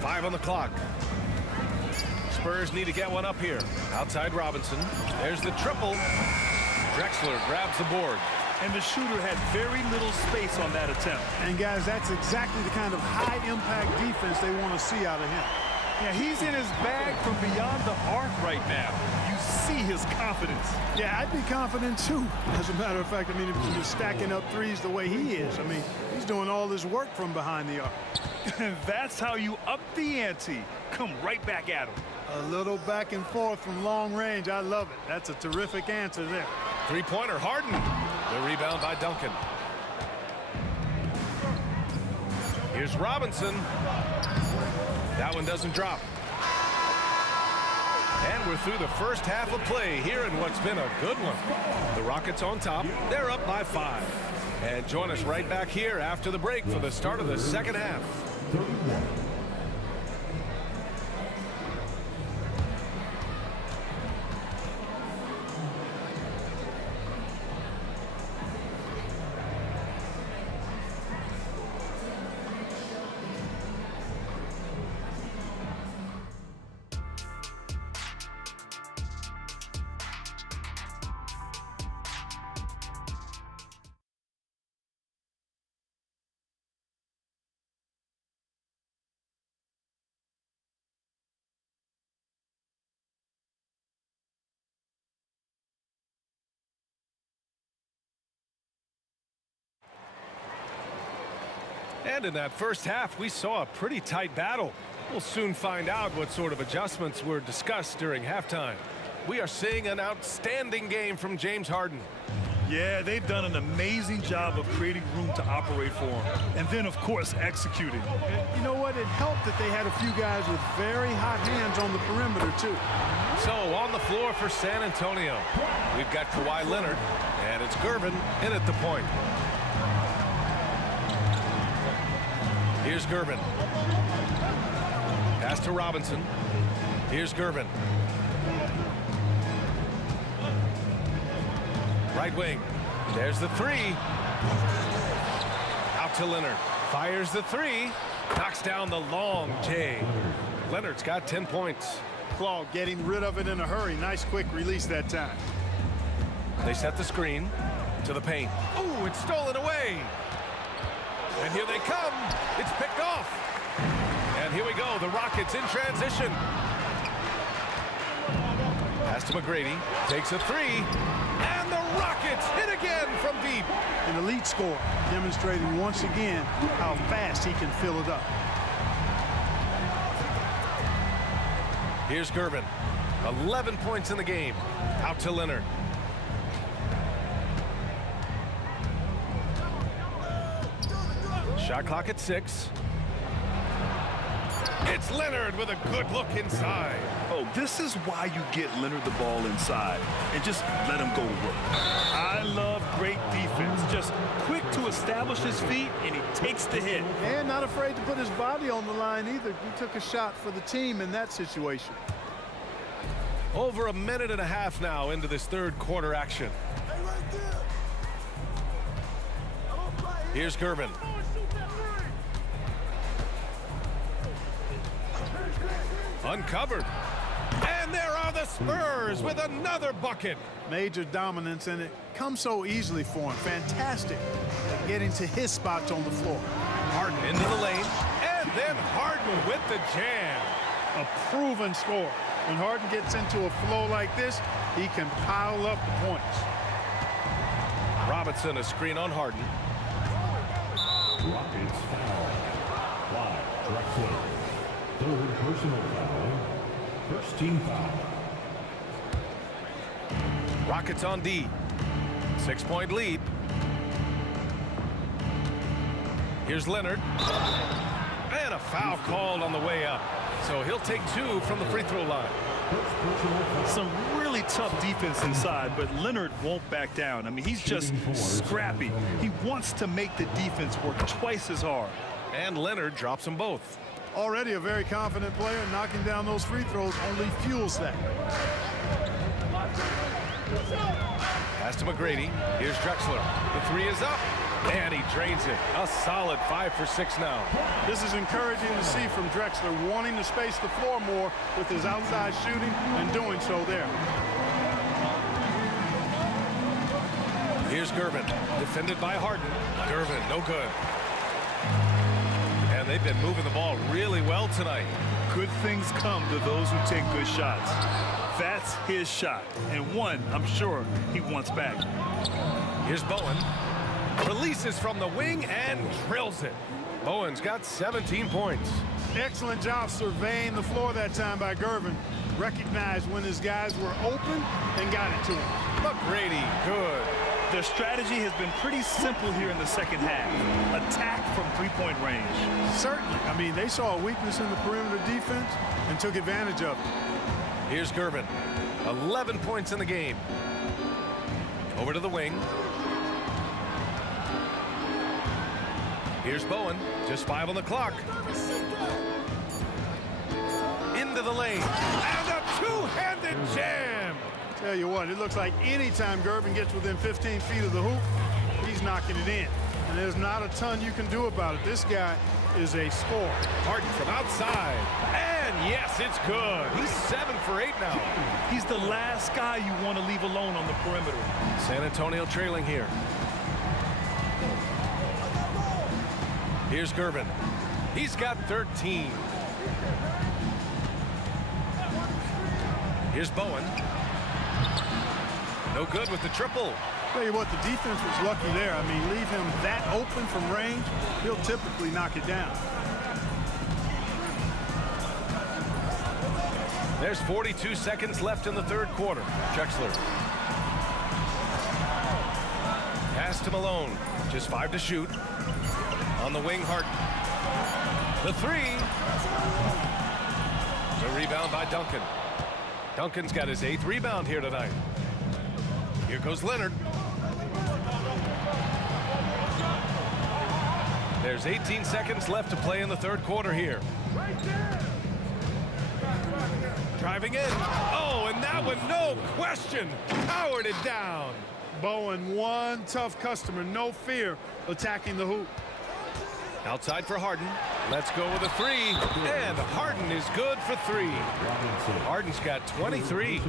5 on the clock. Spurs need to get one up here. Outside Robinson. There's the triple. Drexler grabs the board. And the shooter had very little space on that attempt. And guys, that's exactly the kind of high-impact defense they want to see out of him. Yeah, he's in his bag from beyond the arc right now. You see his confidence. Yeah, I'd be confident too. As a matter of fact, I mean, if you're stacking up threes the way he is, I mean, he's doing all this work from behind the arc. And that's how you up the ante. Come right back at him. A little back and forth from long range. I love it. That's a terrific answer there. Three-pointer, Harden. The rebound by Duncan. Here's Robinson. That one doesn't drop. And we're through the first half of play here in what's been a good one. The Rockets on top. They're up by 5. And join us right back here after the break for the start of the second half. 31. And in that first half, we saw a pretty tight battle. We'll soon find out what sort of adjustments were discussed during halftime. We are seeing an outstanding game from James Harden. Yeah, they've done an amazing job of creating room to operate for him. And then, of course, executing. And you know what? It helped that they had a few guys with very hot hands on the perimeter, too. So, on the floor for San Antonio, we've got Kawhi Leonard, and it's Gervin in at the point. Here's Gervin. Pass to Robinson. Here's Gervin. Right wing. There's the 3. Out to Leonard. Fires the 3. Knocks down the long J. Leonard's got 10 points. Claw getting rid of it in a hurry. Nice quick release that time. They set the screen to the paint. Ooh, it's stolen away. And here they come. It's picked off. And here we go. The Rockets in transition. Pass to McGrady. Takes a three. And the Rockets hit again from deep. An elite scorer, demonstrating once again how fast he can fill it up. Here's Gervin. 11 points in the game. Out to Leonard. Shot clock at 6. It's Leonard with a good look inside. Oh, this is why you get Leonard the ball inside and just let him go work. I love great defense. Just quick to establish his feet, and he takes the hit. And not afraid to put his body on the line either. He took a shot for the team in that situation. Over a minute and a half now into this third quarter action. Here's Gervin. Uncovered. And there are the Spurs with another bucket. Major dominance, and it comes so easily for him. Fantastic at getting to his spots on the floor. Harden into the lane, and then Harden with the jam. A proven scorer. When Harden gets into a flow like this, he can pile up the points. Robinson, a screen on Harden. Rockets foul. Clyde Drexler. Third personal foul. First team foul. Rockets on D. 6-point lead. Here's Leonard. And a foul called on the way up. So he'll take 2 from the free throw line. Some really tough defense inside, but Leonard won't back down. I mean, he's just scrappy. He wants to make the defense work twice as hard. And Leonard drops them both. Already a very confident player, knocking down those free throws only fuels that. Pass to McGrady. Here's Drexler. The 3 is up. And he drains it. A solid 5 for 6 now. This is encouraging to see from Drexler, wanting to space the floor more with his outside shooting and doing so there. Here's Gervin. Defended by Harden. Gervin, no good. And they've been moving the ball really well tonight. Good things come to those who take good shots. That's his shot, and one I'm sure he wants back. Here's Bowen. Releases from the wing and drills it. Bowen's got 17 points. Excellent job surveying the floor that time by Gervin. Recognized when his guys were open and got it to him. McGrady, good. Their strategy has been pretty simple here in the second half. Attack from three-point range. Certainly. I mean, they saw a weakness in the perimeter defense and took advantage of it. Here's Gervin. 11 points in the game. Over to the wing. Here's Bowen. Just 5 on the clock. Into the lane. And a two-handed jam. Tell you what, it looks like anytime Gervin gets within 15 feet of the hoop, he's knocking it in. And there's not a ton you can do about it. This guy is a scorer. Harden from outside. And yes, it's good. He's 7 for 8 now. He's the last guy you want to leave alone on the perimeter. San Antonio trailing here. Here's Gervin. He's got 13. Here's Bowen. No good with the triple. Tell you what, the defense was lucky there. I mean, leave him that open from range, he'll typically knock it down. There's 42 seconds left in the third quarter. Drexler. Pass to Malone. Just 5 to shoot. On the wing, Harden. The 3. The rebound by Duncan. Duncan's got his 8th rebound here tonight. Here goes Leonard. There's 18 seconds left to play in the third quarter here. Driving in. Oh, and that one, no question, powered it down. Bowen, one tough customer, no fear attacking the hoop. Outside for Harden. Let's go with a three. And Harden is good for three. Harden's got 23.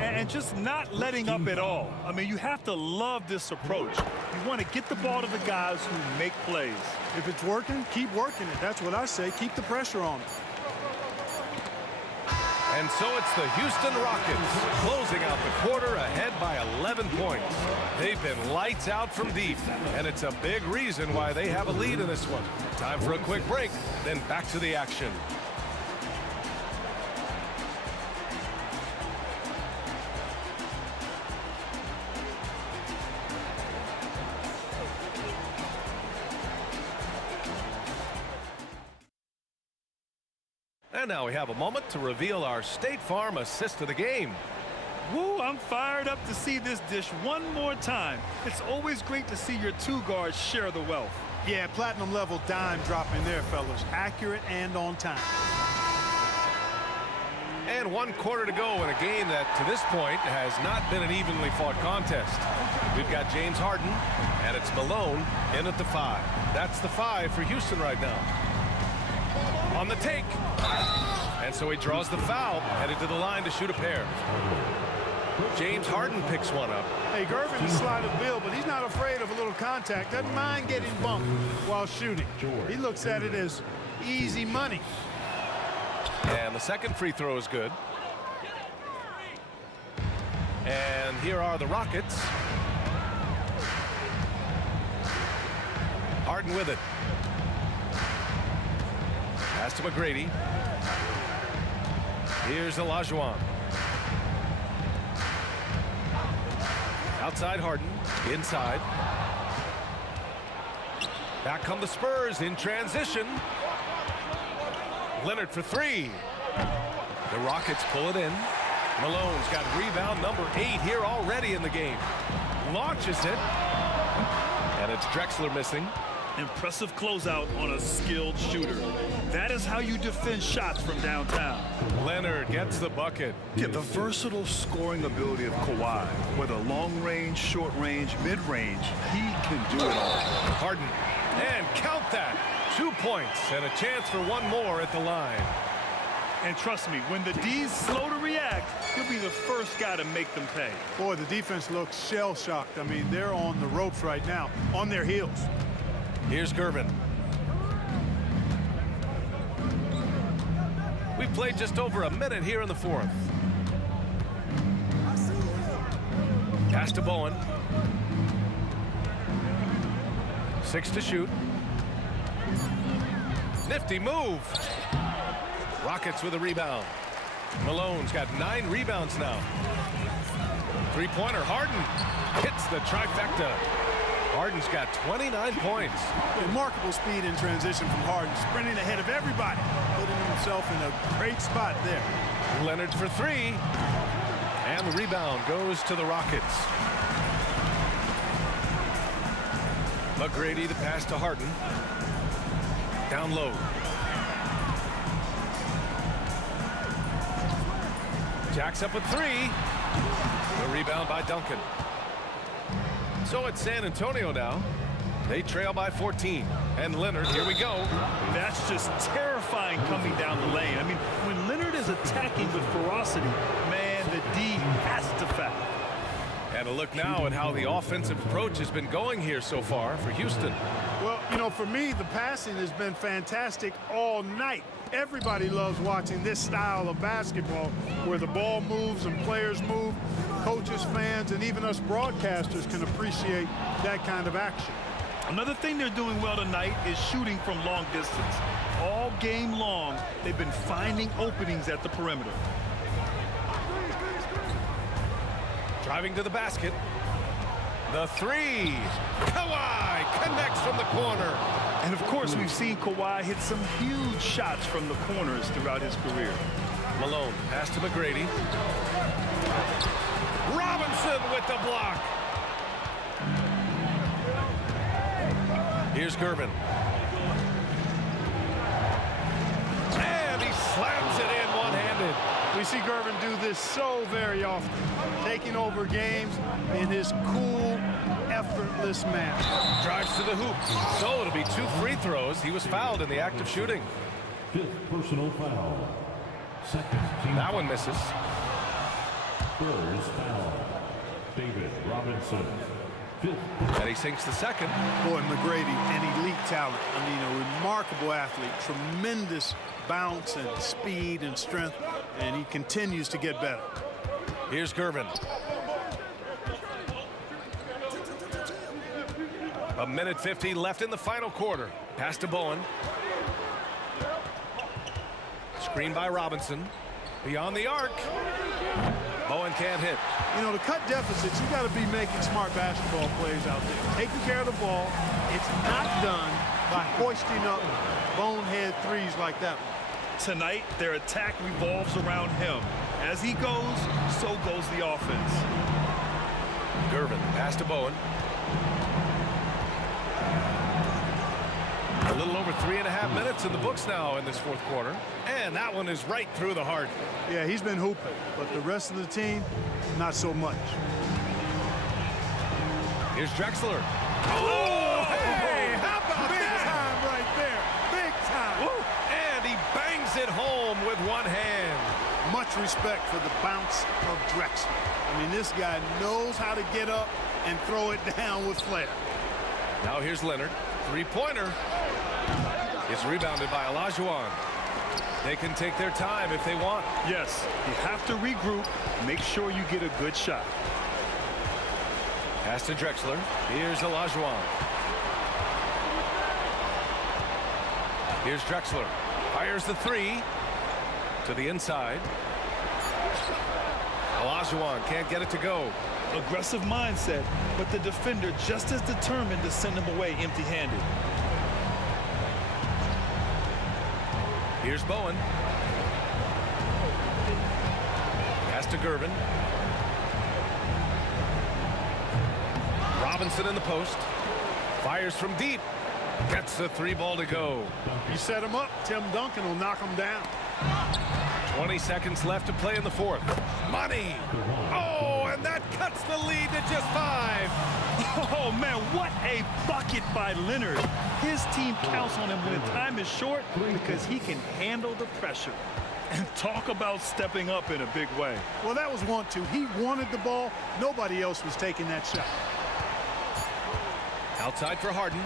And just not letting up at all. I mean, you have to love this approach. You want to get the ball to the guys who make plays. If it's working, keep working it. That's what I say. Keep the pressure on it. And so it's the Houston Rockets closing out the quarter ahead by 11 points. They've been lights out from deep, and it's a big reason why they have a lead in this one. Time for a quick break, then back to the action. And now we have a moment to reveal our State Farm assist of the game. Woo, I'm fired up to see this dish one more time. It's always great to see your two guards share the wealth. Yeah, platinum level dime dropping there, fellas. Accurate and on time. And 1 quarter to go in a game that, to this point, has not been an evenly fought contest. We've got James Harden, and it's Malone in at the 5. That's the 5 for Houston right now. On the take. And so he draws the foul, headed to the line to shoot a pair. James Harden picks one up. Hey, Gervin is slide of Bill, but he's not afraid of a little contact. Doesn't mind getting bumped while shooting. He looks at it as easy money. And the second free throw is good. And here are the Rockets. Harden with it. Pass to McGrady. Here's Olajuwon. Outside Harden. Inside. Back come the Spurs in transition. Leonard for three. The Rockets pull it in. Malone's got rebound number 8 here already in the game. Launches it. And it's Drexler missing. Impressive closeout on a skilled shooter. That is how you defend shots from downtown. Leonard gets the bucket. Yeah, the versatile scoring ability of Kawhi. Whether long range, short range, mid range, he can do it all. Harden. And count that. 2 points and a chance for one more at the line. And trust me, when the D's slow to react, he'll be the first guy to make them pay. Boy, the defense looks shell-shocked. I mean, they're on the ropes right now, on their heels. Here's Gervin. We've played just over a minute here in the fourth. Pass to Bowen. 6 to shoot. Nifty move. Rockets with a rebound. Malone's got 9 rebounds now. Three-pointer, Harden hits the trifecta. Harden's got 29 points. Remarkable speed in transition from Harden, sprinting ahead of everybody, putting himself in a great spot there. Leonard for 3. And the rebound goes to the Rockets. McGrady the pass to Harden. Down low. Jacks up with 3. The rebound by Duncan. So it's San Antonio now. They trail by 14. And Leonard, here we go. That's just terrifying coming down the lane. I mean, when Leonard is attacking with ferocity, man, the D has to foul. And a look now at how the offensive approach has been going here so far for Houston. Well, you know, for me, the passing has been fantastic all night. Everybody loves watching this style of basketball where the ball moves and players move. Coaches, fans, and even us broadcasters can appreciate that kind of action. Another thing they're doing well tonight is shooting from long distance. All game long, they've been finding openings at the perimeter. Driving to the basket. The 3. Kawhi connects from the corner. And of course, we've seen Kawhi hit some huge shots from the corners throughout his career. Malone, pass to McGrady. Robinson with the block. Here's Gervin. And he slams it in one-handed. We see Gervin do this so very often, taking over games in his cool, effortless manner. Drives to the hoop. So it'll be 2 free throws. He was fouled in the act of shooting. 5th personal foul. Second team. That one misses. First foul. David Robinson. 5th. And he sinks the second. Boy, McGrady, an elite talent. I mean, a remarkable athlete. Tremendous bounce and speed and strength, and he continues to get better. Here's Gervin. A minute 50 left in the final quarter. Pass to Bowen. Screen by Robinson. Beyond the arc. Bowen can't hit. You know, to cut deficits, you got to be making smart basketball plays out there. Taking care of the ball. It's not done by hoisting up bonehead threes like that one. Tonight, their attack revolves around him. As he goes, so goes the offense. Gervin, pass to Bowen. A little over 3.5 minutes in the books now in this fourth quarter. And that one is right through the heart. Yeah, he's been hooping, but the rest of the team, not so much. Here's Drexler. Oh, hey, how about big that? time right there. Big time. Woo. And he bangs it home with one hand. Much respect for the bounce of Drexler. I mean, this guy knows how to get up and throw it down with flair. Now here's Leonard. Three-pointer. It's rebounded by Olajuwon. They can take their time if they want. Yes, you have to regroup. Make sure you get a good shot. Pass to Drexler. Here's Olajuwon. Here's Drexler. Fires the three to the inside. Olajuwon can't get it to go. Aggressive mindset, but the defender just as determined to send him away empty-handed. Here's Bowen. Pass to Gervin. Robinson in the post. Fires from deep. Gets the 3-ball to go. You set him up, Tim Duncan will knock him down. 20 seconds left to play in the fourth. Money. Oh, and that cuts the lead to just 5. Oh, man, what a bucket by Leonard. His team counts on him when time is short because he can handle the pressure. And talk about stepping up in a big way. Well, that was 1-2. He wanted the ball. Nobody else was taking that shot. Outside for Harden.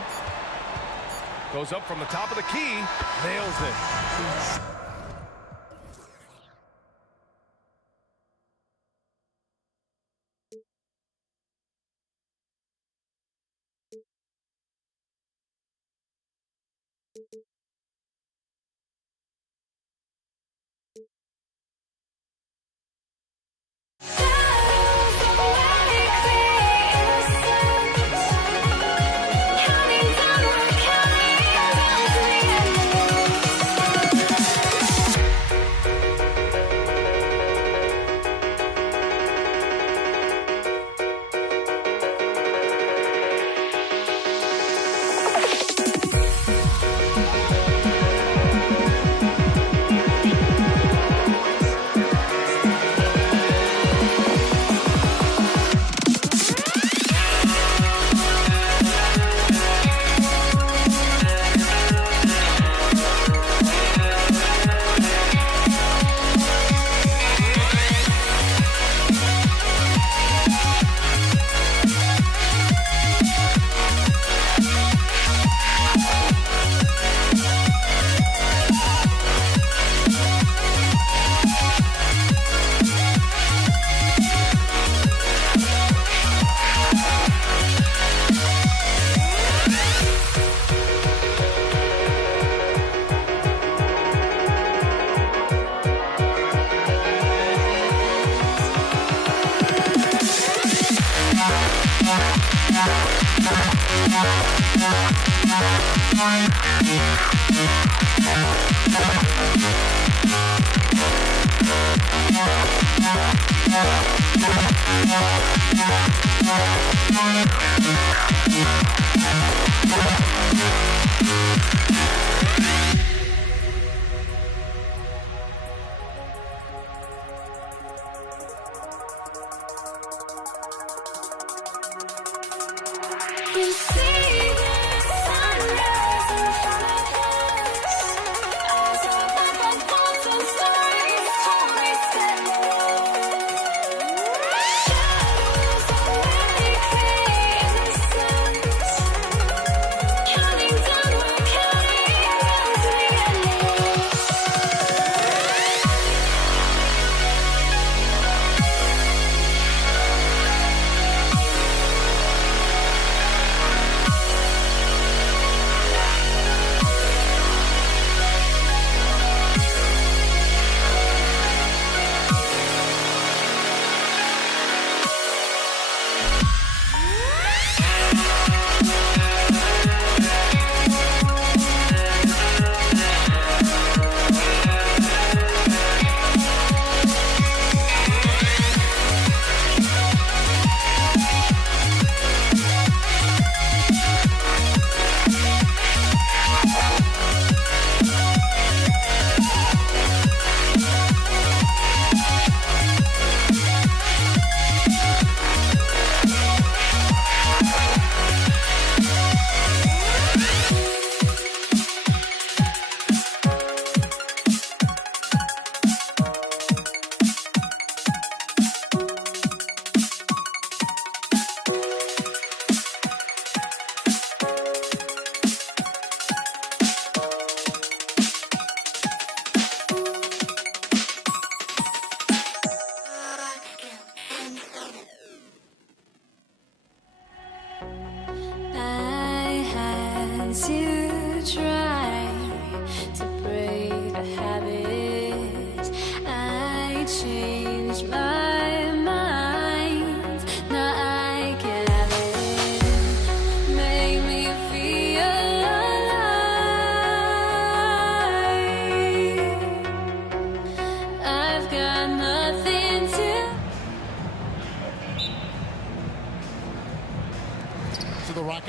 Goes up from the top of the key. Nails it.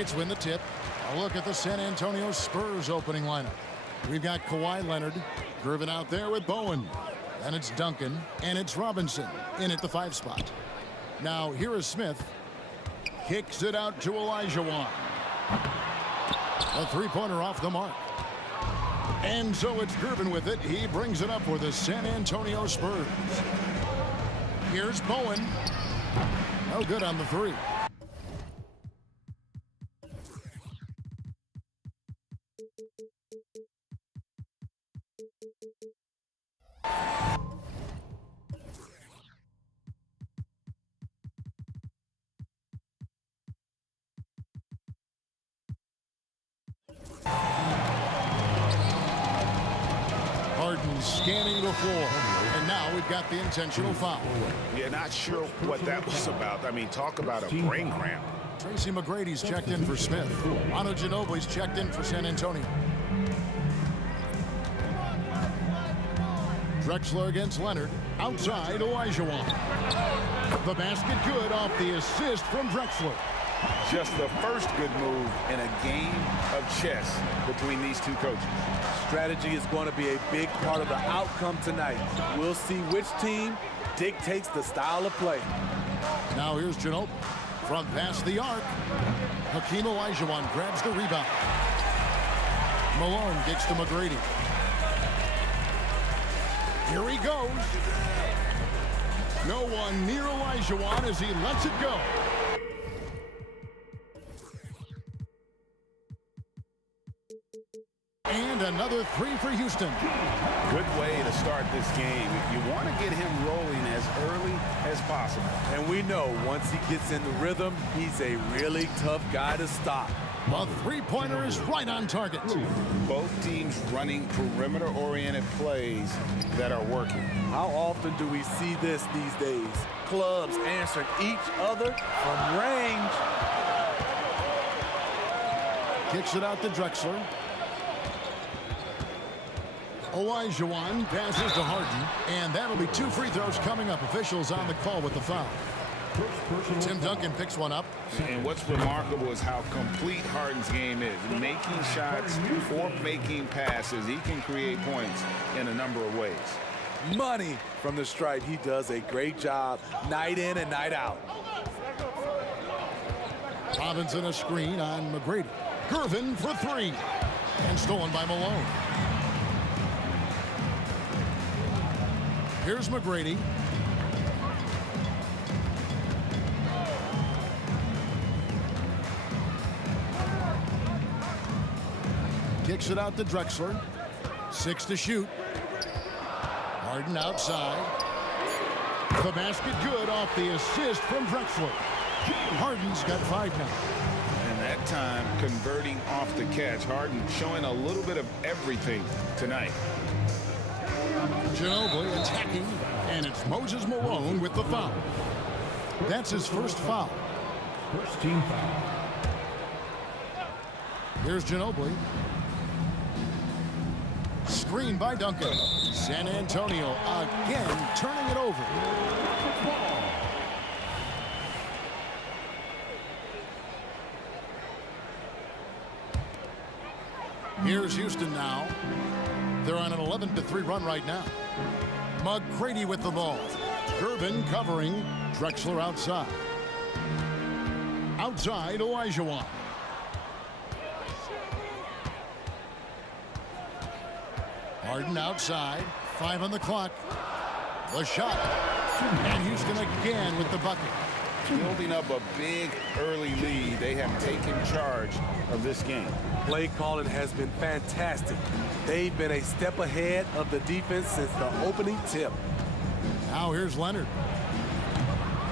Rockets win the tip. A look at the San Antonio Spurs opening lineup. We've got Kawhi Leonard, Gervin out there with Bowen. And it's Duncan, and it's Robinson in at the 5 spot. Now here is Smith. Kicks it out to Olajuwon. A three-pointer off the mark. And so it's Gervin with it. He brings it up for the San Antonio Spurs. Here's Bowen. No good on the three. Harden scanning the floor. And now we've got the intentional foul. Yeah, not sure what that was about. I mean, talk about a brain cramp. Tracy McGrady's checked in for Smith. Manu Ginobili's checked in for San Antonio. Drexler against Leonard. Outside, Olajuwon. The basket good off the assist from Drexler. Just the first good move in a game of chess between these two coaches. Strategy is going to be a big part of the outcome tonight. We'll see which team dictates the style of play. Now here's Ginobili. From past the arc. Hakeem Olajuwon grabs the rebound. Malone kicks to McGrady. Here he goes. No one near Olajuwon as he lets it go. And another three for Houston. Good way to start this game. You want to get him rolling as early as possible. And we know once he gets in the rhythm, he's a really tough guy to stop. A three-pointer is right on target. Both teams running perimeter-oriented plays that are working. How often do we see this these days? Clubs answering each other from range. Kicks it out to Drexler. Olajuwon passes to Harden, and that'll be 2 free throws coming up. Officials on the call with the foul. Tim Duncan picks one up. And what's remarkable is how complete Harden's game is. Making shots or making passes, he can create points in a number of ways. Money from the stripe. He does a great job night in and night out. Robinson a screen on McGrady. Gervin for 3. And stolen by Malone. Here's McGrady. Kicks it out to Drexler. 6 to shoot. Harden outside. The basket good off the assist from Drexler. Harden's got 5 now. And that time converting off the catch. Harden showing a little bit of everything tonight. Ginobili attacking, and it's Moses Malone with the foul. That's his first foul. First team foul. Here's Ginobili. Screen by Duncan. San Antonio again turning it over. Here's Houston now. They're on an 11-3 run right now. McGrady with the ball. Gervin covering. Drexler outside. Outside, Olajuwon. Harden outside. 5 on the clock. The shot. And Houston again with the bucket. Building up a big early lead. They have taken charge of this game. Play calling has been fantastic. They've been a step ahead of the defense since the opening tip. Now here's Leonard.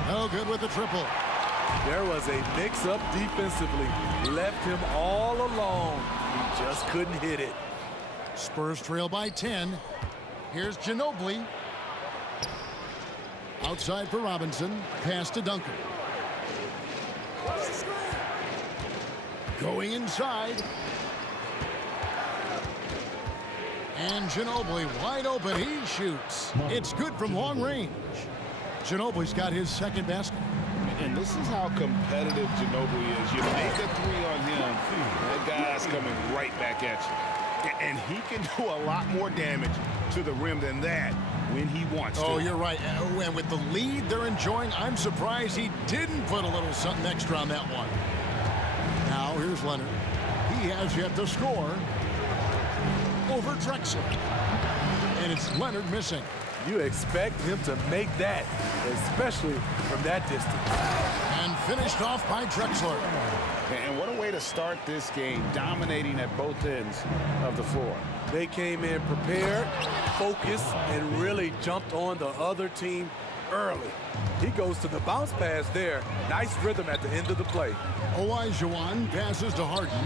No good with the triple. There was a mix-up defensively. Left him all alone. He just couldn't hit it. Spurs trail by 10. Here's Ginobili. Outside for Robinson. Pass to Duncan. Going inside. And Ginobili wide open. He shoots. It's good from long range. Ginobili's got his second basket. And this is how competitive Ginobili is. You make a three on him, that guy's coming right back at you. And he can do a lot more damage to the rim than that when he wants to. Oh, you're right. And with the lead they're enjoying, I'm surprised he didn't put a little something extra on that one. Now, here's Leonard. He has yet to score over Drexler. And it's Leonard missing. You expect him to make that, especially from that distance. And finished off by Drexler. And what a way to start this game, dominating at both ends of the floor. They came in prepared, focused, and really jumped on the other team early. He goes to the bounce pass there. Nice rhythm at the end of the play. Olajuwon passes to Harden.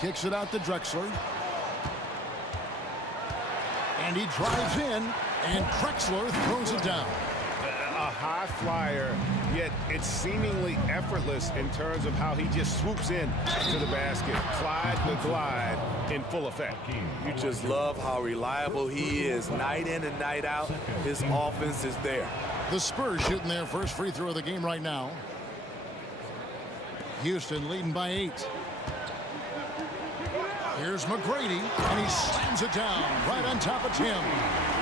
Kicks it out to Drexler. And he drives in, and Drexler throws it down. A high flyer, yet it's seemingly effortless in terms of how he just swoops in to the basket. Clyde the glide in full effect. You just love how reliable he is night in and night out. His offense is there. The Spurs shooting their first free throw of the game right now. Houston leading by 8. Here's McGrady, and he slams it down right on top of Tim.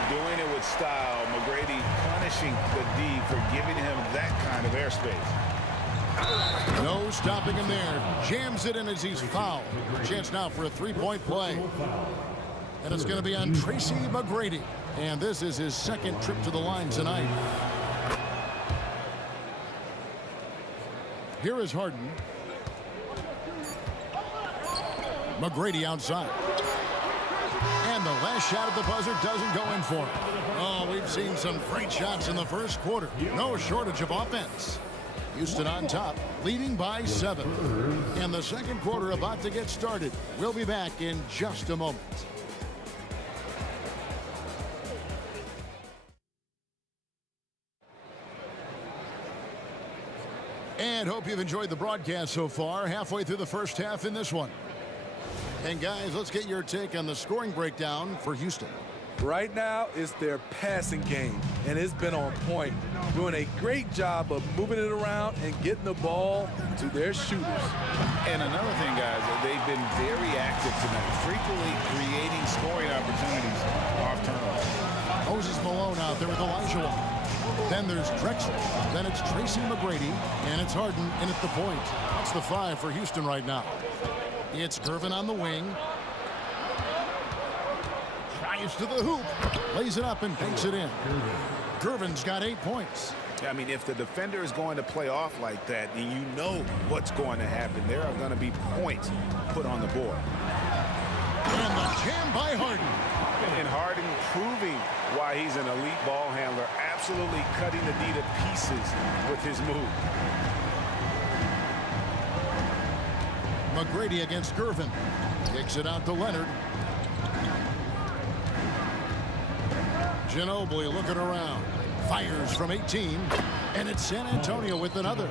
Doing it with style. McGrady punishing the D for giving him that kind of airspace. No stopping him there. Jams it in as he's fouled. Chance now for a three-point play. And it's going to be on Tracy McGrady. And this is his second trip to the line tonight. Here is Harden. McGrady outside. And the last shot at the buzzer doesn't go in for him. Oh, we've seen some great shots in the first quarter. No shortage of offense. Houston on top, leading by 7. And the second quarter about to get started. We'll be back in just a moment. And hope you've enjoyed the broadcast so far. Halfway through the first half in this one. And guys, let's get your take on the scoring breakdown for Houston. Right now, it's their passing game, and it's been on point, doing a great job of moving it around and getting the ball to their shooters. And another thing, guys, they've been very active tonight, frequently creating scoring opportunities off turnovers. Moses Malone out there with Olajuwon. Then there's Drexler. Then it's Tracy McGrady, and it's Harden in at the point. That's the 5 for Houston right now. It's Gervin on the wing. Drives to the hoop. Lays it up and banks it in. Gervin's got 8 points. I mean, if the defender is going to play off like that, then you know what's going to happen. There are going to be points put on the board. And the jam by Harden. And Harden proving why he's an elite ball handler. Absolutely cutting the D to pieces with his move. McGrady against Gervin. Kicks it out to Leonard. Ginobili looking around. Fires from 18. And it's San Antonio with another.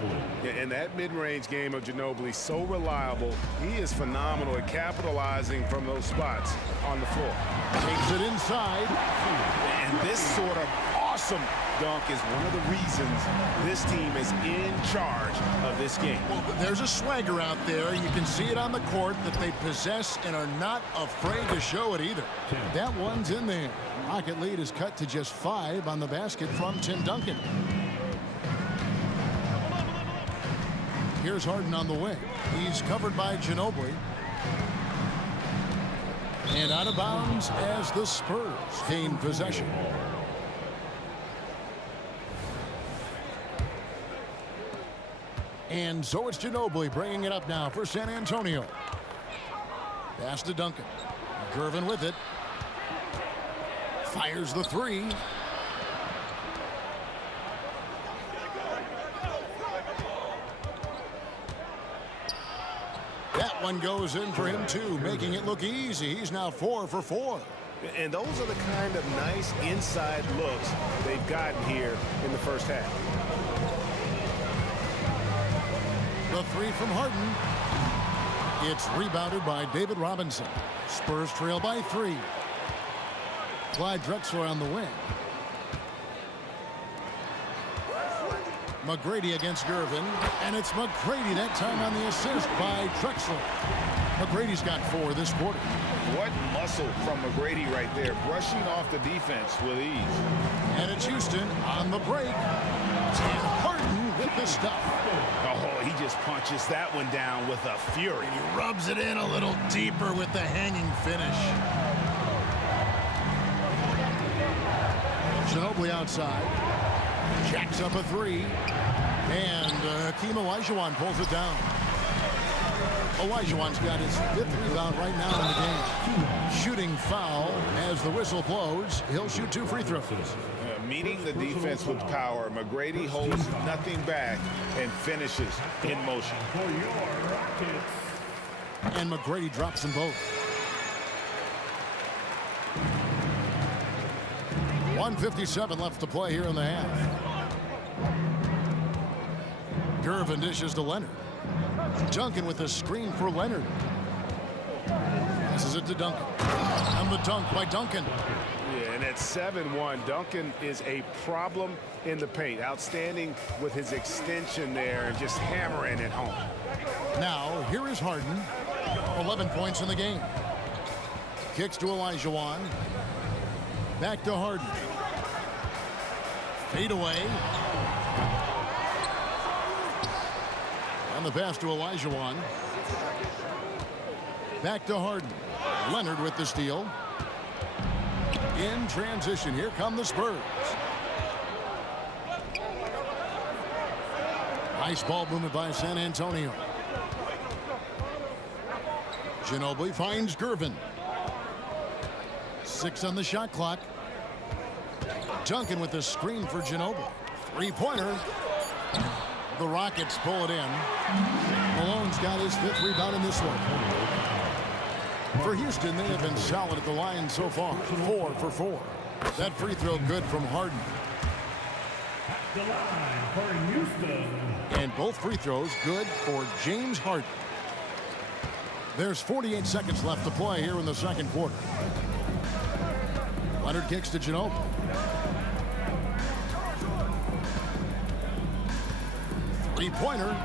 And that mid-range game of Ginobili, so reliable. He is phenomenal at capitalizing from those spots on the floor. Takes it inside. And this sort of awesome dunk is one of the reasons this team is in charge of this game. Well, there's a swagger out there. You can see it on the court that they possess and are not afraid to show it either. That one's in there. Rocket lead is cut to just 5 on the basket from Tim Duncan. Here's Harden on the wing. He's covered by Ginobili. And out of bounds as the Spurs gain possession. And so it's Ginobili bringing it up now for San Antonio. Pass to Duncan. Gervin with it. Fires the 3. That one goes in for him too, making it look easy. He's now 4 for 4. And those are the kind of nice inside looks they've gotten here in the first half. The 3 from Harden. It's rebounded by David Robinson. Spurs trail by 3. Clyde Drexler on the wing. McGrady against Gervin, and it's McGrady that time on the assist by Drexler. McGrady's got 4 this quarter. What muscle from McGrady right there, brushing off the defense with ease. And it's Houston on the break. And Harden with the stuff. Oh, he just punches that one down with a fury. He rubs it in a little deeper with the hanging finish. Ginobili outside. Jacks up a 3. And Hakeem Olajuwon pulls it down. Olajuwon's got his 5th rebound right now in the game. Shooting foul as the whistle blows. He'll shoot 2 free throws. Meeting the defense with power, McGrady holds nothing back and finishes in motion. And McGrady drops them both. 1:57 left to play here in the half. Gervin dishes to Leonard. Duncan with a screen for Leonard. Passes it to Duncan. And the dunk by Duncan. Yeah, and at 7-1, Duncan is a problem in the paint. Outstanding with his extension there and just hammering it home. Now, here is Harden. 11 points in the game. Kicks to Olajuwon. Back to Harden. Fade away. On the pass to Olajuwon. Back to Harden. Leonard with the steal. In transition, here come the Spurs. Nice ball movement by San Antonio. Ginobili finds Gervin. 6 on the shot clock. Duncan with the screen for Ginobili. 3-pointer. The Rockets pull it in. Malone's got his 5th rebound in this one. For Houston, they have been solid at the line so far. 4 for 4. That free throw good from Harden. The line for Houston. And both free throws good for James Harden. There's 48 seconds left to play here in the second quarter. Leonard kicks to Ginobili. Three-pointer.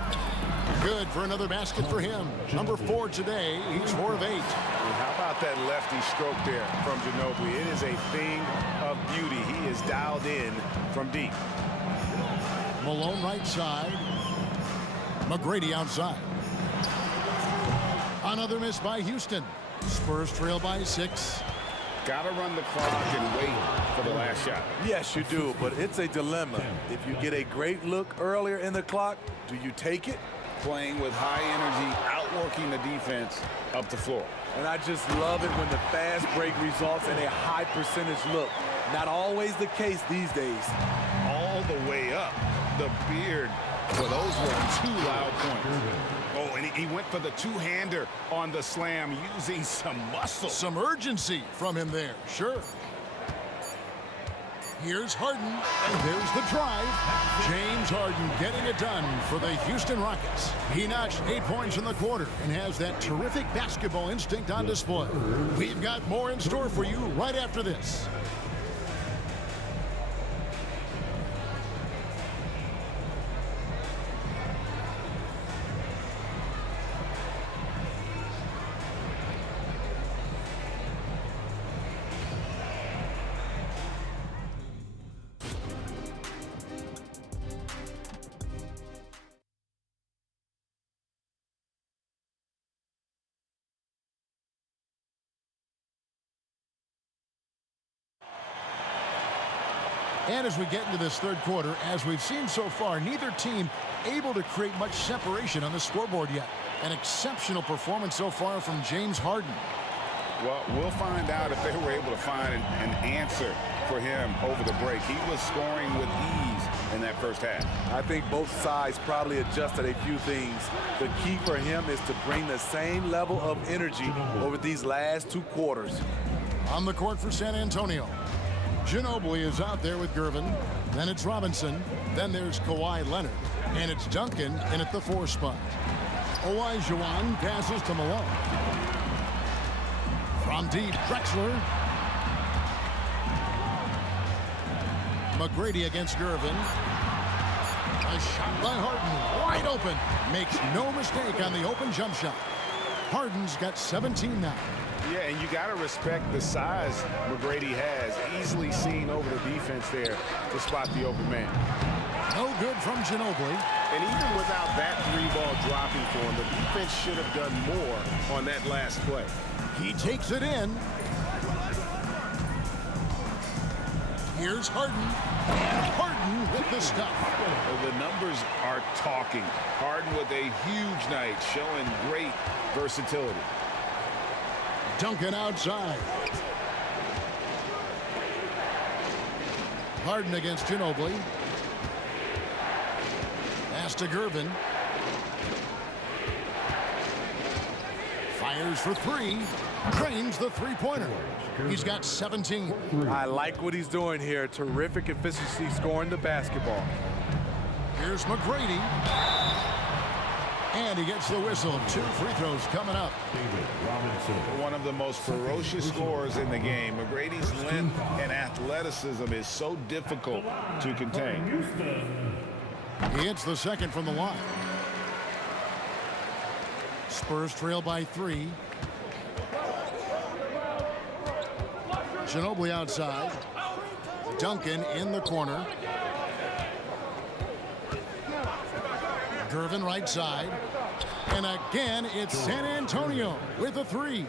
Good for another basket for him. Number 4 today. He's 4 of 8. How about that lefty stroke there from Ginobili? It is a thing of beauty. He is dialed in from deep. Malone right side. McGrady outside. Another miss by Houston. Spurs trail by 6. Got to run the clock and wait for the last shot. Yes, you do, but it's a dilemma. If you get a great look earlier in the clock, do you take it? Playing with high energy, outworking the defense up the floor. And I just love it when the fast break results in a high percentage look. Not always the case these days. All the way up. The beard. Well, those were 2 loud points. Oh, and he went for the 2-hander on the slam, using some muscle. Some urgency from him there, sure. Here's Harden, and there's the drive. James Harden getting it done for the Houston Rockets. He notched 8 points in the quarter and has that terrific basketball instinct on display. We've got more in store for you right after this. And as we get into this third quarter, as we've seen so far, neither team able to create much separation on the scoreboard yet. An exceptional performance so far from James Harden. Well, we'll find out if they were able to find an answer for him over the break. He was scoring with ease in that first half. I think both sides probably adjusted a few things. The key for him is to bring the same level of energy over these last 2 quarters. On the court for San Antonio. Ginobili is out there with Gervin. Then it's Robinson. Then there's Kawhi Leonard. And it's Duncan in at the 4 spot. Olajuwon passes to Malone. From deep, Drexler. McGrady against Gervin. A shot by Harden, wide open. Makes no mistake on the open jump shot. Harden's got 17 now. Yeah, and you got to respect the size McGrady has. Easily seen over the defense there to spot the open man. No good from Ginobili. And even without that three-ball dropping for him, the defense should have done more on that last play. He takes it in. Here's Harden. And Harden with the stuff. The numbers are talking. Harden with a huge night, showing great versatility. Duncan outside. Harden against Ginobili. Pass to Gervin. Fires for three. Drains the three-pointer. He's got 17. I like what he's doing here. Terrific efficiency scoring the basketball. Here's McGrady. And he gets the whistle. 2 free throws coming up. One of the most ferocious scorers in the game. McGrady's length and athleticism is so difficult to contain. He hits the second from the line. Spurs trail by 3. Ginobili outside. Duncan in the corner. Gervin right side. And again, it's San Antonio with a 3.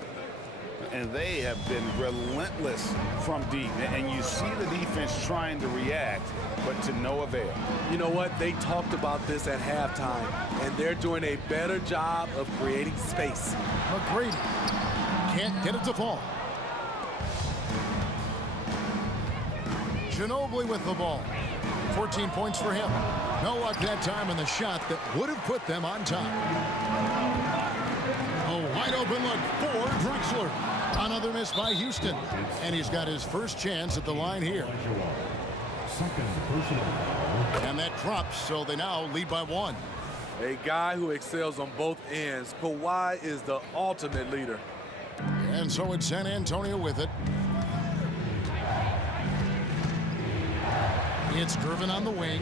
And they have been relentless from deep. And you see the defense trying to react, but to no avail. You know what? They talked about this at halftime, and they're doing a better job of creating space. McGrady can't get it to fall. Ginobili with the ball. 14 points for him. No luck that time in the shot that would have put them on top. A wide open look for Drexler. Another miss by Houston. And he's got his first chance at the line here. And that drops, so they now lead by 1. A guy who excels on both ends. Kawhi is the ultimate leader. And so it's San Antonio with it. It's Gervin on the wing.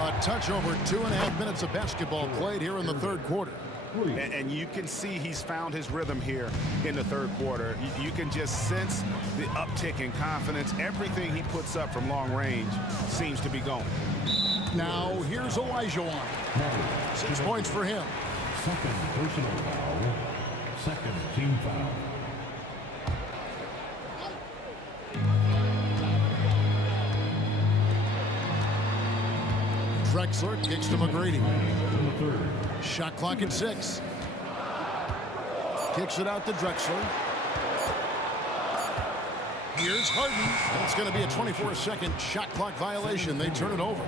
A touch over 2.5 minutes of basketball played here in the third quarter. And you can see he's found his rhythm here in the third quarter. You can just sense the uptick in confidence. Everything he puts up from long range seems to be going. Now here's Olajuwon. 6 points for him. Second personal foul. Second team foul. Drexler kicks to McGrady. Shot clock at 6. Kicks it out to Drexler. Here's Harden. It's going to be a 24-second shot clock violation. They turn it over.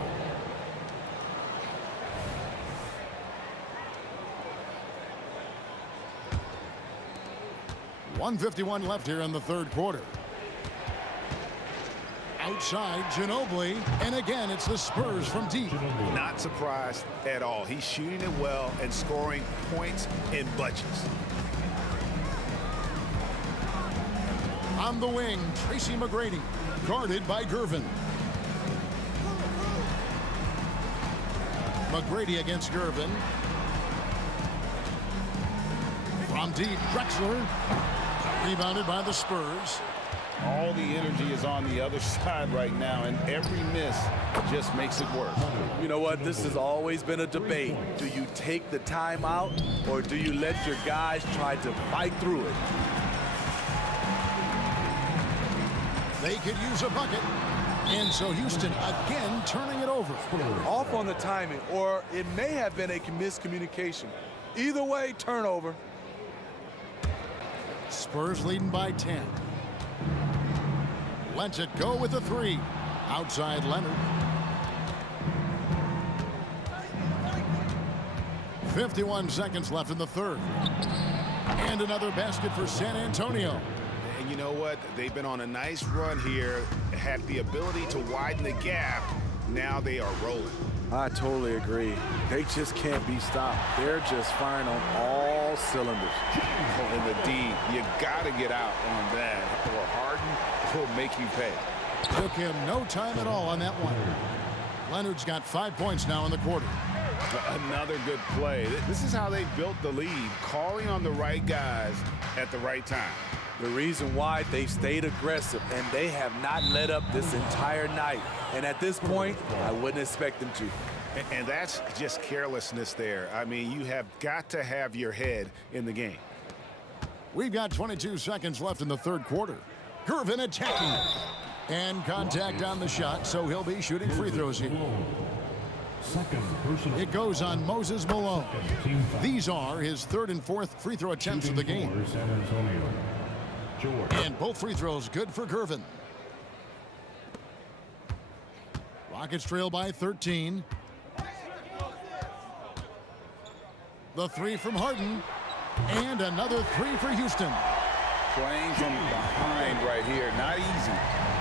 .151 left here in the third quarter. Outside, Ginobili, and again, it's the Spurs from deep. Not surprised at all. He's shooting it well and scoring points in bunches. On the wing, Tracy McGrady, guarded by Gervin. McGrady against Gervin. From deep, Drexler, rebounded by the Spurs. All the energy is on the other side right now, and every miss just makes it worse. You know what? This has always been a debate. Do you take the timeout, or do you let your guys try to fight through it? They could use a bucket. And so Houston again turning it over. Off on the timing, or it may have been a miscommunication. Either way, turnover. Spurs leading by 10. Lets it go with a 3. Outside Leonard. 51 seconds left in the third. And another basket for San Antonio. And you know what? They've been on a nice run here, had the ability to widen the gap. Now they are rolling. I totally agree. They just can't be stopped. They're just firing on all cylinders. Oh, in the D, you got to get out on that, or Harden will make you pay. Took him no time at all on that one. Leonard's got 5 points now in the quarter. Another good play. This is how they built the lead, calling on the right guys at the right time. The reason why they've stayed aggressive, and they have not let up this entire night. And at this point, I wouldn't expect them to. And that's just carelessness there. I mean, you have got to have your head in the game. We've got 22 seconds left in the third quarter. Gervin attacking. And contact on the shot, so he'll be shooting free throws here. It goes on Moses Malone. These are his third and fourth free throw attempts of the game. And both free throws good for Gervin. Rockets trail by 13. The three from Harden. And another three for Houston. Playing from behind right here. Not easy,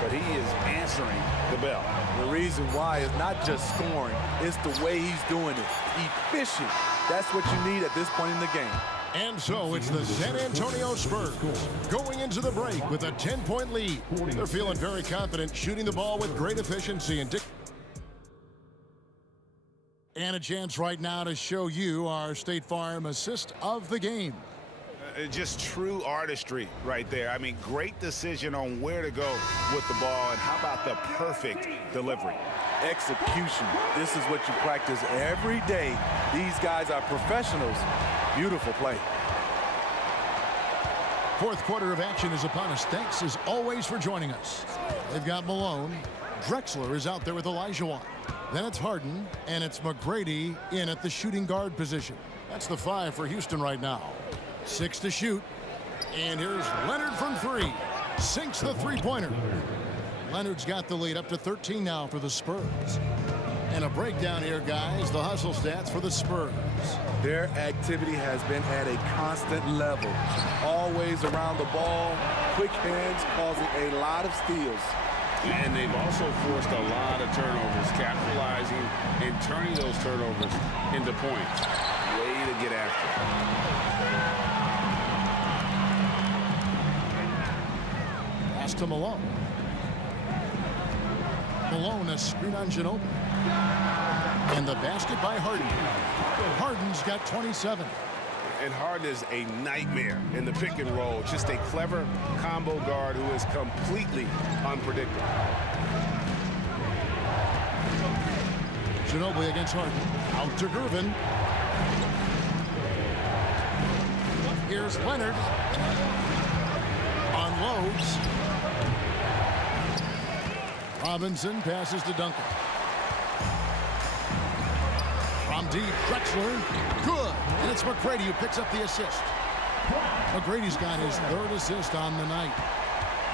but he is answering the bell. The reason why is not just scoring, it's the way he's doing it. Efficient. That's what you need at this point in the game. And so it's the San Antonio Spurs going into the break with a 10-point lead. They're feeling very confident, shooting the ball with great efficiency. And a chance right now to show you our State Farm assist of the game. Just true artistry right there. I mean, great decision on where to go with the ball, and how about the perfect delivery? Execution. This is what you practice every day. These guys are professionals. Beautiful play. Fourth quarter of action is upon us. Thanks as always for joining us. They've got Malone. Drexler is out there with Olajuwon. Then it's Harden, and it's McGrady in at the shooting guard position. That's the 5 for Houston right now. 6 to shoot. And here's Leonard from 3. Sinks the three-pointer. Leonard's got the lead up to 13 now for the Spurs. And a breakdown here, guys. The hustle stats for the Spurs. Their activity has been at a constant level. Always around the ball. Quick hands causing a lot of steals. And they've also forced a lot of turnovers, capitalizing and turning those turnovers into points. Way to get after it. Pass to Malone. Malone, a screen on Ginobili. And the basket by Harden. Harden's got 27. And Harden is a nightmare in the pick and roll. Just a clever combo guard who is completely unpredictable. Ginobili against Harden. Out to Gervin. Here's Leonard. Unloads. Robinson passes to Duncan. From deep, Drexler. Good. And it's McGrady who picks up the assist. McGrady's got his third assist on the night.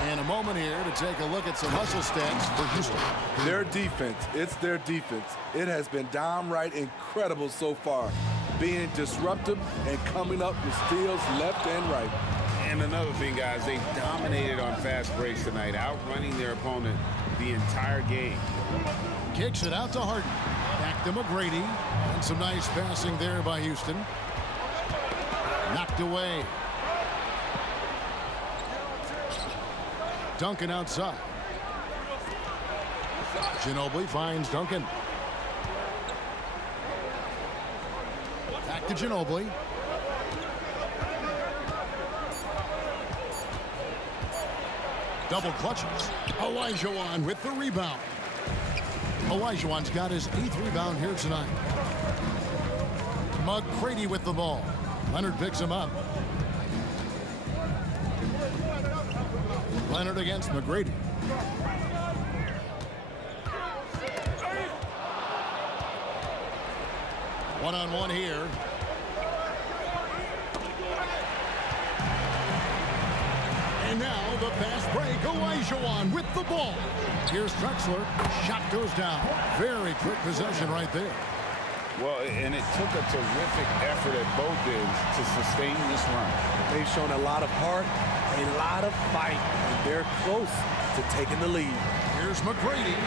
And a moment here to take a look at some hustle stats for Houston. Their defense, it's their defense. It has been downright incredible so far. Being disruptive and coming up with steals left and right. And another thing, guys, they dominated on fast breaks tonight, outrunning their opponent the entire game. Kicks it out to Harden. Back to McGrady. And some nice passing there by Houston. Knocked away. Duncan outside. Ginobili finds Duncan. Back to Ginobili. Double clutches. Olajuwon with the rebound. Olajuwon's got his 8th rebound here tonight. McGrady with the ball. Leonard picks him up. Leonard against McGrady. One-on-one here. And now the fast break. Olajuwon with the ball. Here's Drexler. Shot goes down. Very quick possession right there. Well, and it took a terrific effort at both ends to sustain this run. They've shown a lot of heart, a lot of fight, and they're close to taking the lead. Here's McGrady.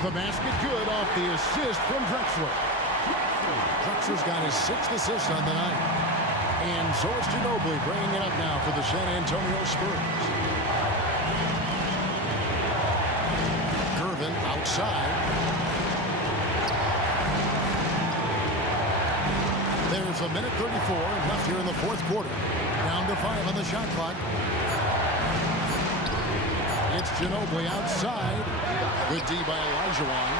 The basket good off the assist from Drexler. Drexler's got his 6th assist on the night. And so is Ginobili bringing it up now for the San Antonio Spurs. Irvin outside. There's a minute 34 left here in the fourth quarter. Down to 5 on the shot clock. It's Ginobili outside. Good D by Olajuwon.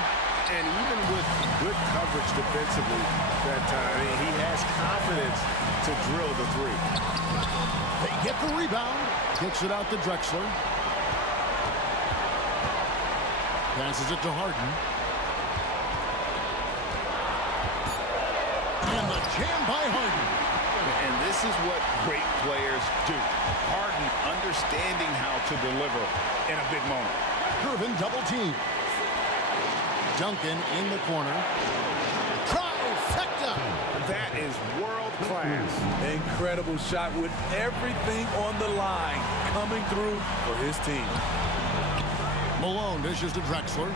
And even with good coverage defensively that time, he has confidence to drill the three. They get the rebound. Kicks it out to Drexler. Passes it to Harden. And the jam by Harden. And this is what great players do. Harden understanding how to deliver in a big moment. Irvin double team. Duncan in the corner. Trifecta. That is world class. Incredible shot with everything on the line coming through for his team. Malone dishes to Drexler.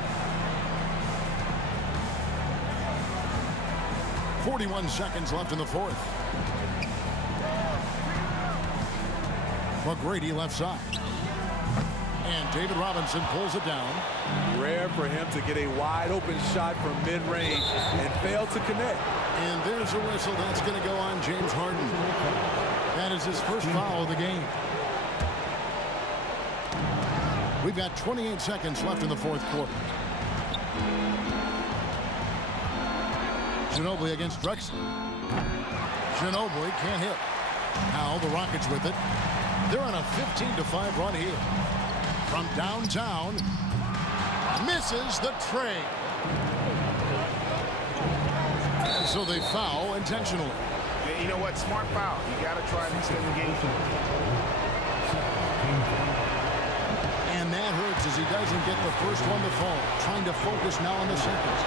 41 seconds left in the fourth. McGrady left side. And David Robinson pulls it down. Rare for him to get a wide open shot from mid-range and fail to connect. And there's a whistle. That's going to go on James Harden. That is his first foul of the game. We've got 28 seconds left in the fourth quarter. Ginobili against Drexler. Ginobili can't hit. Now the Rockets with it. They're on a 15-5 run here. From downtown, misses the tray. And so they foul intentionally. You know what? Smart foul. You got to try and extend the game. And that hurts as he doesn't get the first one to fall. Trying to focus now on the second.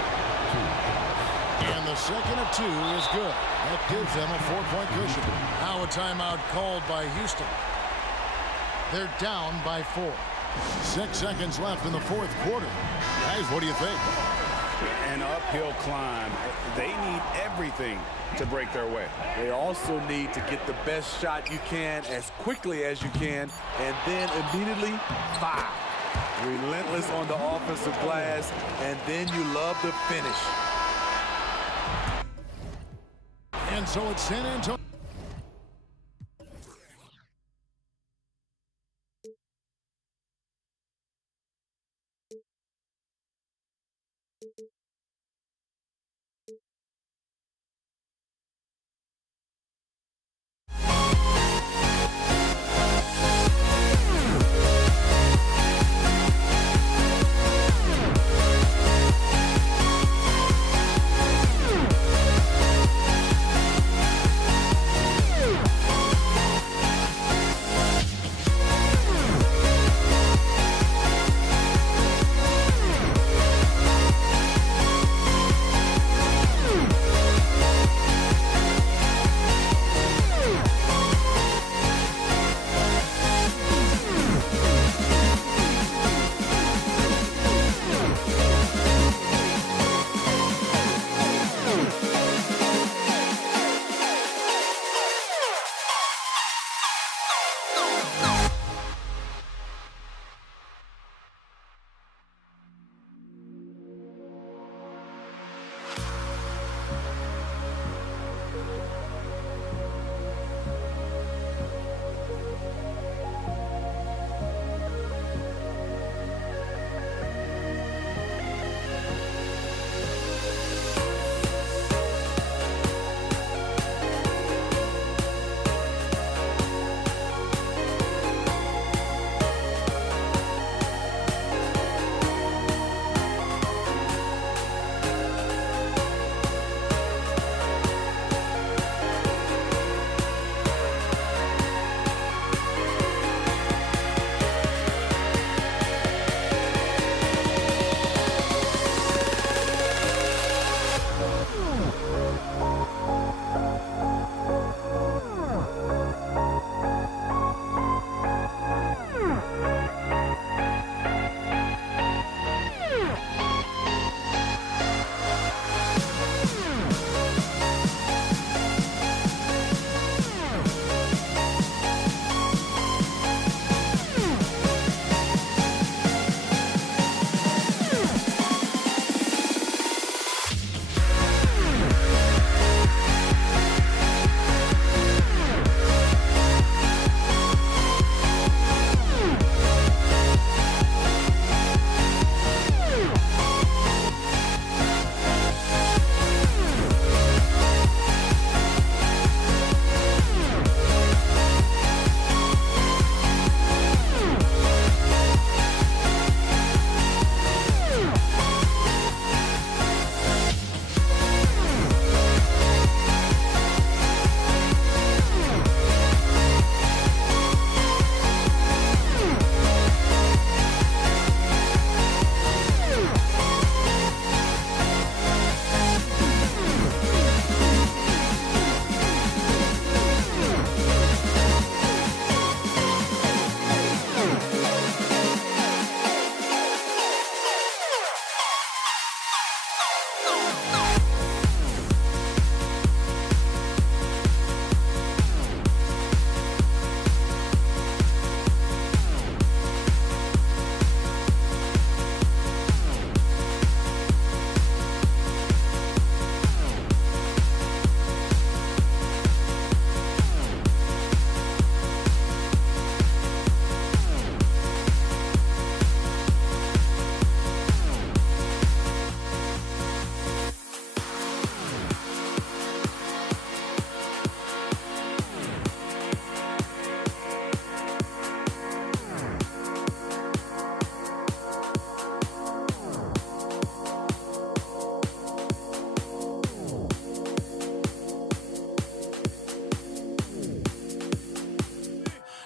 And the second of two is good. That gives them a 4-point cushion. Now a timeout called by Houston. They're down by 4. 6 seconds left in the fourth quarter. Guys, what do you think? An uphill climb. They need everything to break their way. They also need to get the best shot you can as quickly as you can, and then immediately foul. Relentless on the offensive glass, and then you love the finish. And so it's San Antonio.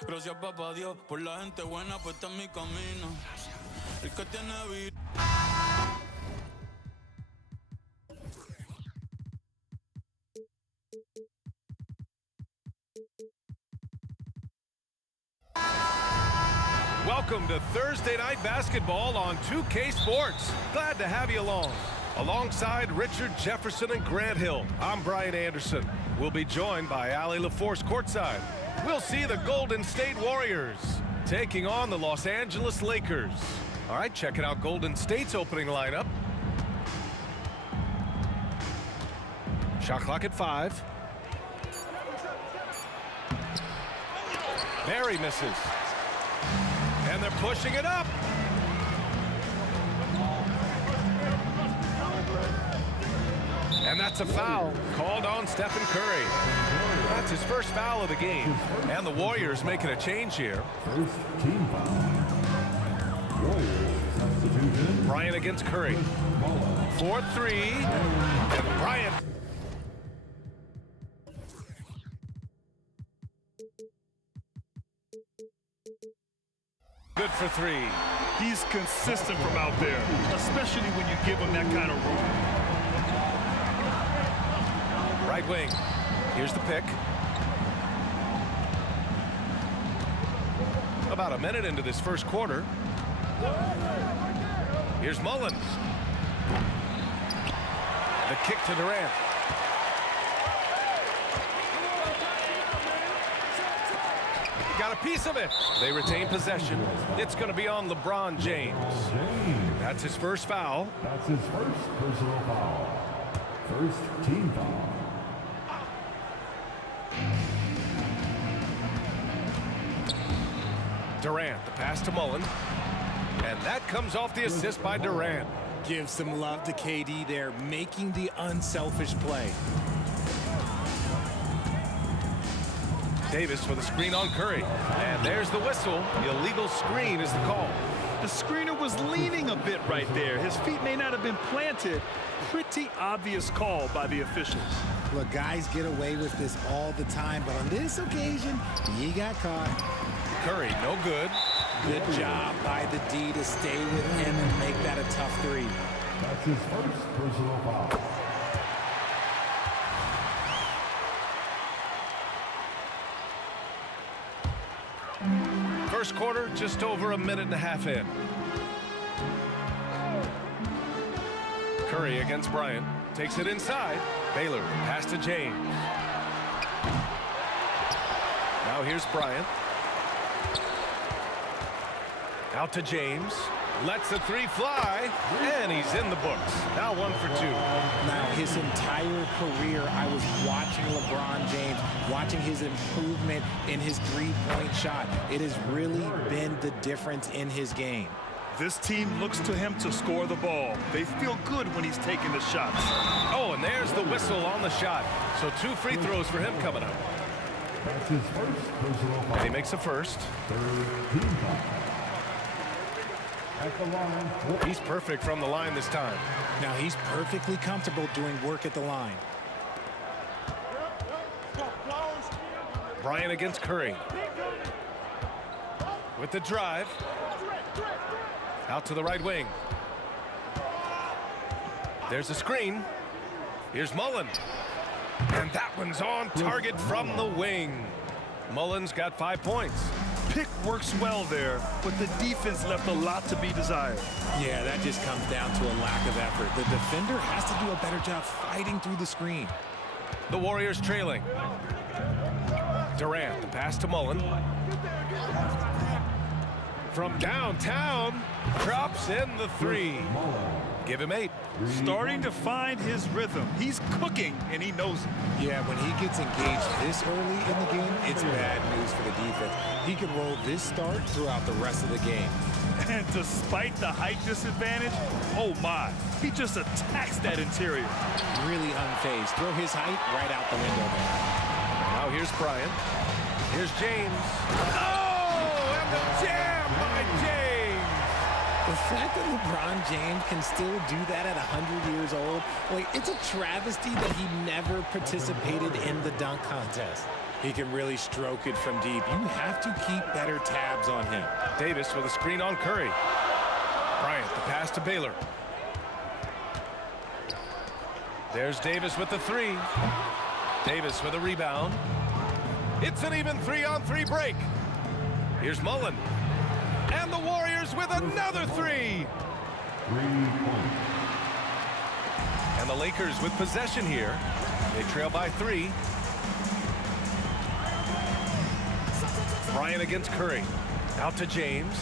Gracias papá Dios por la gente buena puesta en mi camino. El que tiene vida. Welcome to Thursday Night Basketball on 2K Sports. Glad to have you along. Alongside Richard Jefferson and Grant Hill, I'm Brian Anderson. We'll be joined by Allie LaForce courtside. We'll see the Golden State Warriors taking on the Los Angeles Lakers. All right, checking out Golden State's opening lineup. Shot clock at 5. Mary misses. And they're pushing it up. And that's a foul called on Stephen Curry. That's his first foul of the game. And the Warriors making a change here. First team foul. Warriors substitution. Bryant against Curry. 4-3. And Bryant. Good for 3. He's consistent from out there, especially when you give him that kind of room. Right wing. Here's the pick. About a minute into this first quarter. Here's Mullen. The kick to Durant. Got a piece of it. They retain possession. It's going to be on LeBron James. That's his first foul. That's his first personal foul. First team foul. Durant, the pass to Mullen. And that comes off the assist by Durant. Give some love to KD there, making the unselfish play. Davis with a screen on Curry. And there's the whistle. The illegal screen is the call. The screener was leaning a bit right there. His feet may not have been planted. Pretty obvious call by the officials. Look, guys get away with this all the time, but on this occasion, he got caught. Curry, no good. Good job by the D to stay with him and make that a tough 3. That's his first personal foul. First quarter, just over a minute and a half in. Curry against Bryant. Takes it inside. Baylor, pass to James. Now here's Bryant. Out to James. Lets the 3 fly. And he's in the books. Now 1 for 2. Now, his entire career, I was watching LeBron James, watching his improvement in his three-point shot. It has really been the difference in his game. This team looks to him to score the ball. They feel good when he's taking the shots. Oh, and there's the whistle on the shot. So 2 free throws for him coming up. That's his first personal foul. And he makes a first. Third team foul. At the line. He's perfect from the line this time. Now he's perfectly comfortable doing work at the line. Bryant against Curry. With the drive. Out to the right wing. There's a screen. Here's Mullen. And that one's on target from the wing. Mullen's got 5 points. Pick works well there, but the defense left a lot to be desired. Yeah, that just comes down to a lack of effort. The defender has to do a better job fighting through the screen. The Warriors trailing. Durant, the pass to Mullen. From downtown, drops in the 3. Give him 8. Starting to find his rhythm. He's cooking, and he knows it. Yeah, when he gets engaged this early in the game, it's bad news for the defense. He could roll this start throughout the rest of the game. And despite the height disadvantage, oh my, he just attacks that interior. Really unfazed. Throw his height right out the window there. Now here's Bryant. Here's James. Oh, and the jam by James. The fact that LeBron James can still do that at 100 years old, like, it's a travesty that he never participated in the dunk contest. He can really stroke it from deep. You have to keep better tabs on him. Davis with a screen on Curry. Bryant, the pass to Baylor. There's Davis with the three. Davis with a rebound. It's an even 3-on-3 break. Here's Mullen. And the Warriors with another three. 3 points. And the Lakers with possession here. They trail by 3. Bryant against Curry. Out to James.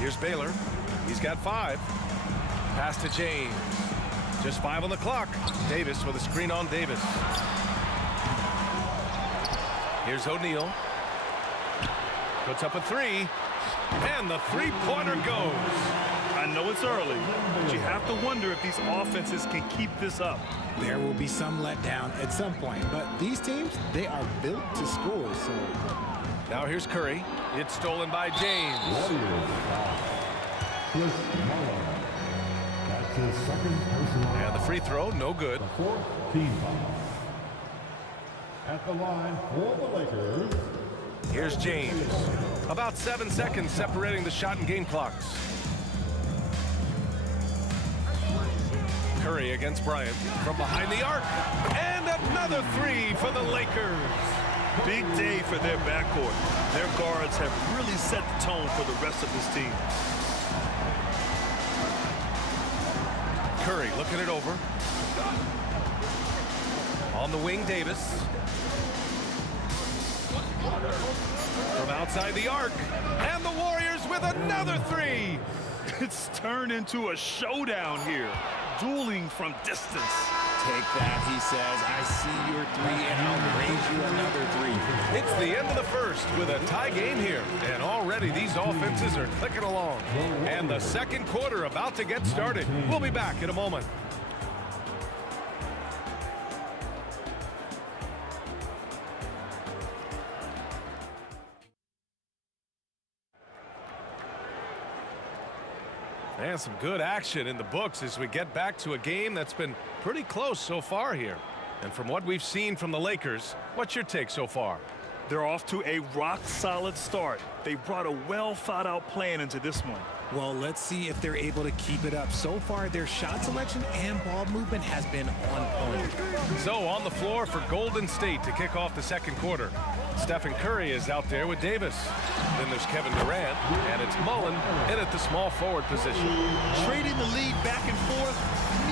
Here's Baylor. He's got 5. Pass to James. Just 5 on the clock. Davis with a screen on Davis. Here's O'Neal. Puts up a 3. And the three-pointer goes. I know it's early, but you have to wonder if these offenses can keep this up. There will be some letdown at some point, but these teams, they are built to score, so. Now here's Curry. It's stolen by James. Chris Mullen. That's his second personal. And the free throw, no good. The 4th team foul. At the line for the Lakers. Here's James. About 7 seconds separating the shot and game clocks. Curry against Bryant from behind the arc. And another 3 for the Lakers. Big day for their backcourt. Their guards have really set the tone for the rest of this team. Curry looking it over. On the wing, Davis. From outside the arc. And the Warriors with another 3. It's turned into a showdown here. Dueling from distance. Take that, he says. I see your 3, and I'll raise you another 3. It's the end of the first with a tie game here. And already these offenses are clicking along. And the second quarter about to get started. We'll be back in a moment. And some good action in the books as we get back to a game that's been pretty close so far here. And from what we've seen from the Lakers, what's your take so far? They're off to a rock-solid start. They brought a well-thought-out plan into this one. Well, let's see if they're able to keep it up. So far, their shot selection and ball movement has been on point. So on the floor for Golden State to kick off the second quarter. Stephen Curry is out there with Davis. Then there's Kevin Durant, and it's Mullen in at the small forward position. Trading the lead back and forth,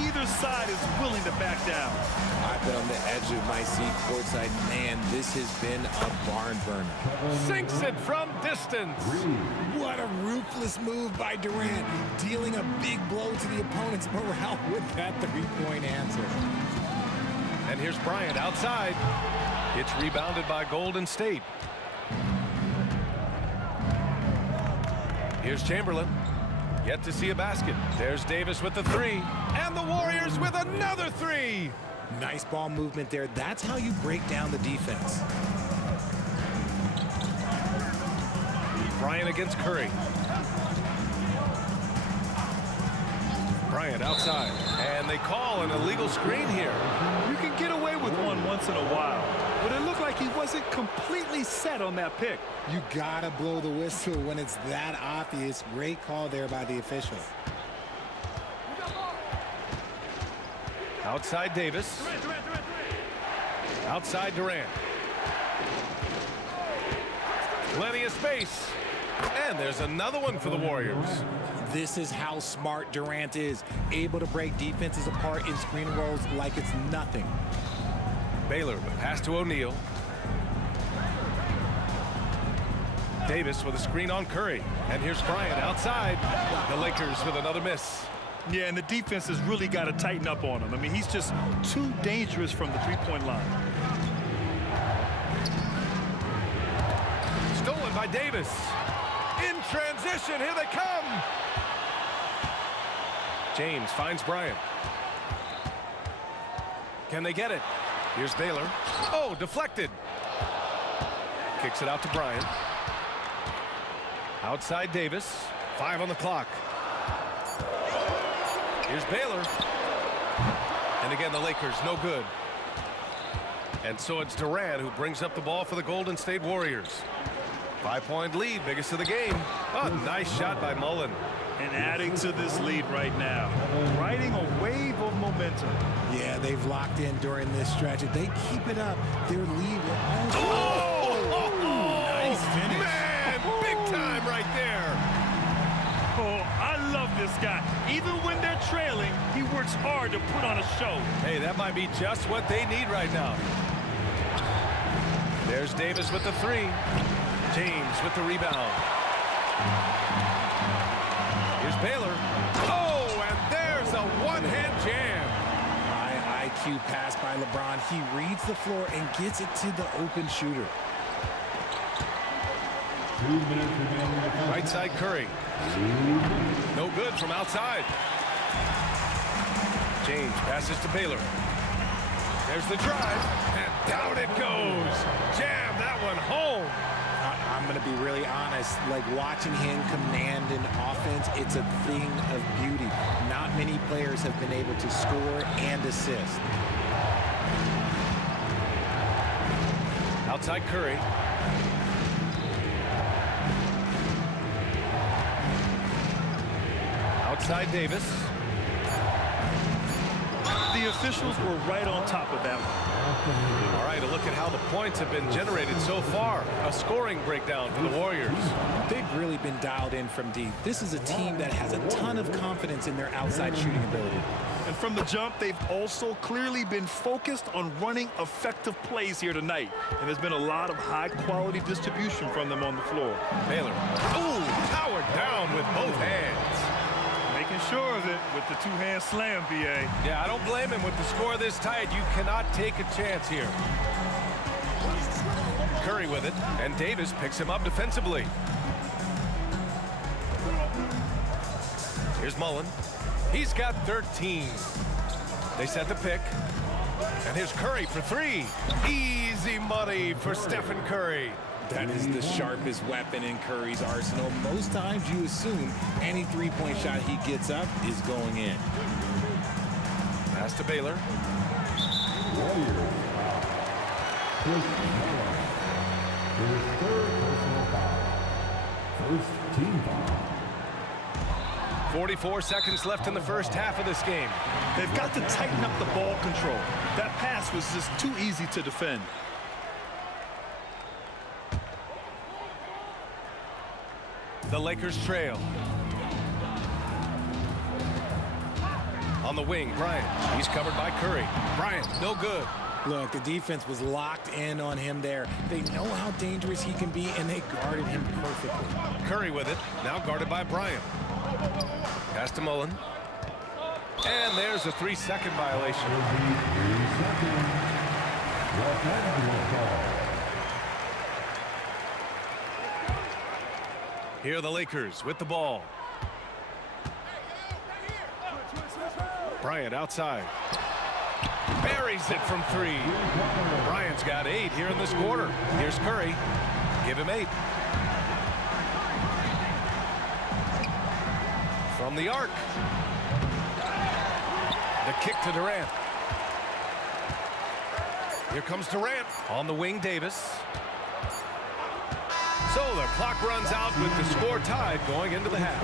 neither side is willing to back down. I've been on the edge of my seat courtside. Man, this has been a barn burner. Sinks it from distance. What a ruthless move by Durant, dealing a big blow to the opponent's morale with that three-point answer. And here's Bryant outside. It's rebounded by Golden State. Here's Chamberlain. Yet to see a basket. There's Davis with the 3. And the Warriors with another 3. Nice ball movement there. That's how you break down the defense. Bryant against Curry. Bryant outside. And they call an illegal screen here. You can get away with one once in a while, but it looked like he wasn't completely set on that pick. You gotta blow the whistle when it's that obvious. Great call there by the official. Outside Davis. Outside Durant. Plenty of space. And there's another one for the Warriors. This is how smart Durant is. Able to break defenses apart in screen rolls like it's nothing. Baylor with pass to O'Neal. Davis with a screen on Curry. And here's Bryant outside. The Lakers with another miss. Yeah, and the defense has really got to tighten up on him. I mean, he's just too dangerous from the three-point line. Stolen by Davis. In transition, here they come. James finds Bryant. Can they get it? Here's Baylor. Oh, deflected. Kicks it out to Bryant. Outside Davis. 5 on the clock. Here's Baylor. And again, the Lakers, no good. And so it's Durant who brings up the ball for the Golden State Warriors. 5-point lead, biggest of the game. Oh, nice shot by Mullen. And adding to this lead right now, riding a wave of momentum. Yeah, they've locked in during this stretch. If they keep it up, their lead will also... Oh! Nice finish. Man, big time right there. Oh, I love this guy. Even when they're trailing, he works hard to put on a show. Hey, that might be just what they need right now. There's Davis with the three. James with the rebound. Here's Baylor. Oh, and there's a one-hand jam. High IQ pass by LeBron. He reads the floor and gets it to the open shooter. 2 minutes remaining. Right side Curry. No good from outside. James passes to Baylor. There's the drive, and down it goes. Jam that one home. I'm going to be really honest, like watching him command an offense, it's a thing of beauty. Not many players have been able to score and assist. Outside Curry. Outside Davis. The officials were right on top of that one. All right, a look at how the points have been generated so far. A scoring breakdown for the Warriors. They've really been dialed in from deep. This is a team that has a ton of confidence in their outside shooting ability. And from the jump, they've also clearly been focused on running effective plays here tonight. And there's been a lot of high-quality distribution from them on the floor. Baylor. Oh, powered down with both hands. Making sure of it with the two-hand slam, B.A. Yeah, I don't blame him with the score this tight. You cannot take a chance here. Curry with it, and Davis picks him up defensively. Here's Mullen. He's got 13. They set the pick. And here's Curry for three. Easy money for Stephen Curry. That is the sharpest weapon in Curry's arsenal. Most times you assume any three-point shot he gets up is going in. Pass to Baylor. Warriors. His third personal foul. First team foul. 44 seconds left in the first half of this game. They've got to tighten up the ball control. That pass was just too easy to defend. The Lakers trail. On the wing, Bryant. He's covered by Curry. Bryant, no good. Look, the defense was locked in on him there. They know how dangerous he can be, and they guarded him perfectly. Curry with it, now guarded by Bryant. Pass to Mullen. And there's a 3-second violation. Here are the Lakers with the ball. Bryant outside. Buries it from three. Bryant's got 8 here in this quarter. Here's Curry. Give him 8. From the arc. The kick to Durant. Here comes Durant. On the wing, Davis. So the clock runs out with the score tied going into the half.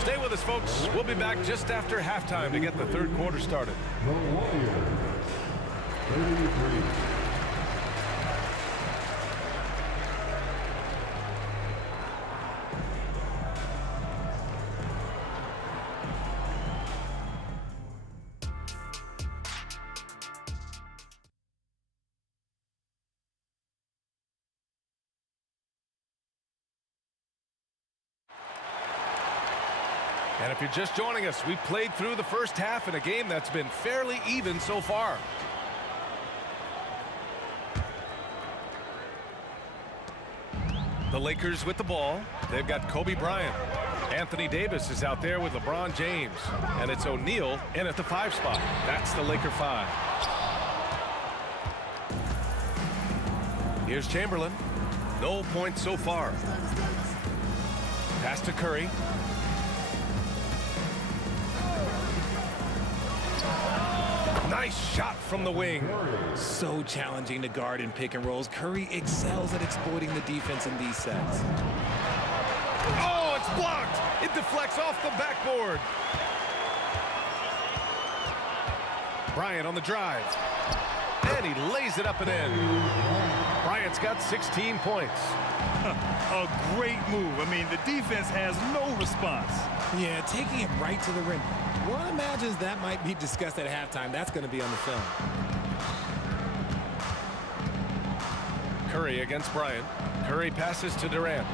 Stay with us, folks. We'll be back just after halftime to get the third quarter started. The Warriors. 33. And if you're just joining us, we played through the first half in a game that's been fairly even so far. The Lakers with the ball. They've got Kobe Bryant. Anthony Davis is out there with LeBron James. And it's O'Neal in at the 5 spot. That's the Laker 5. Here's Chamberlain. No points so far. Pass to Curry. Nice shot from the wing. So challenging to guard in pick and rolls. Curry excels at exploiting the defense in these sets. Oh, it's blocked. It deflects off the backboard. Bryant on the drive. And he lays it up and in. Bryant's got 16 points. A great move. I mean, the defense has no response. Yeah, taking it right to the rim. One imagines that might be discussed at halftime. That's going to be on the film. Curry against Bryant. Curry passes to Durant.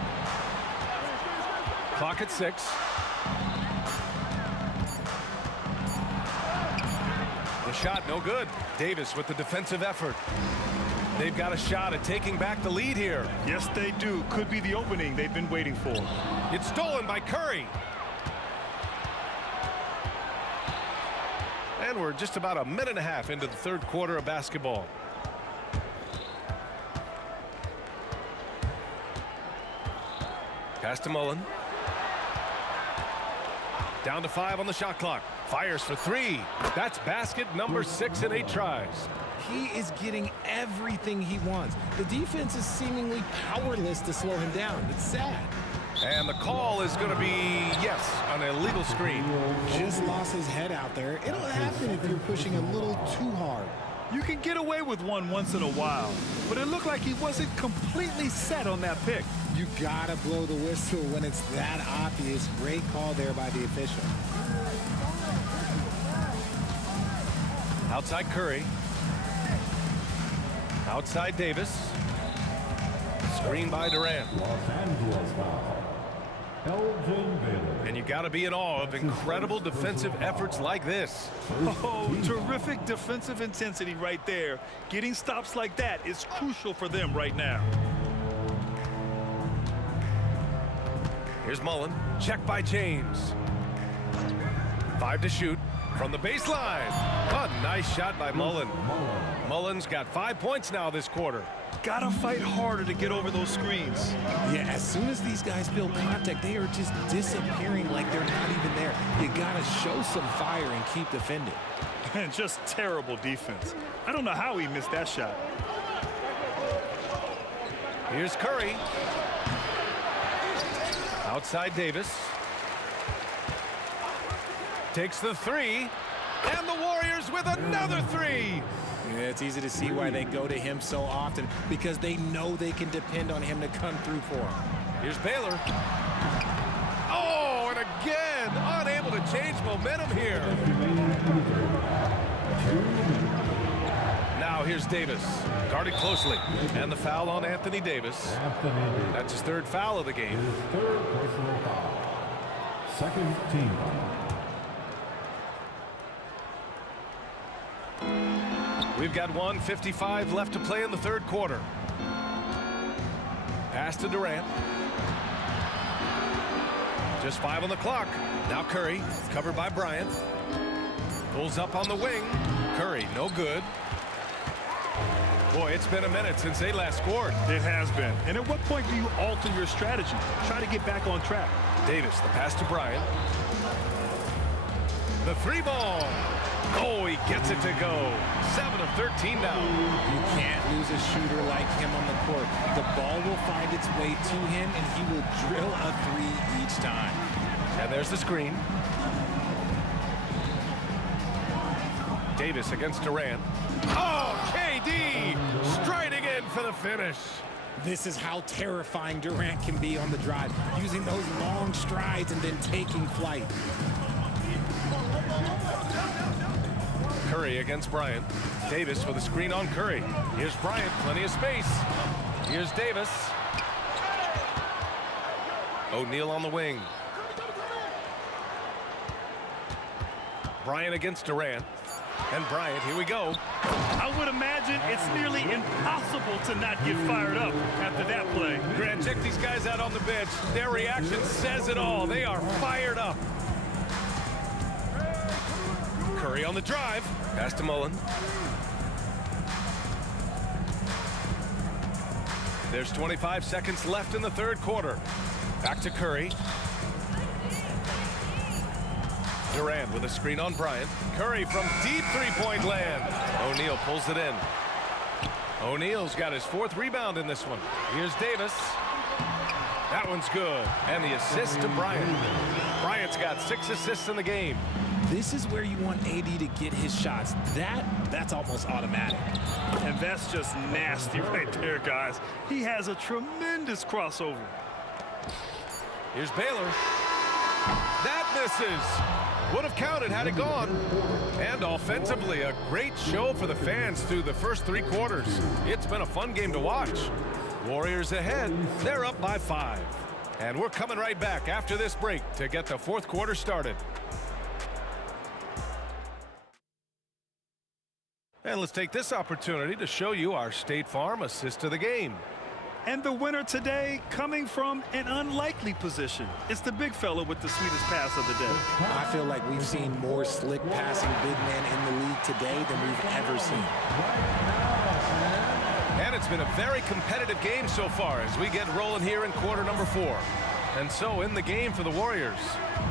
Clock at 6. The shot no good. Davis with the defensive effort. They've got a shot at taking back the lead here. Yes, they do. Could be the opening they've been waiting for. It's stolen by Curry. And we're just about a minute and a half into the third quarter of basketball. Pass to Mullen. Down to 5 on the shot clock. Fires for 3. That's basket number 6 in 8 tries. He is getting everything he wants. The defense is seemingly powerless to slow him down. It's sad. And the call is going to be, yes, an illegal screen. Just lost his head out there. It'll happen if you're pushing a little too hard. You can get away with one once in a while, but it looked like he wasn't completely set on that pick. You gotta blow the whistle when it's that obvious. Great call there by the official. Outside Curry. Outside Davis. Screen by Durant. And you got to be in awe of incredible defensive efforts like this. Oh, terrific defensive intensity right there. Getting stops like that is crucial for them right now. Here's Mullen. Check by James. 5 to shoot from the baseline. A nice shot by Mullen. Mullen's got 5 points now this quarter. Gotta fight harder to get over those screens. Yeah, as soon as these guys feel contact, they are just disappearing like they're not even there. You gotta show some fire and keep defending. And just terrible defense. I don't know how he missed that shot. Here's Curry. Outside Davis. Takes the 3. And the Warriors with another 3. Yeah, it's easy to see why they go to him so often, because they know they can depend on him to come through for them. Here's Baylor. Oh, and again, unable to change momentum here. Now here's Davis, guarded closely, and the foul on Anthony Davis. That's his 3rd foul of the game. His 3rd personal foul. 2nd team foul. We've got 1:55 left to play in the 3rd quarter. Pass to Durant. Just 5 on the clock. Now Curry, covered by Bryant. Pulls up on the wing. Curry, no good. Boy, it's been a minute since they last scored. It has been. And at what point do you alter your strategy? Try to get back on track. Davis, the pass to Bryant. The 3 ball. Oh, he gets it to go. 7 of 13 now. You can't lose a shooter like him on the court. The ball will find its way to him, and he will drill a 3 each time. And there's the screen. Davis against Durant. Oh, KD striding in for the finish. This is how terrifying Durant can be on the drive, using those long strides and then taking flight. Curry against Bryant. Davis with a screen on Curry. Here's Bryant, plenty of space. Here's Davis. O'Neal on the wing. Bryant against Durant. And Bryant, here we go. I would imagine it's nearly impossible to not get fired up after that play. Grant, check these guys out on the bench. Their reaction says it all. They are fired up. Curry on the drive. Pass to Mullen. There's 25 seconds left in the 3rd quarter. Back to Curry. Durant with a screen on Bryant. Curry from deep three-point land. O'Neal pulls it in. O'Neal's got his 4th rebound in this one. Here's Davis. That one's good. And the assist to Bryant. Bryant's got 6 assists in the game. This is where you want AD to get his shots. That's almost automatic. And that's just nasty right there, guys. He has a tremendous crossover. Here's Baylor. That misses. Would have counted had it gone. And offensively, a great show for the fans through the first 3 quarters. It's been a fun game to watch. Warriors ahead. They're up by 5. And we're coming right back after this break to get the 4th quarter started. And let's take this opportunity to show you our State Farm assist of the game. And the winner today coming from an unlikely position. It's the big fella with the sweetest pass of the day. I feel like we've seen more slick passing big men in the league today than we've ever seen. And it's been a very competitive game so far as we get rolling here in quarter number 4. And so in the game for the Warriors,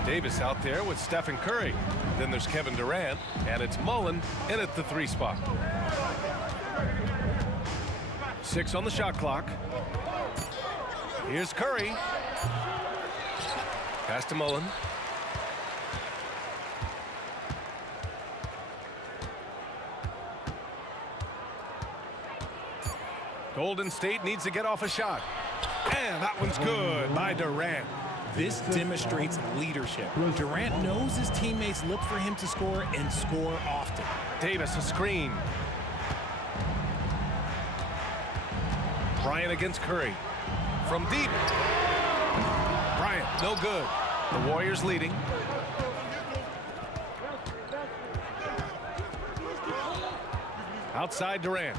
Davis out there with Stephen Curry. Then there's Kevin Durant, and it's Mullen in at the 3 spot. 6 on the shot clock. Here's Curry. Pass to Mullen. Golden State needs to get off a shot. And that one's good by Durant. This demonstrates leadership. Durant knows his teammates look for him to score and score often. Davis a screen. Bryant against Curry. From deep. Bryant, no good. The Warriors leading. Outside Durant.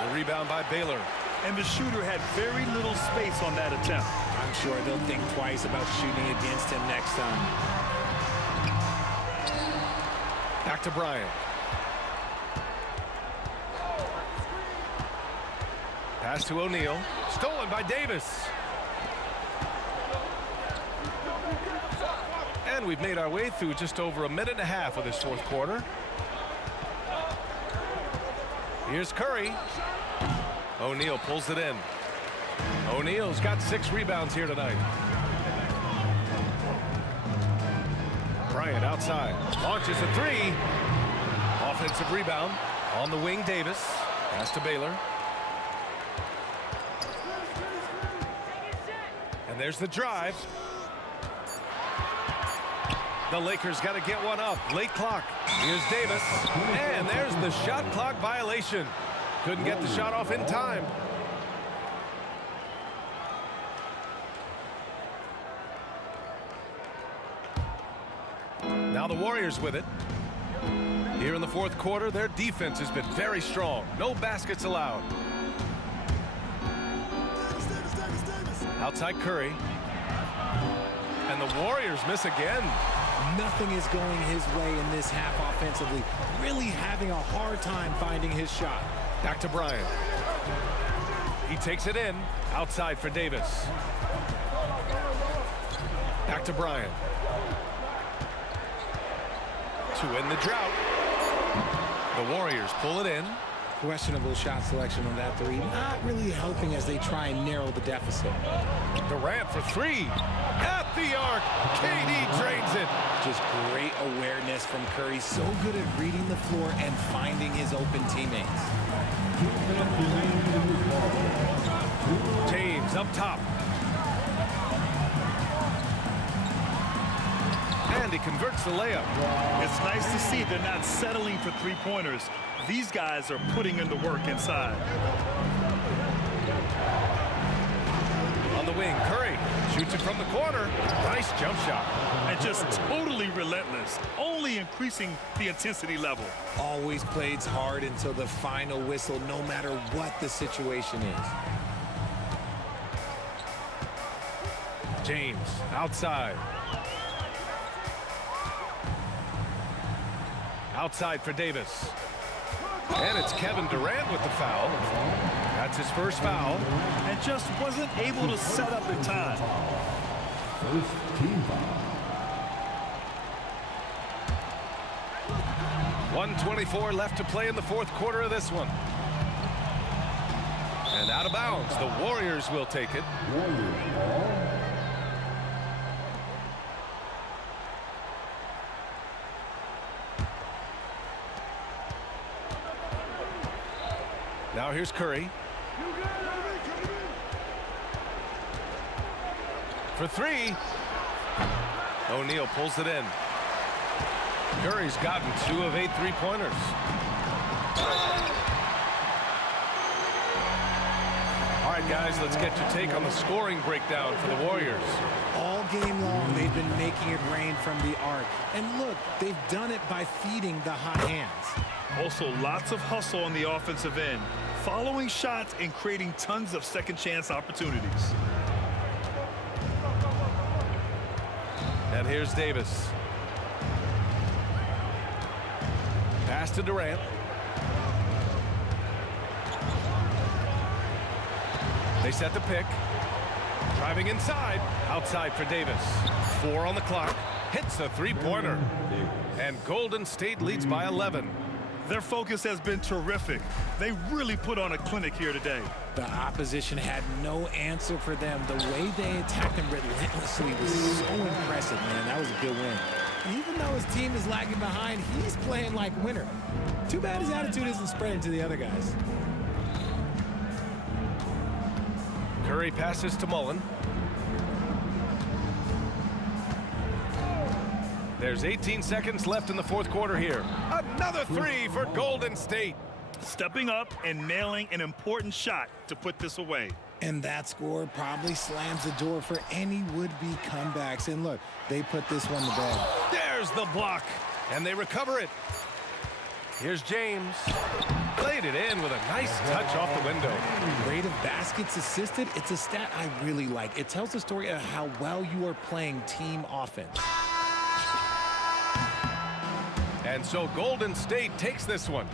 The rebound by Baylor. And the shooter had very little space on that attempt. I'm sure they'll think twice about shooting against him next time. Back to Bryant. Pass to O'Neal. Stolen by Davis. And we've made our way through just over a minute and a half of this 4th quarter. Here's Curry. O'Neal pulls it in. O'Neal's got 6 rebounds here tonight. Bryant outside. Launches a 3. Offensive rebound. On the wing, Davis. Pass to Baylor. And there's the drive. The Lakers got to get one up. Late clock. Here's Davis. And there's the shot clock violation. Couldn't get the shot off in time. Now the Warriors with it. Here in the 4th quarter, their defense has been very strong. No baskets allowed. Outside Curry. And the Warriors miss again. Nothing is going his way in this half offensively. Really having a hard time finding his shot. Back to Bryant. He takes it in. Outside for Davis. Back to Bryant. To end the drought. The Warriors pull it in. Questionable shot selection on that 3. Not really helping as they try and narrow the deficit. Durant for 3. At the arc. KD drains it. Just great awareness from Curry. So good at reading the floor and finding his open teammates. James up top. And he converts the layup. It's nice to see they're not settling for 3-pointers. These guys are putting in the work inside. On the wing, Curry shoots it from the corner. Nice jump shot. And just totally relentless, only increasing the intensity level. Always plays hard until the final whistle, no matter what the situation is. James outside. Outside for Davis. And it's Kevin Durant with the foul. That's his first foul. And just wasn't able to set up in time. First team foul. 1:24 left to play in the fourth quarter of this one. And out of bounds, the Warriors will take it. Now here's Curry. For three. O'Neal pulls it in. Curry's gotten 2 of 8 3-pointers. All right, guys, let's get your take on the scoring breakdown for the Warriors. All game long, they've been making it rain from the arc. And look, they've done it by feeding the hot hands. Also, lots of hustle on the offensive end, following shots and creating tons of second chance opportunities. And here's Davis. Pass to Durant. They set the pick. Driving inside. Outside for Davis. 4 on the clock. Hits a 3-pointer. And Golden State leads by 11. Their focus has been terrific. They really put on a clinic here today. The opposition had no answer for them. The way they attacked them relentlessly was so impressive, man. That was a good win. Even though his team is lagging behind, he's playing like winner. Too bad his attitude isn't spreading to the other guys. Curry passes to Mullen. There's 18 seconds left in the fourth quarter here. Another 3 for Golden State. Stepping up and nailing an important shot to put this away. And that score probably slams the door for any would-be comebacks. And look, they put this one to bed. There's the block, and they recover it. Here's James. Played it in with a nice touch off the window. Rate of baskets assisted, it's a stat I really like. It tells the story of how well you are playing team offense. And so Golden State takes this one.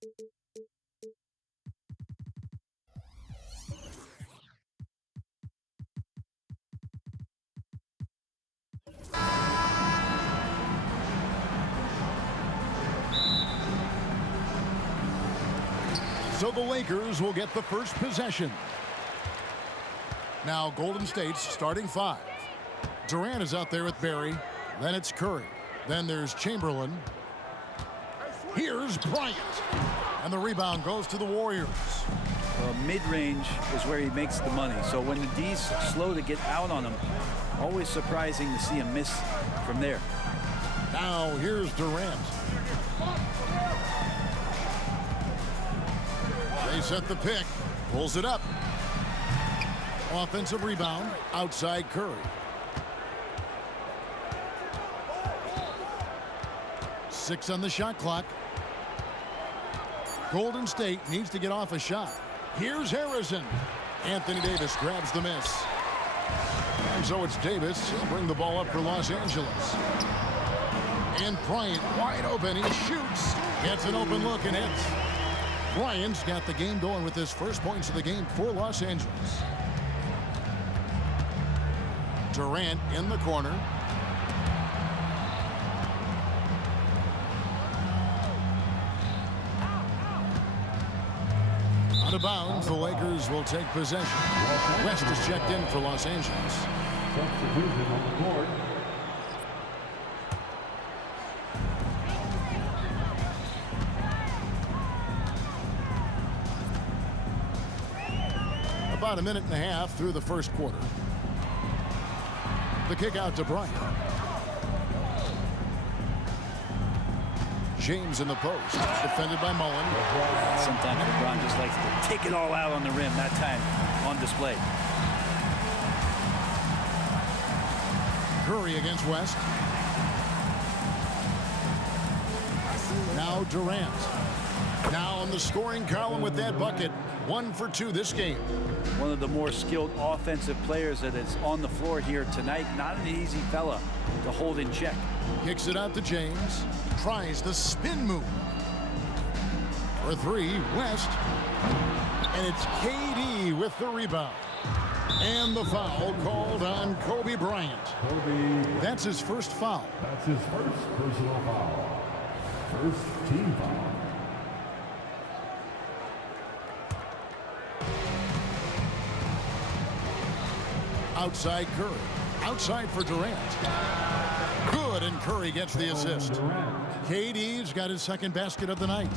So the Lakers will get the first possession. Now Golden State's starting 5. Durant is out there with Barry. Then it's Curry. Then there's Chamberlain. Here's Bryant. And the rebound goes to the Warriors. Well, mid-range is where he makes the money. So when the D's slow to get out on him, always surprising to see him miss from there. Now here's Durant. They set the pick. Pulls it up. Offensive rebound. Outside Curry. Six on the shot clock. Golden State needs to get off a shot. Here's Harrison. Anthony Davis grabs the miss. And so it's Davis. He'll bring the ball up for Los Angeles. And Bryant wide open. He shoots. Gets an open look and hits. Bryant's got the game going with his first points of the game for Los Angeles. Durant in the corner. Out of bounds, the Lakers will take possession. West is checked in for Los Angeles. Substitution on the court. About a minute and a half through the first quarter. The kick out to Bryant. James in the post, defended by Mullen. Sometimes LeBron just likes to take it all out on the rim. That time on display. Curry against West. Now Durant. Now on the scoring column with that bucket. 1 for 2 this game. One of the more skilled offensive players that is on the floor here tonight. Not an easy fella to hold in check. Kicks it out to James. Tries the spin move. For 3, West. And it's KD with the rebound. And the foul called on Kobe Bryant. That's his first foul. That's his first personal foul. First team foul. Outside Curry. Outside for Durant. Good, and Curry gets the assist. KD's got his second basket of the night.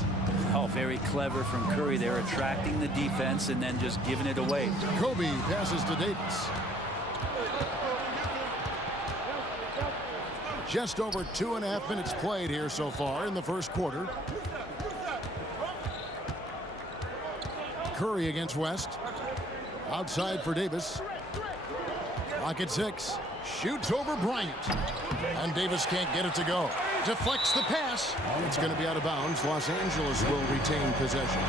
Oh, very clever from Curry there, attracting the defense and then just giving it away. Kobe passes to Davis. Just over 2.5 minutes played here so far in the first quarter. Curry against West. Outside for Davis. Clock at 6. Shoots over Bryant. And Davis can't get it to go. Deflects the pass. It's going to be out of bounds. Los Angeles will retain possession.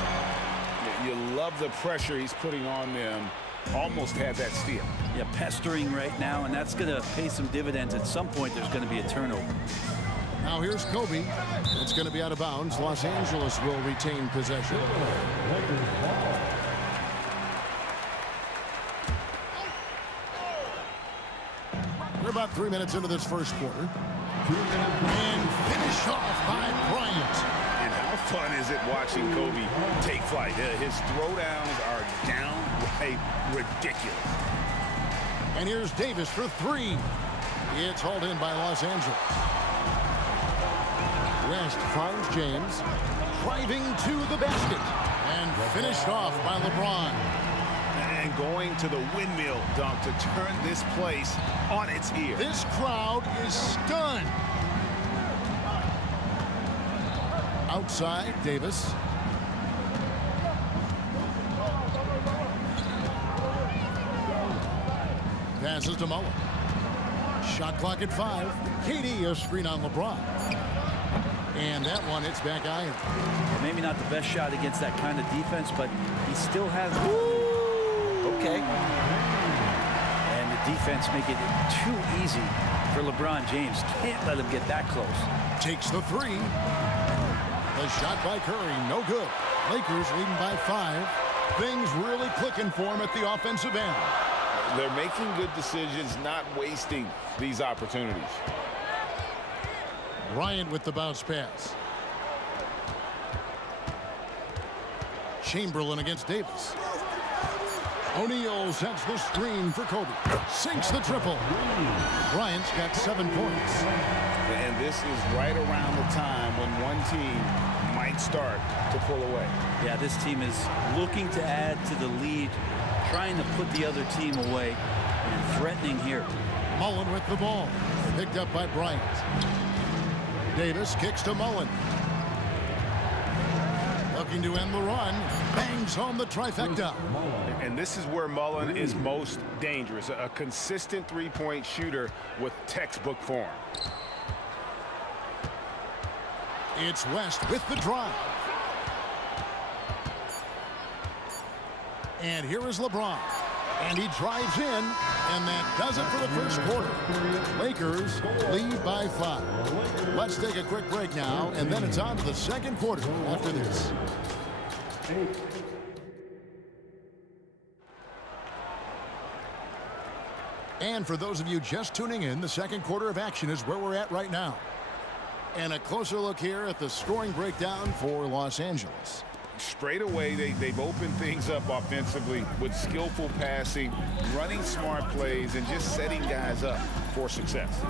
You love the pressure he's putting on them. Almost had that steal. Yeah, pestering right now, and that's going to pay some dividends. At some point, there's going to be a turnover. Now here's Kobe. It's going to be out of bounds. Los Angeles will retain possession. We're about 3 minutes into this first quarter. And finished off by Bryant. And how fun is it watching Kobe take flight? His throwdowns are downright ridiculous. And here's Davis for 3. It's hauled in by Los Angeles. West finds James. Driving to the basket. And finished off by LeBron. And going to the windmill dunk to turn this place on its ear. This crowd is stunned. Outside, Davis. Passes to Mullen. Shot clock at 5. KD a screen on LeBron. And that one hits back iron. Maybe not the best shot against that kind of defense, but he still has... Okay. And the defense making it too easy for LeBron James. Can't let him get that close. Takes the 3. The shot by Curry, no good. Lakers leading by 5. Things really clicking for them at the offensive end. They're making good decisions, not wasting these opportunities. Bryant with the bounce pass. Chamberlain against Davis. O'Neal sets the screen for Kobe. Sinks the triple. Bryant's got 7 points. And this is right around the time when one team might start to pull away. Yeah, this team is looking to add to the lead, trying to put the other team away, and threatening here. Mullen with the ball. Picked up by Bryant. Davis kicks to Mullen. Looking to end the run. Bangs home the trifecta. And this is where Mullen is most dangerous. A consistent three-point shooter with textbook form. It's West with the drive. And here is LeBron. And he drives in, and that does it for the first quarter. Lakers lead by 5. Let's take a quick break now, and then it's on to the second quarter after this. And for those of you just tuning in, the second quarter of action is where we're at right now. And a closer look here at the scoring breakdown for Los Angeles. Straight away, they've opened things up offensively with skillful passing, running smart plays, and just setting guys up for success.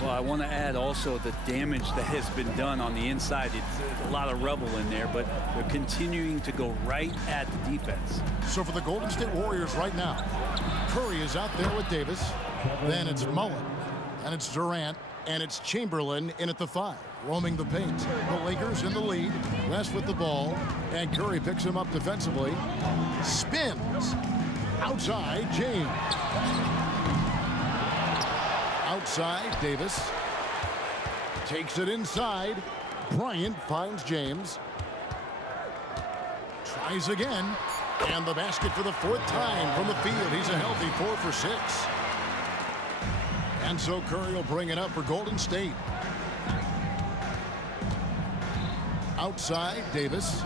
Well, I want to add also the damage that has been done on the inside. It's a lot of rubble in there, but they're continuing to go right at the defense. So for the Golden State Warriors right now, Curry is out there with Davis. Then it's Mullen, and it's Durant, and it's Chamberlain in at the 5. Roaming the paint. The Lakers in the lead. West with the ball. And Curry picks him up defensively. Spins. Outside, James. Outside, Davis. Takes it inside. Bryant finds James. Tries again. And the basket for the 4th time from the field. He's a healthy 4 for 6. And so Curry will bring it up for Golden State. Outside, Davis.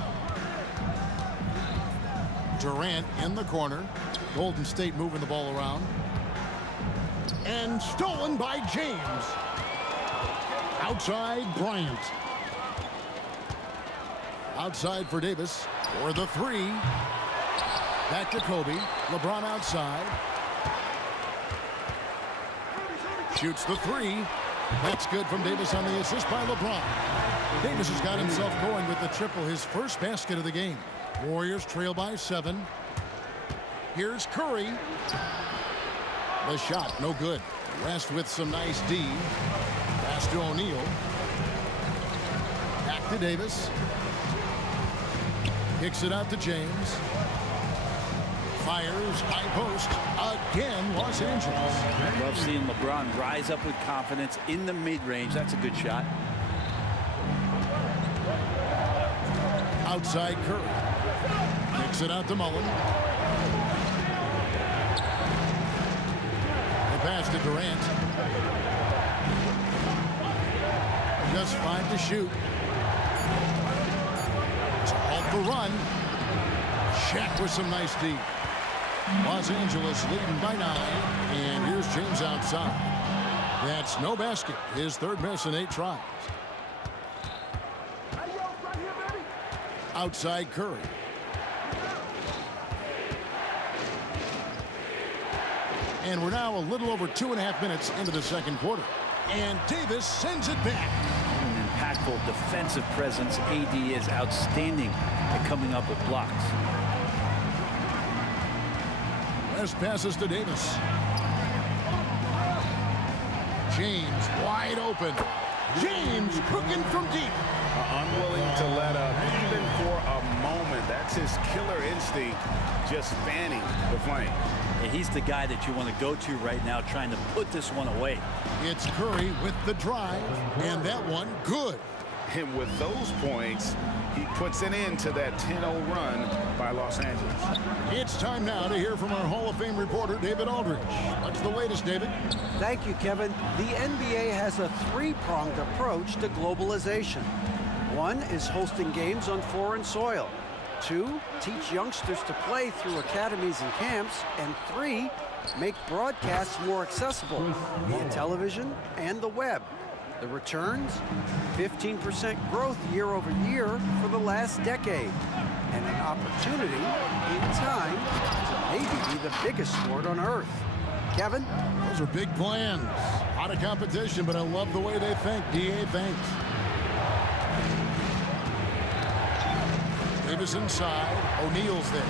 Durant in the corner. Golden State moving the ball around. And stolen by James. Outside, Bryant. Outside for Davis. For the 3. Back to Kobe. LeBron outside. Shoots the 3. That's good from Davis on the assist by LeBron. Davis has got himself going with the triple, his first basket of the game. Warriors trail by 7. Here's Curry. The shot, no good. West with some nice D. Pass to O'Neal. Back to Davis. Kicks it out to James. Fires, high post, again, Los Angeles. Love seeing LeBron rise up with confidence in the mid-range. That's a good shot. Outside Curry. Kicks it out to Mullen. The pass to Durant. Just 5 to shoot. To halt the run. Shaq with some nice D. Los Angeles leading by 9, and here's James outside. That's no basket. His 3rd miss in 8 tries. Outside Curry. And we're now a little over 2.5 minutes into the second quarter. And Davis sends it back. An impactful defensive presence. AD is outstanding at coming up with blocks. West passes to Davis. James wide open. James cooking from deep. Unwilling to let up even for a moment. That's his killer instinct, just fanning the flame. Yeah, he's the guy that you want to go to right now, trying to put this one away. It's Curry with the drive, and that one good. And with those points, he puts an end to that 10-0 run by Los Angeles. It's time now to hear from our Hall of Fame reporter, David Aldridge. What's the latest, David? Thank you, Kevin. The NBA has a 3-pronged approach to globalization. One is hosting games on foreign soil. 2, teach youngsters to play through academies and camps. And 3, make broadcasts more accessible via television and the web. The returns? 15% growth year over year for the last decade. And an opportunity, in time, to maybe be the biggest sport on Earth. Kevin? Those are big plans. Out of competition, but I love the way they think. DA thinks. Davis inside. O'Neal's there.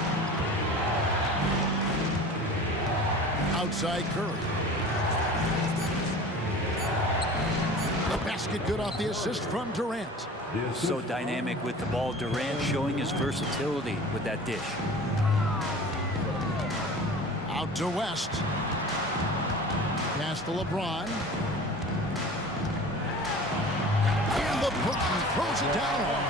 Outside Curry. The basket good off the assist from Durant. So dynamic with the ball. Durant showing his versatility with that dish. Out to West. Pass to LeBron. And LeBron throws it down hard.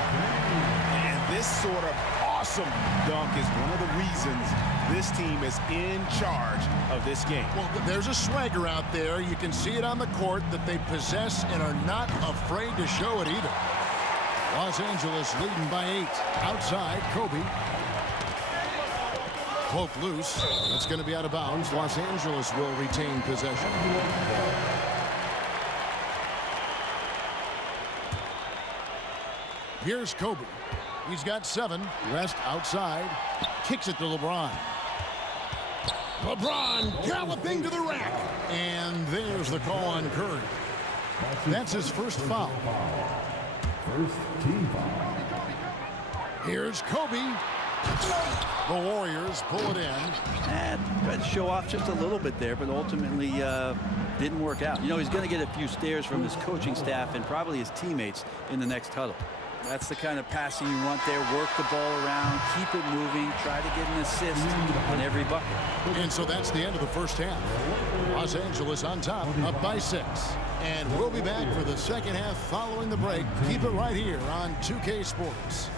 And this sort of awesome dunk is one of the reasons this team is in charge of this game. Well, there's a swagger out there. You can see it on the court that they possess and are not afraid to show it either. Los Angeles leading by 8. Outside, Kobe. Poke loose. That's going to be out of bounds. Los Angeles will retain possession. Here's Kobe. He's got 7. West outside. Kicks it to LeBron. LeBron galloping to the rack. And there's the call on Curry. That's his first foul. First team foul. Here's Kobe. The Warriors pull it in. And tried to show off just a little bit there, but ultimately didn't work out. You know, he's going to get a few stares from his coaching staff and probably his teammates in the next huddle. That's the kind of passing you want there. Work the ball around, keep it moving, try to get an assist on every bucket. And so that's the end of the first half. Los Angeles on top, up by 6. And we'll be back for the second half following the break. Keep it right here on 2K Sports.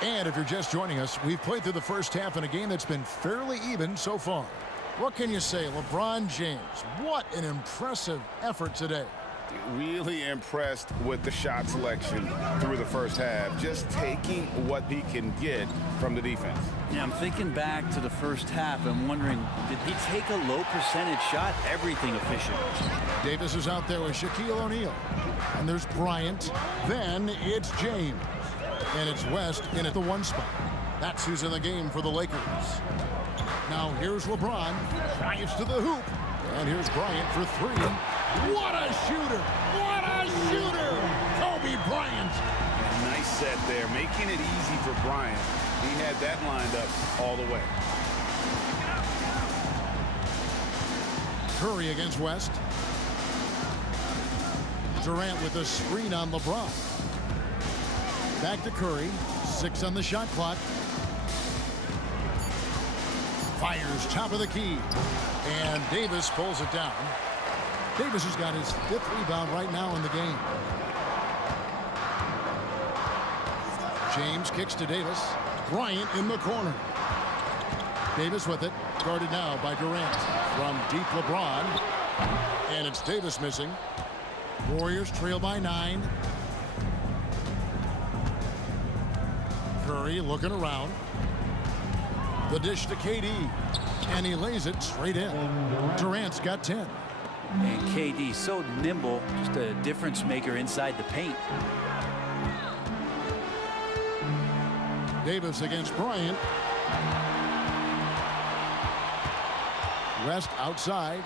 And if you're just joining us, we've played through the first half in a game that's been fairly even so far. What can you say? LeBron James, what an impressive effort today. Really impressed with the shot selection through the first half, just taking what he can get from the defense. Yeah, I'm thinking back to the first half. I'm wondering, did he take a low percentage shot? Everything efficient. Davis is out there with Shaquille O'Neal. And there's Bryant. Then it's James. And it's West in at the 1 spot. That's who's in the game for the Lakers. Now here's LeBron. Drives to the hoop. And here's Bryant for 3. What a shooter! What a shooter! Kobe Bryant. Nice set there, making it easy for Bryant. He had that lined up all the way. Curry against West. Durant with a screen on LeBron. Back to Curry. 6 on the shot clock. Fires top of the key. And Davis pulls it down. Davis has got his 5th rebound right now in the game. James kicks to Davis. Bryant in the corner. Davis with it. Guarded now by Durant. From deep LeBron. And it's Davis missing. Warriors trail by 9. Curry looking around. The dish to KD. And he lays it straight in. Durant's got 10. And KD so nimble, just a difference maker inside the paint. Davis against Bryant. West outside.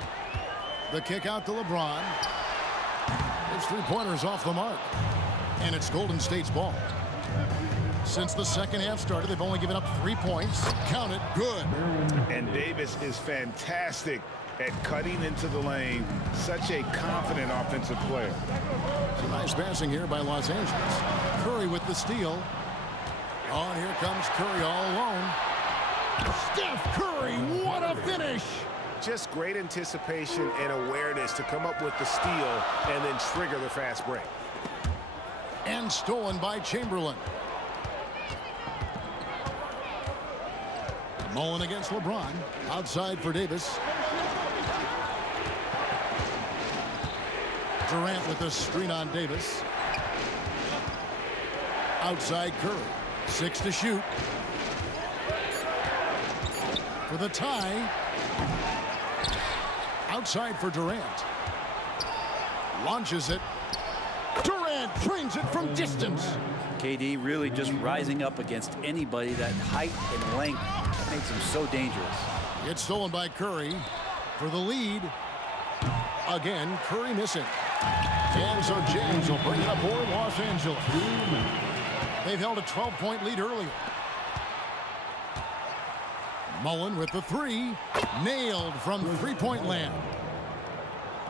The kick out to LeBron. His 3-pointers off the mark. And it's Golden State's ball. Since the second half started, they've only given up 3 points. Count it, good. And Davis is fantastic at cutting into the lane. Such a confident offensive player. Some nice passing here by Los Angeles. Curry with the steal. Oh, and here comes Curry all alone. Steph Curry, what a finish! Just great anticipation and awareness to come up with the steal and then trigger the fast break. And stolen by Chamberlain. Mullen against LeBron. Outside for Davis. Durant with the screen on Davis. Outside Curry. 6 to shoot. For the tie. Outside for Durant. Launches it. Durant trains it from distance. KD really just rising up against anybody. That height and length makes him so dangerous. It's stolen by Curry for the lead. Again, Curry missing. And so James will bring it up for Los Angeles. They've held a 12-point lead earlier. Mullen with the three. Nailed from three-point land.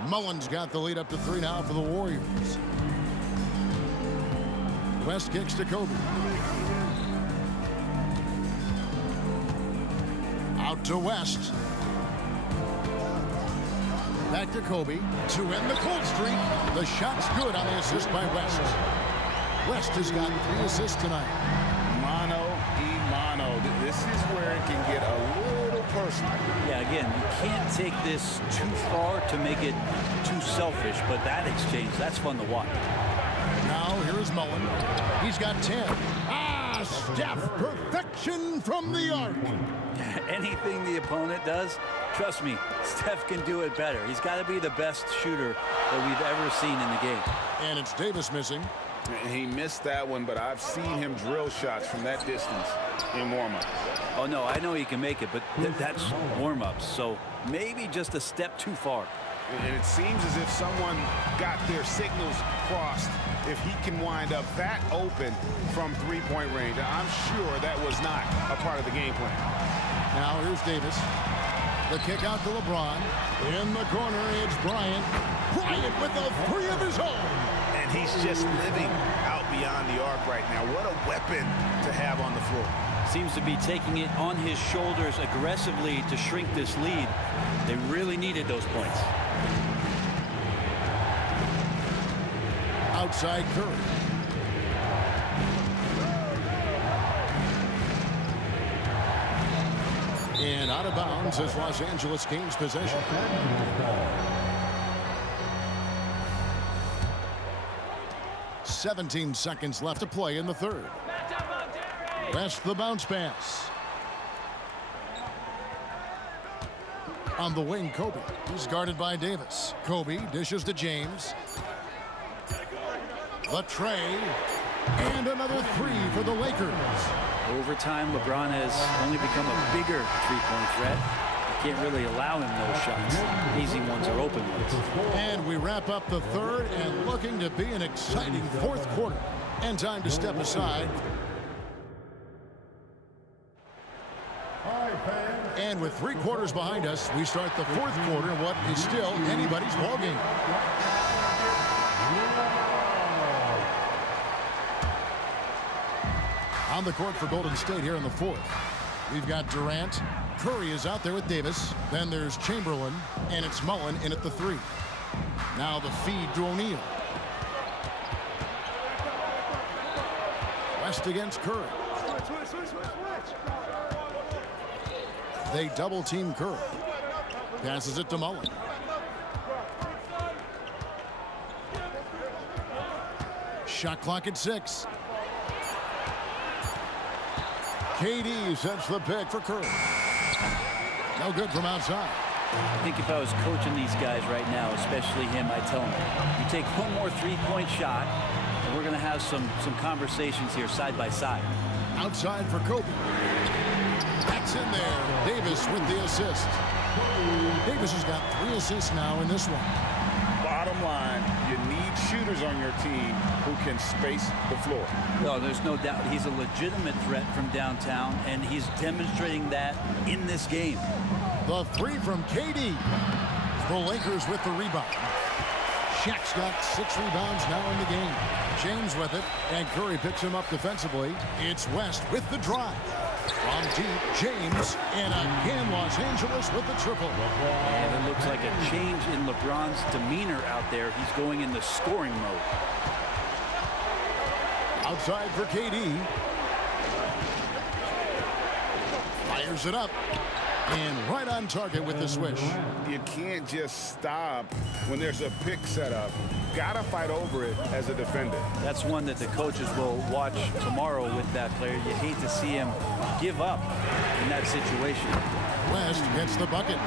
Mullen's got the lead up to 3 now for the Warriors. West kicks to Kobe. Out to West. Back to Kobe to end the cold streak. The shot's good on the assist by West. West has got 3 assists tonight. Mano y mano. This is where it can get a little personal. Yeah, again, you can't take this too far to make it too selfish, but that exchange, that's fun to watch. Now here's Mullen. He's got 10. Ah, Steph, perfection from the arc. Anything the opponent does, trust me, Steph can do it better. He's got to be the best shooter that we've ever seen in the game. And it's Davis missing. He missed that one, but I've seen him drill shots from that distance in warm-ups. Oh, no, I know he can make it, but that's warm-ups, so maybe just a step too far. And it seems as if someone got their signals crossed if he can wind up that open from three-point range. I'm sure that was not a part of the game plan. Now here's Davis. The kick out to LeBron. In the corner, it's Bryant. Bryant with a 3 of his own. And he's just living out beyond the arc right now. What a weapon to have on the floor. Seems to be taking it on his shoulders aggressively to shrink this lead. They really needed those points. Outside Curry. And out of bounds as Los Angeles gains possession. 17 seconds left to play in the third. West the bounce pass. On the wing, Kobe. He's guarded by Davis. Kobe dishes to James. The tray. And another 3 for the Lakers. Over time, LeBron has only become a bigger three-point threat. You can't really allow him those shots. Easy ones are open ones. And we wrap up the third and looking to be an exciting fourth quarter. And time to step aside. And with 3 quarters behind us, we start the fourth quarter in what is still anybody's ballgame. On the court for Golden State here in the fourth. We've got Durant. Curry is out there with Davis. Then there's Chamberlain. And it's Mullen in at the 3. Now the feed to O'Neal. West against Curry. They double team Curry. Passes it to Mullen. Shot clock at 6. KD sets the pick for Curry. No good from outside. I think if I was coaching these guys right now, especially him, I'd tell him, you take one more three-point shot, and we're going to have some conversations here side by side. Outside for Kobe. That's in there. Davis with the assist. Davis has got 3 assists now in this one. Bottom line, you need shooters on your team who can space the floor. No, there's no doubt he's a legitimate threat from downtown, and he's demonstrating that in this game. The three from KD. The Lakers with the rebound. Shaq's got 6 rebounds now in the game. James with it, and Curry picks him up defensively. It's West with the drive. From deep, James, and again Los Angeles with the triple. And it looks like a change in LeBron's demeanor out there. He's going in the scoring mode. Outside for KD. Fires it up. And right on target with the swish. You can't just stop when there's a pick set up. Gotta fight over it as a defender. That's one that the coaches will watch tomorrow with that player. You hate to see him give up in that situation. West gets the bucket.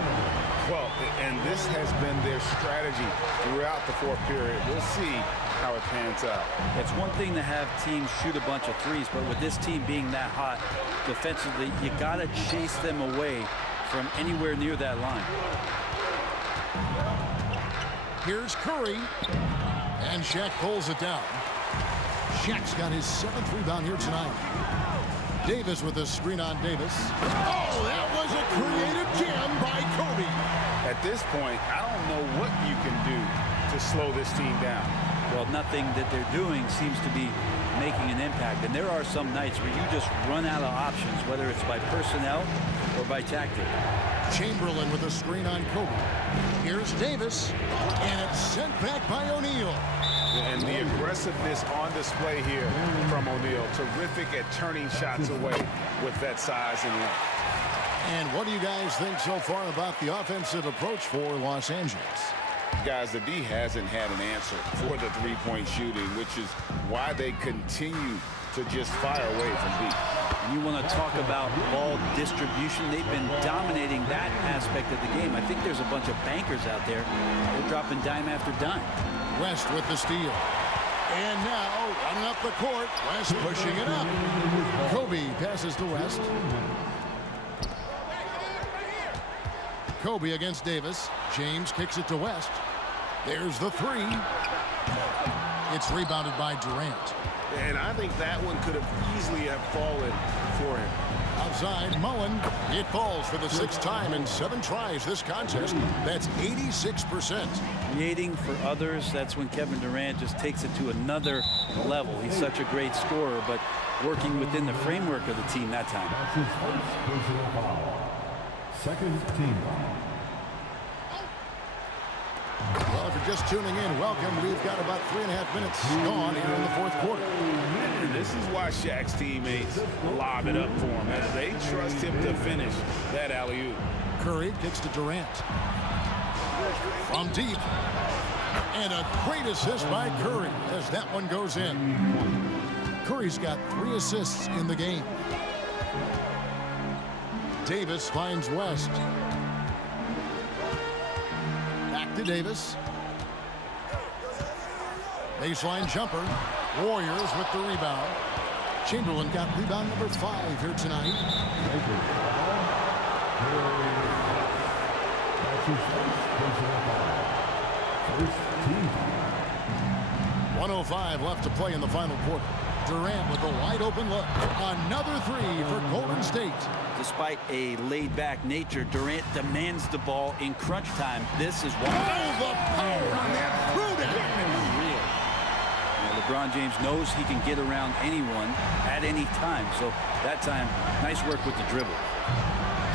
Well, and this has been their strategy throughout the fourth period. We'll see how it pans out. It's one thing to have teams shoot a bunch of threes, but with this team being that hot defensively, you got to chase them away from anywhere near that line. Here's Curry, and Shaq pulls it down. Shaq's got his 7th rebound here tonight. Davis with a screen on Davis. Oh, that was a creative jam by Kobe. At this point, I don't know what you can do to slow this team down. Well, nothing that they're doing seems to be making an impact. And there are some nights where you just run out of options, whether it's by personnel or by tactic. Chamberlain with a screen on Kobe. Here's Davis, and it's sent back by O'Neal. And the aggressiveness on display here from O'Neal. Terrific at turning shots away with that size and length. And what do you guys think so far about the offensive approach for Los Angeles? Guys, the D hasn't had an answer for the three-point shooting, which is why they continue to just fire away from deep. You want to talk about ball distribution. They've been dominating that aspect of the game. I think there's a bunch of bankers out there. They're dropping dime after dime. West with the steal. And now, running up the court, West pushing it up. Kobe passes to West. Kobe against Davis. James kicks it to West. There's the three. It's rebounded by Durant. And I think that one could have easily have fallen for him. Outside, Mullen. It falls for the 6th time in 7 tries this contest. That's 86%. Creating for others, that's when Kevin Durant just takes it to another level. He's such a great scorer, but working within the framework of the team that time. That's his first personal foul. Second team foul. Well, if you're just tuning in, welcome. We've got about 3.5 minutes gone here in the 4th quarter. And this is why Shaq's teammates lob it up for him, as they trust him to finish that alley-oop. Curry kicks to Durant. From deep. And a great assist by Curry as that one goes in. Curry's got 3 assists in the game. Davis finds West. Back to Davis. Baseline jumper. Warriors with the rebound. Chamberlain got rebound number 5 here tonight. That's his first personal foul. First team foul. 1:05 left to play in the final quarter. Durant with a wide open look. Another 3 for Golden State. Despite a laid-back nature, Durant demands the ball in crunch time. This is why. Oh, the power on that throw-down. Real. LeBron James knows he can get around anyone at any time. So that time, nice work with the dribble.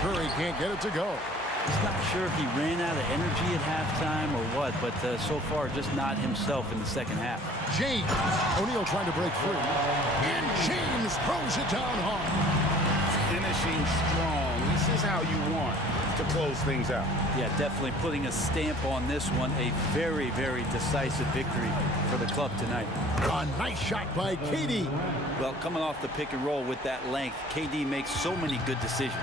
Curry can't get it to go. He's not sure if he ran out of energy at halftime or what, but so far just not himself in the second half. James. O'Neal trying to break through. And James throws it down hard. Finishing strong. This is how you want to close things out. Yeah, definitely putting a stamp on this one. A very, very decisive victory for the club tonight. A nice shot by KD. Well, coming off the pick and roll with that length, KD makes so many good decisions.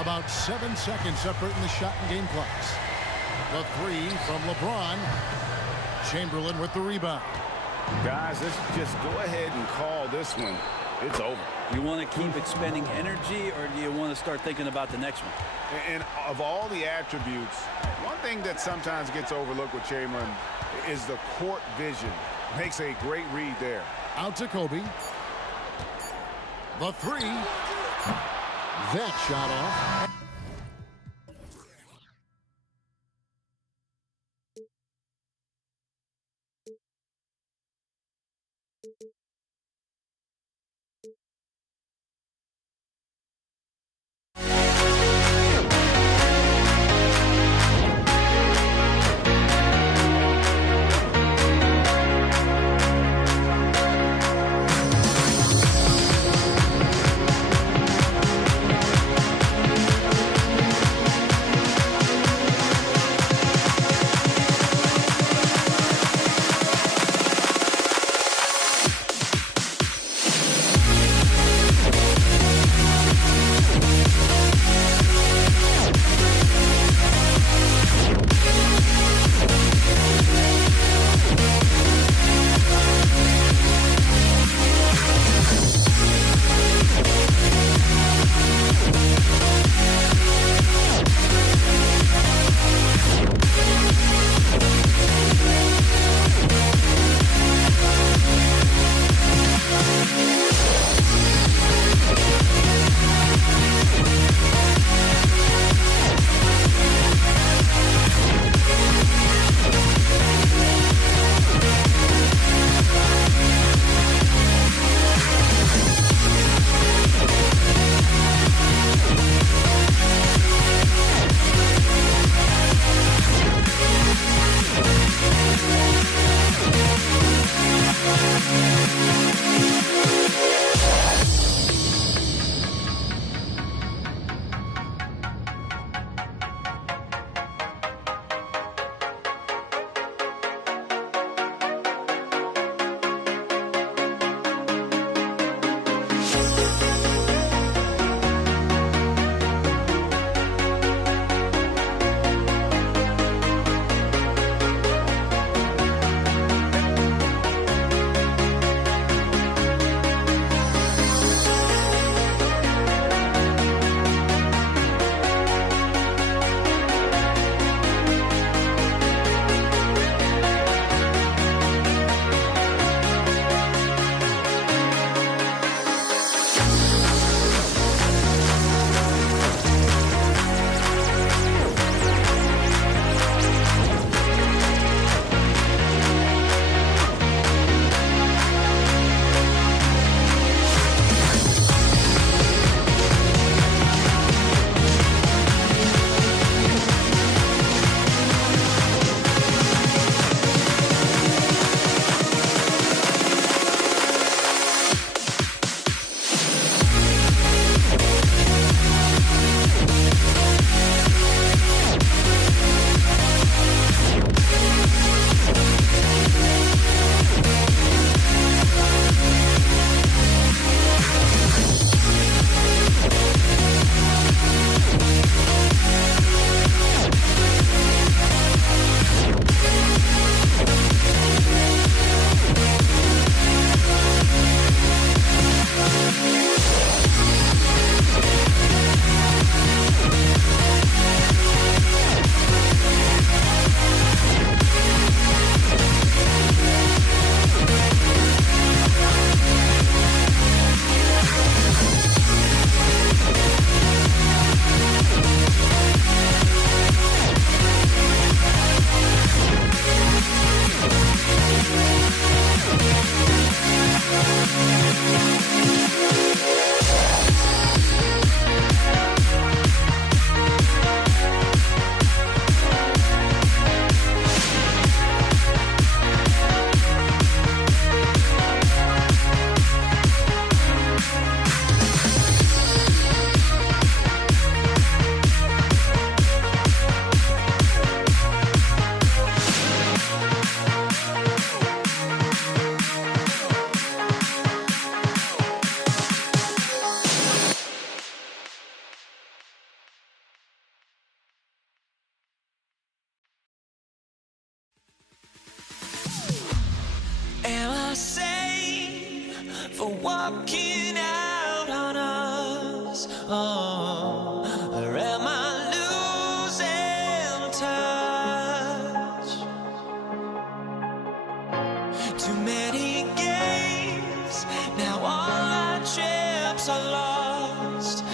About 7 seconds separating the shot and game clocks. The 3 from LeBron. Chamberlain with the rebound. Guys, let's just go ahead and call this one. It's over. You want to keep expending energy, or do you want to start thinking about the next one? And of all the attributes, one thing that sometimes gets overlooked with Chamberlain is the court vision. Makes a great read there. Out to Kobe. The 3. That shot off. for walking out on us? Oh, or am I losing touch? Too many games, now all our chips are lost.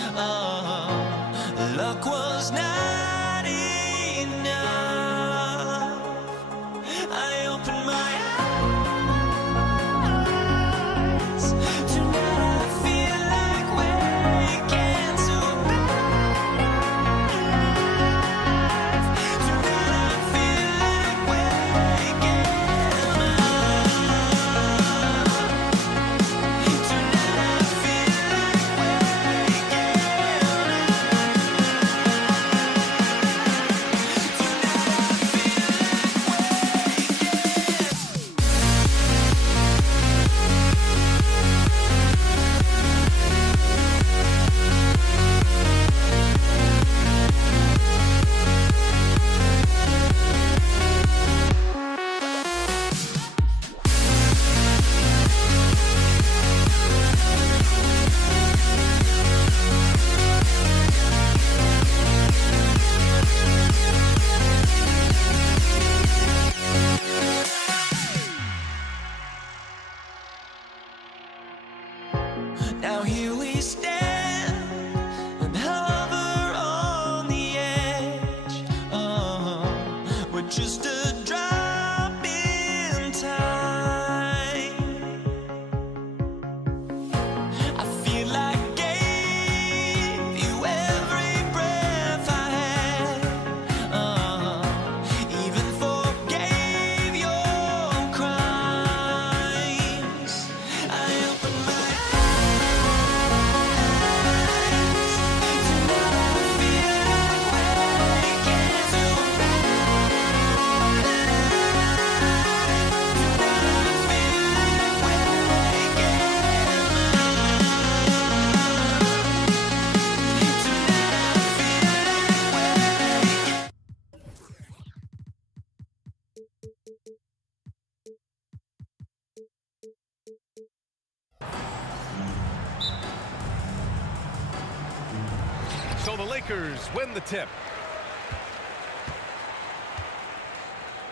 So the Lakers win the tip.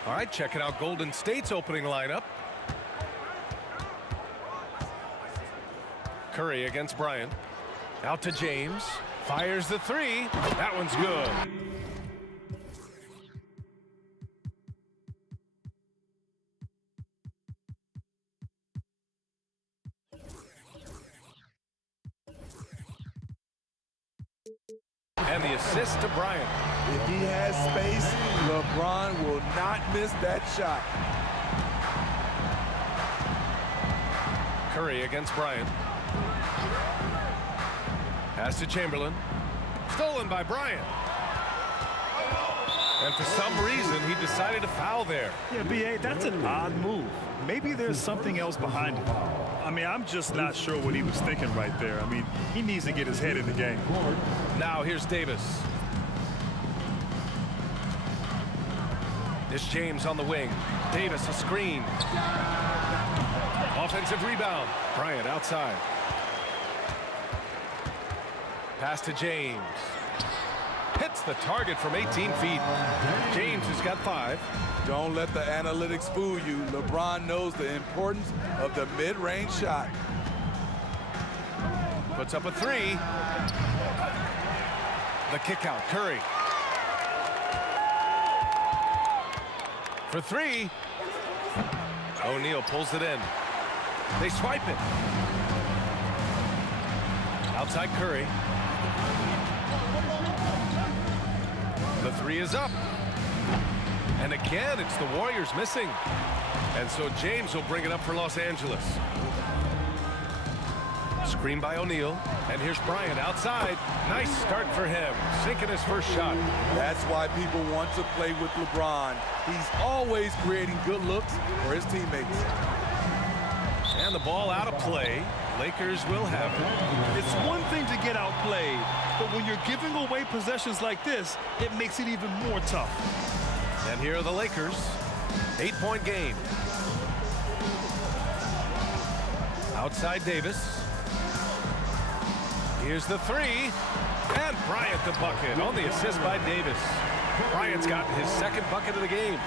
All right, checking out Golden State's opening lineup. Curry against Bryant. Out to James. Fires the three. That one's good. And the assist to Bryant. If he has space, LeBron will not miss that shot. Curry against Bryant. Pass to Chamberlain. Stolen by Bryant. And for some reason, he decided to foul there. Yeah, B.A., that's an odd move. Maybe there's something else behind it. I mean, I'm just not sure what he was thinking right there. I mean, he needs to get his head in the game. Now here's Davis. This James on the wing. Davis a screen. Offensive rebound. Bryant outside. Pass to James. Hits the target from 18 feet. James has got 5. Don't let the analytics fool you. LeBron knows the importance of the mid-range shot. Puts up a 3. The kick out, Curry. For 3. O'Neal pulls it in. They swipe it. Outside Curry. The 3 is up. And again, it's the Warriors missing. And so James will bring it up for Los Angeles. Screen by O'Neal. And here's Bryant outside. Nice start for him. Sinking his first shot. That's why people want to play with LeBron. He's always creating good looks for his teammates. And the ball out of play. Lakers will have it. It's one thing to get outplayed, but when you're giving away possessions like this, it makes it even more tough. And here are the Lakers. 8-point game. Outside Davis. Here's the 3. And Bryant the bucket on the assist by Davis. Bryant's gotten his second bucket of the game.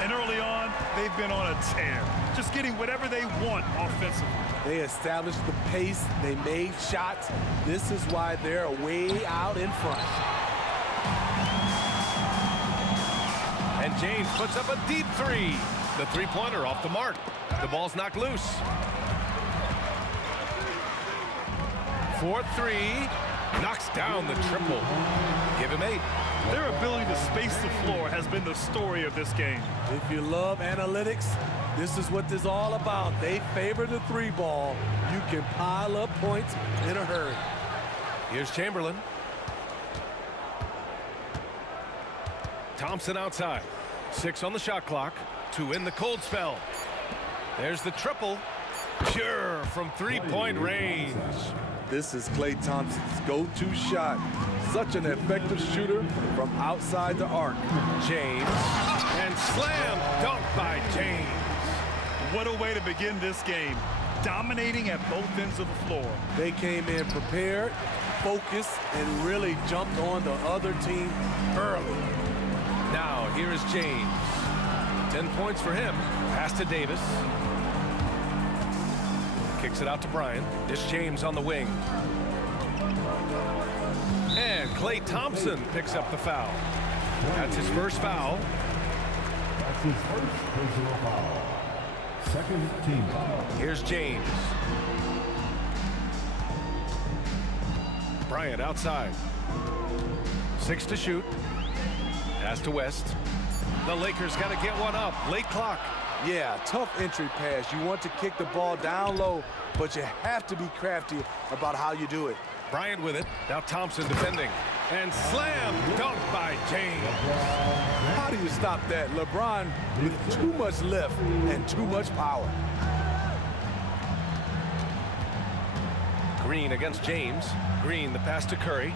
And early on, they've been on a tear. Just getting whatever they want offensively. They established the pace. They made shots. This is why they're way out in front. And James puts up a deep 3. The three-pointer off the mark. The ball's knocked loose. 4-3. Knocks down the triple. Give him 8. Their ability to space the floor has been the story of this game. If you love analytics, this is what this is all about. They favor the 3-ball. You can pile up points in a hurry. Here's Chamberlain. Thompson outside. 6 on the shot clock to win the cold spell. There's the triple. Pure from 3-point range. This is Klay Thompson's go-to shot. Such an effective shooter from outside the arc. James. And slam dunk by James. What a way to begin this game. Dominating at both ends of the floor. They came in prepared, focused, and really jumped on the other team early. Now, here is James. 10 points for him. Pass to Davis. Kicks it out to Bryant. This James on the wing. And Klay Thompson picks up the foul. That's his first foul. That's his first personal foul. Second team foul. Here's James. Bryant outside. 6 to shoot. Pass to West. The Lakers got to get one up. Late clock. Yeah, tough entry pass. You want to kick the ball down low, but you have to be crafty about how you do it. Bryant with it. Now Thompson defending. And slam dunk by James. How do you stop that? LeBron with too much lift and too much power. Green against James. Green, the pass to Curry.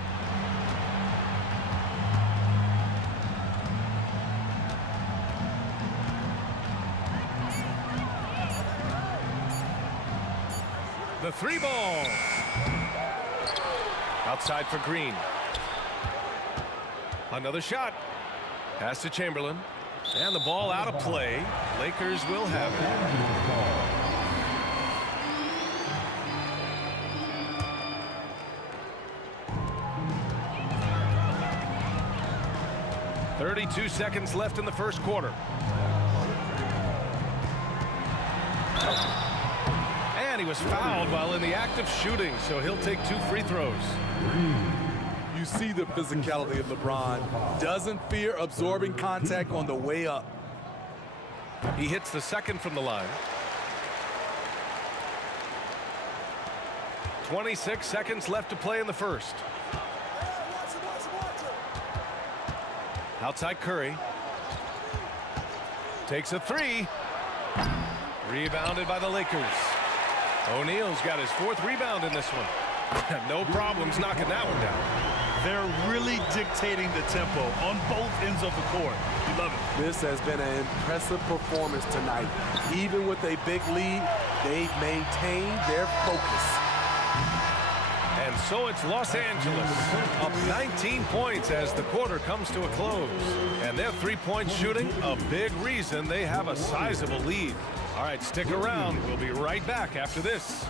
The 3-ball. Outside for Green. Another shot. Pass to Chamberlain. And the ball out of play. Lakers will have it. 32 seconds left in the first quarter. And he was fouled while in the act of shooting, so he'll take 2 free throws. You see the physicality of LeBron. Doesn't fear absorbing contact on the way up. He hits the second from the line. 26 seconds left to play in the first. Outside Curry. Takes a 3. Rebounded by the Lakers. O'Neal's got his 4th rebound in this one. No problems knocking that one down. They're really dictating the tempo on both ends of the court. You love it. This has been an impressive performance tonight. Even with a big lead, they've maintained their focus. And so it's Los Angeles up 19 points as the quarter comes to a close. And their 3-point shooting, a big reason they have a sizable lead. All right, stick around. We'll be right back after this.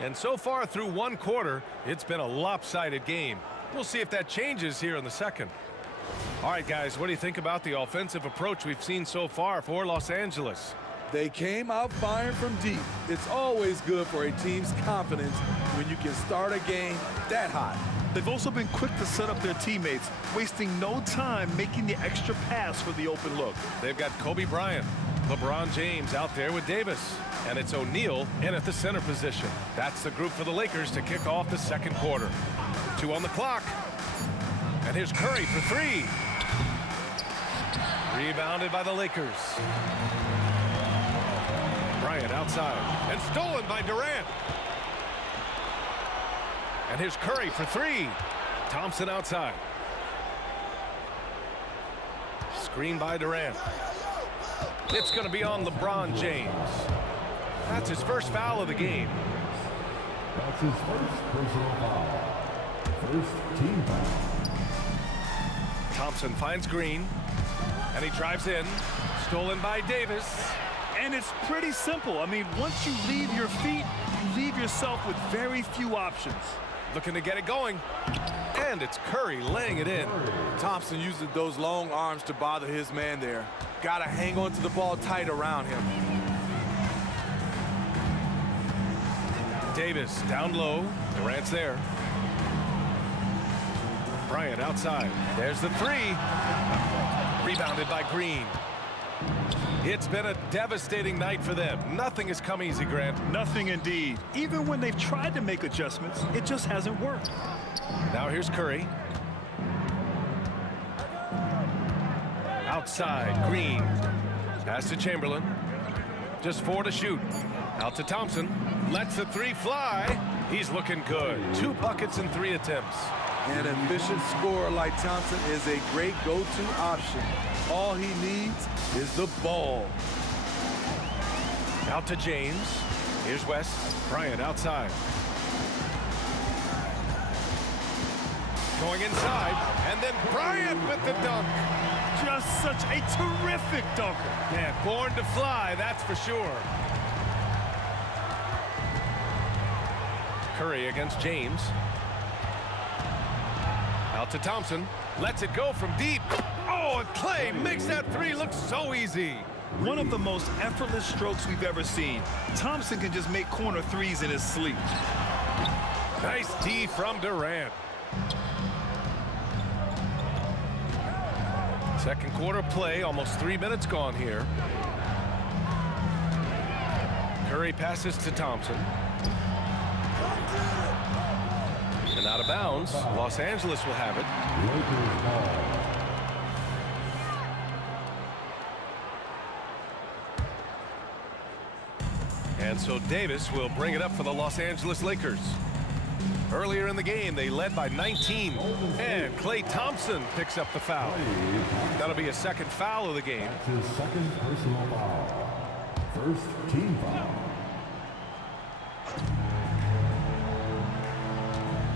And so far through one quarter, it's been a lopsided game. We'll see if that changes here in the second. All right, guys, what do you think about the offensive approach we've seen so far for Los Angeles? They came out firing from deep. It's always good for a team's confidence when you can start a game that hot. They've also been quick to set up their teammates, wasting no time making the extra pass for the open look. They've got Kobe Bryant, LeBron James out there with Davis, and it's O'Neal in at the center position. That's the group for the Lakers to kick off the second quarter. 2 on the clock. And here's Curry for 3. Rebounded by the Lakers. Bryant outside and stolen by Durant. And here's Curry for 3. Thompson outside. Screen by Durant. It's going to be on LeBron James. That's his first foul of the game. That's his first personal foul. First team foul. Thompson finds Green. And he drives in. Stolen by Davis. And it's pretty simple. I mean, once you leave your feet, you leave yourself with very few options. Looking to get it going. And it's Curry laying it in. Thompson using those long arms to bother his man there. Got to hang on to the ball tight around him. Davis down low. Durant's there. Bryant outside. There's the 3. Rebounded by Green. It's been a devastating night for them. Nothing has come easy, Grant. Nothing indeed. Even when they've tried to make adjustments, it just hasn't worked. Now here's Curry. Outside, Green. Pass to Chamberlain. Just 4 to shoot. Out to Thompson. Lets the 3 fly. He's looking good. 2 buckets in 3 attempts. An efficient scorer like Thompson is a great go-to option. All he needs is the ball. Out to James. Here's West. Bryant outside. Going inside. And then Bryant with the dunk. Just such a terrific dunker. Yeah, born to fly, that's for sure. Curry against James. Out to Thompson. Lets it go from deep. Oh, and Clay makes that 3 look so easy. One of the most effortless strokes we've ever seen. Thompson can just make corner 3s in his sleep. Nice D from Durant. Second quarter play, almost 3 minutes gone here. Curry passes to Thompson. And out of bounds, Los Angeles will have it. And so Davis will bring it up for the Los Angeles Lakers. Earlier in the game, they led by 19. And Klay Thompson picks up the foul. That'll be a second foul of the game. That's his second personal foul. First team foul.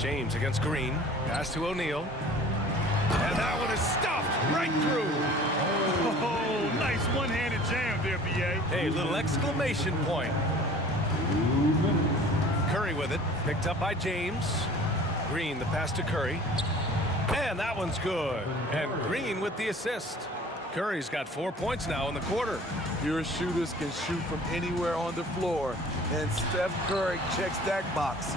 James against Green. Pass to O'Neal. And that one is stuffed right through. Oh, nice one-handed jam there, B.A. Hey, little exclamation point. Curry with it. Picked up by James. Green, the pass to Curry. And that one's good. And Green with the assist. Curry's got 4 points now in the quarter. Your shooters can shoot from anywhere on the floor, and Steph Curry checks that box.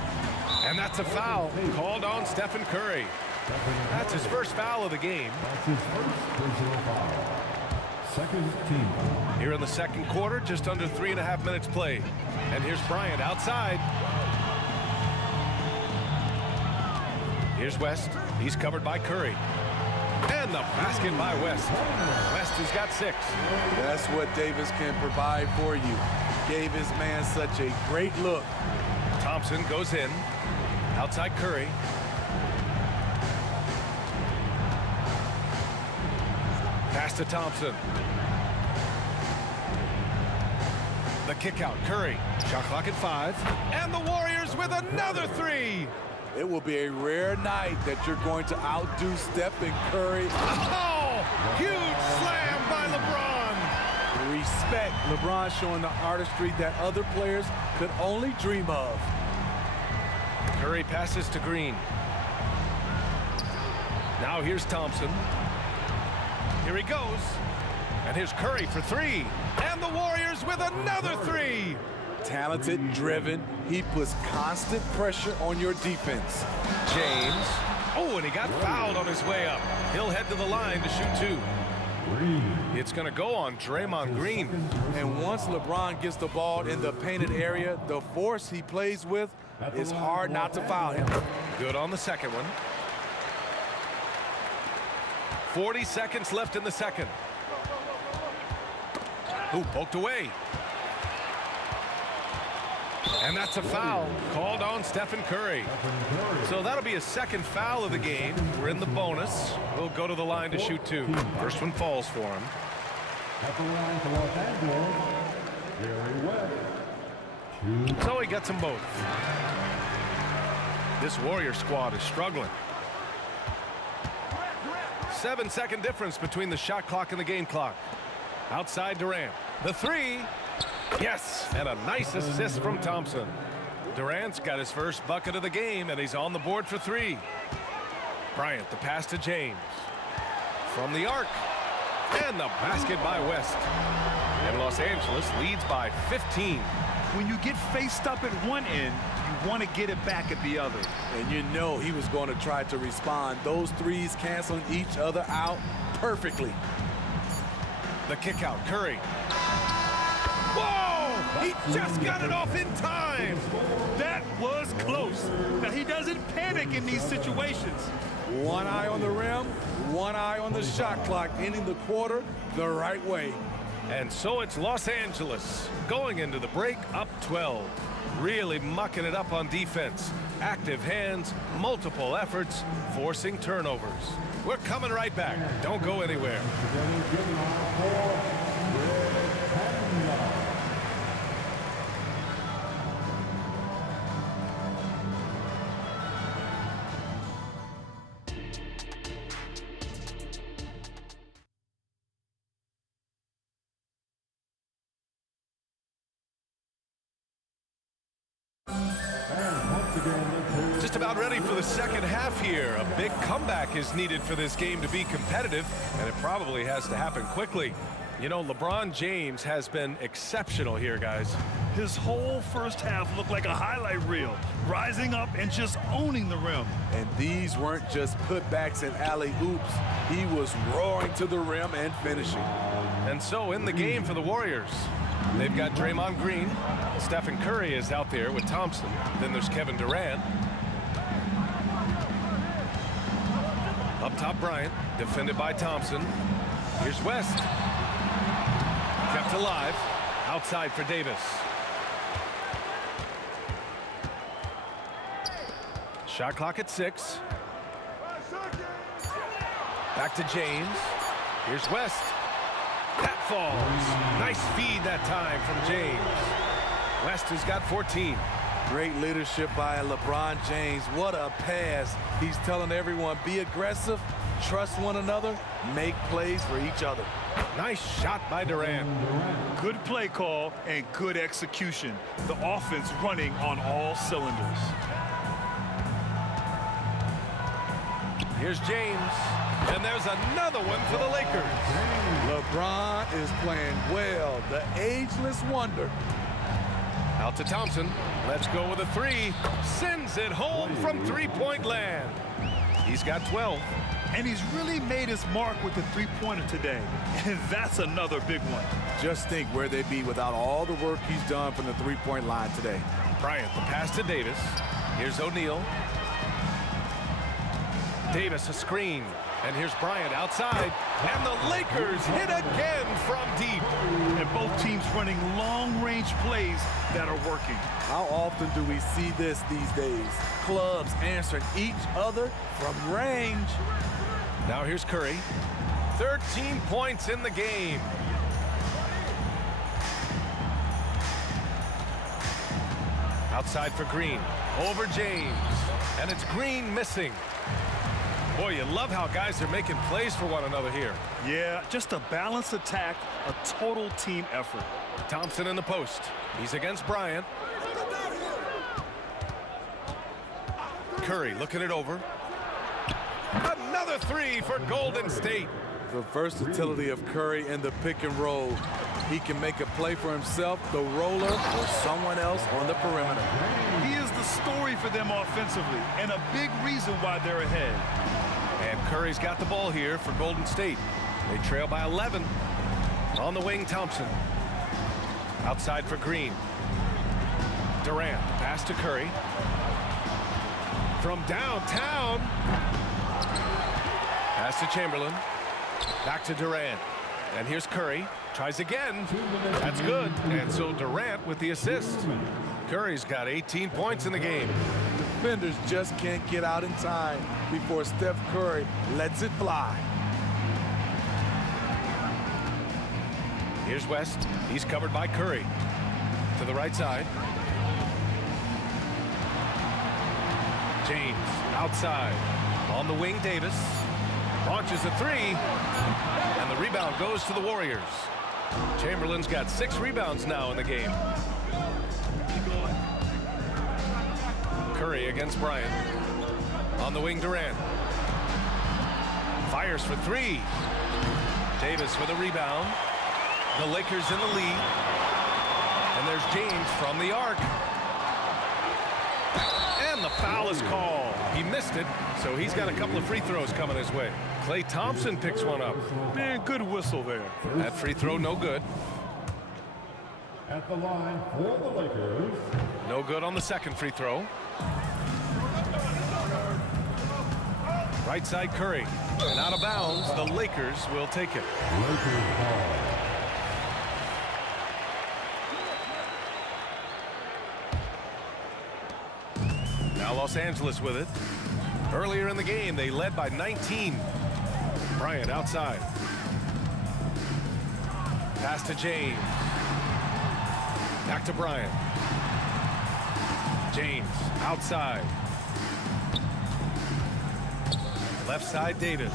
And that's a foul called on Stephen Curry. That's his first foul of the game. That's his first personal foul. Second team foul. Here in the second quarter, just under 3.5 minutes played. And here's Bryant outside. Here's West. He's covered by Curry. And the basket by West. West has got 6. That's what Davis can provide for you. Gave his man such a great look. Thompson goes in. Outside Curry. Pass to Thompson. The kick out. Curry. Shot clock at 5. And the Warriors with another 3. It will be a rare night that you're going to outdo Stephen Curry. Oh! Huge slam by LeBron. Respect. LeBron showing the artistry that other players could only dream of. Curry passes to Green. Now here's Thompson. Here he goes. And here's Curry for 3. And the Warriors with another 3. Talented, driven. He puts constant pressure on your defense. James. Oh, and he got fouled on his way up. He'll head to the line to shoot 2. It's going to go on Draymond Green. And once LeBron gets the ball in the painted area, the force he plays with, it's hard not to foul him. Good on the second one. 40 seconds left in the second. Ooh, poked away. And that's a foul called on Stephen Curry. So that'll be a second foul of the game. We're in the bonus. We'll go to the line to shoot 2. First one falls for him. At the line for Los Angeles, Jerry West. So he gets them both. This Warrior squad is struggling. 7-second difference between the shot clock and the game clock. Outside Durant. The 3. Yes, and a nice assist from Thompson. Durant's got his first bucket of the game, and he's on the board for 3. Bryant, the pass to James. From the arc. And the basket by West. And Los Angeles leads by 15. When you get faced up at one end, you want to get it back at the other. And you know he was going to try to respond. Those threes canceling each other out perfectly. The kick out, Curry. Whoa! He just got it off in time. That was close. Now, he doesn't panic in these situations. One eye on the rim, one eye on the shot clock, ending the quarter the right way. And so it's Los Angeles going into the break up 12. Really mucking it up on defense. Active hands, multiple efforts, forcing turnovers. We're coming right back. Don't go anywhere. Just about ready for the second half here. A big comeback is needed for this game to be competitive, and it probably has to happen quickly. You know, LeBron James has been exceptional here, guys. His whole first half looked like a highlight reel, rising up and just owning the rim. And these weren't just putbacks and alley-oops. He was roaring to the rim and finishing. And so in the game for the Warriors, they've got Draymond Green. Stephen Curry is out there with Thompson. Then there's Kevin Durant. Up top, Bryant, defended by Thompson. Here's West. Kept alive. Outside for Davis. Shot clock at 6. Back to James. Here's West. That falls. Nice feed that time from James. West has got 14. Great leadership by LeBron James. What a pass. He's telling everyone, be aggressive, trust one another, make plays for each other. Nice shot by Durant. Good play call and good execution. The offense running on all cylinders. Here's James, and there's another one for the Lakers. LeBron is playing well, the ageless wonder. Out to Thompson. Let's go with a three. Sends it home from three-point land. He's got 12. And he's really made his mark with the three-pointer today. And that's another big one. Just think where they'd be without all the work he's done from the three-point line today. Bryant, the pass to Davis. Here's O'Neal. Davis, a screen. And here's Bryant outside. And the Lakers hit again from deep. And both teams running long-range plays that are working. How often do we see this these days? Clubs answering each other from range. Now here's Curry. 13 points in the game. Outside for Green. Over James. And it's Green missing. Boy, you love how guys are making plays for one another here. Yeah, just a balanced attack, a total team effort. Thompson in the post. He's against Bryant. Curry looking it over. Another three for Golden State. The versatility of Curry in the pick and roll. He can make a play for himself, the roller, or someone else on the perimeter. He is the story for them offensively, and a big reason why they're ahead. And Curry's got the ball here for Golden State. They trail by 11. On the wing, Thompson. Outside for Green. Durant, pass to Curry. From downtown. Pass to Chamberlain. Back to Durant. And here's Curry. Tries again. That's good. And so Durant with the assist. Curry's got 18 points in the game. Defenders just can't get out in time before Steph Curry lets it fly. Here's West. He's covered by Curry. To the right side. James outside. On the wing, Davis. Launches a three. And the rebound goes to the Warriors. Chamberlain's got 6 rebounds now in the game. Curry against Bryant. On the wing, Durant. Fires for 3. Davis with a rebound. The Lakers in the lead. And there's James from the arc. And the foul is called. He missed it, so he's got a couple of free throws coming his way. Klay Thompson picks one up. Man, good whistle there. That free throw, no good. At the line for the Lakers. No good on the second free throw. Right side, Curry. And out of bounds, the Lakers will take it. Lakers ball. Now Los Angeles with it. Earlier in the game, they led by 19. Bryant outside. Pass to James. Back to Bryant. James outside. Left side, Davis.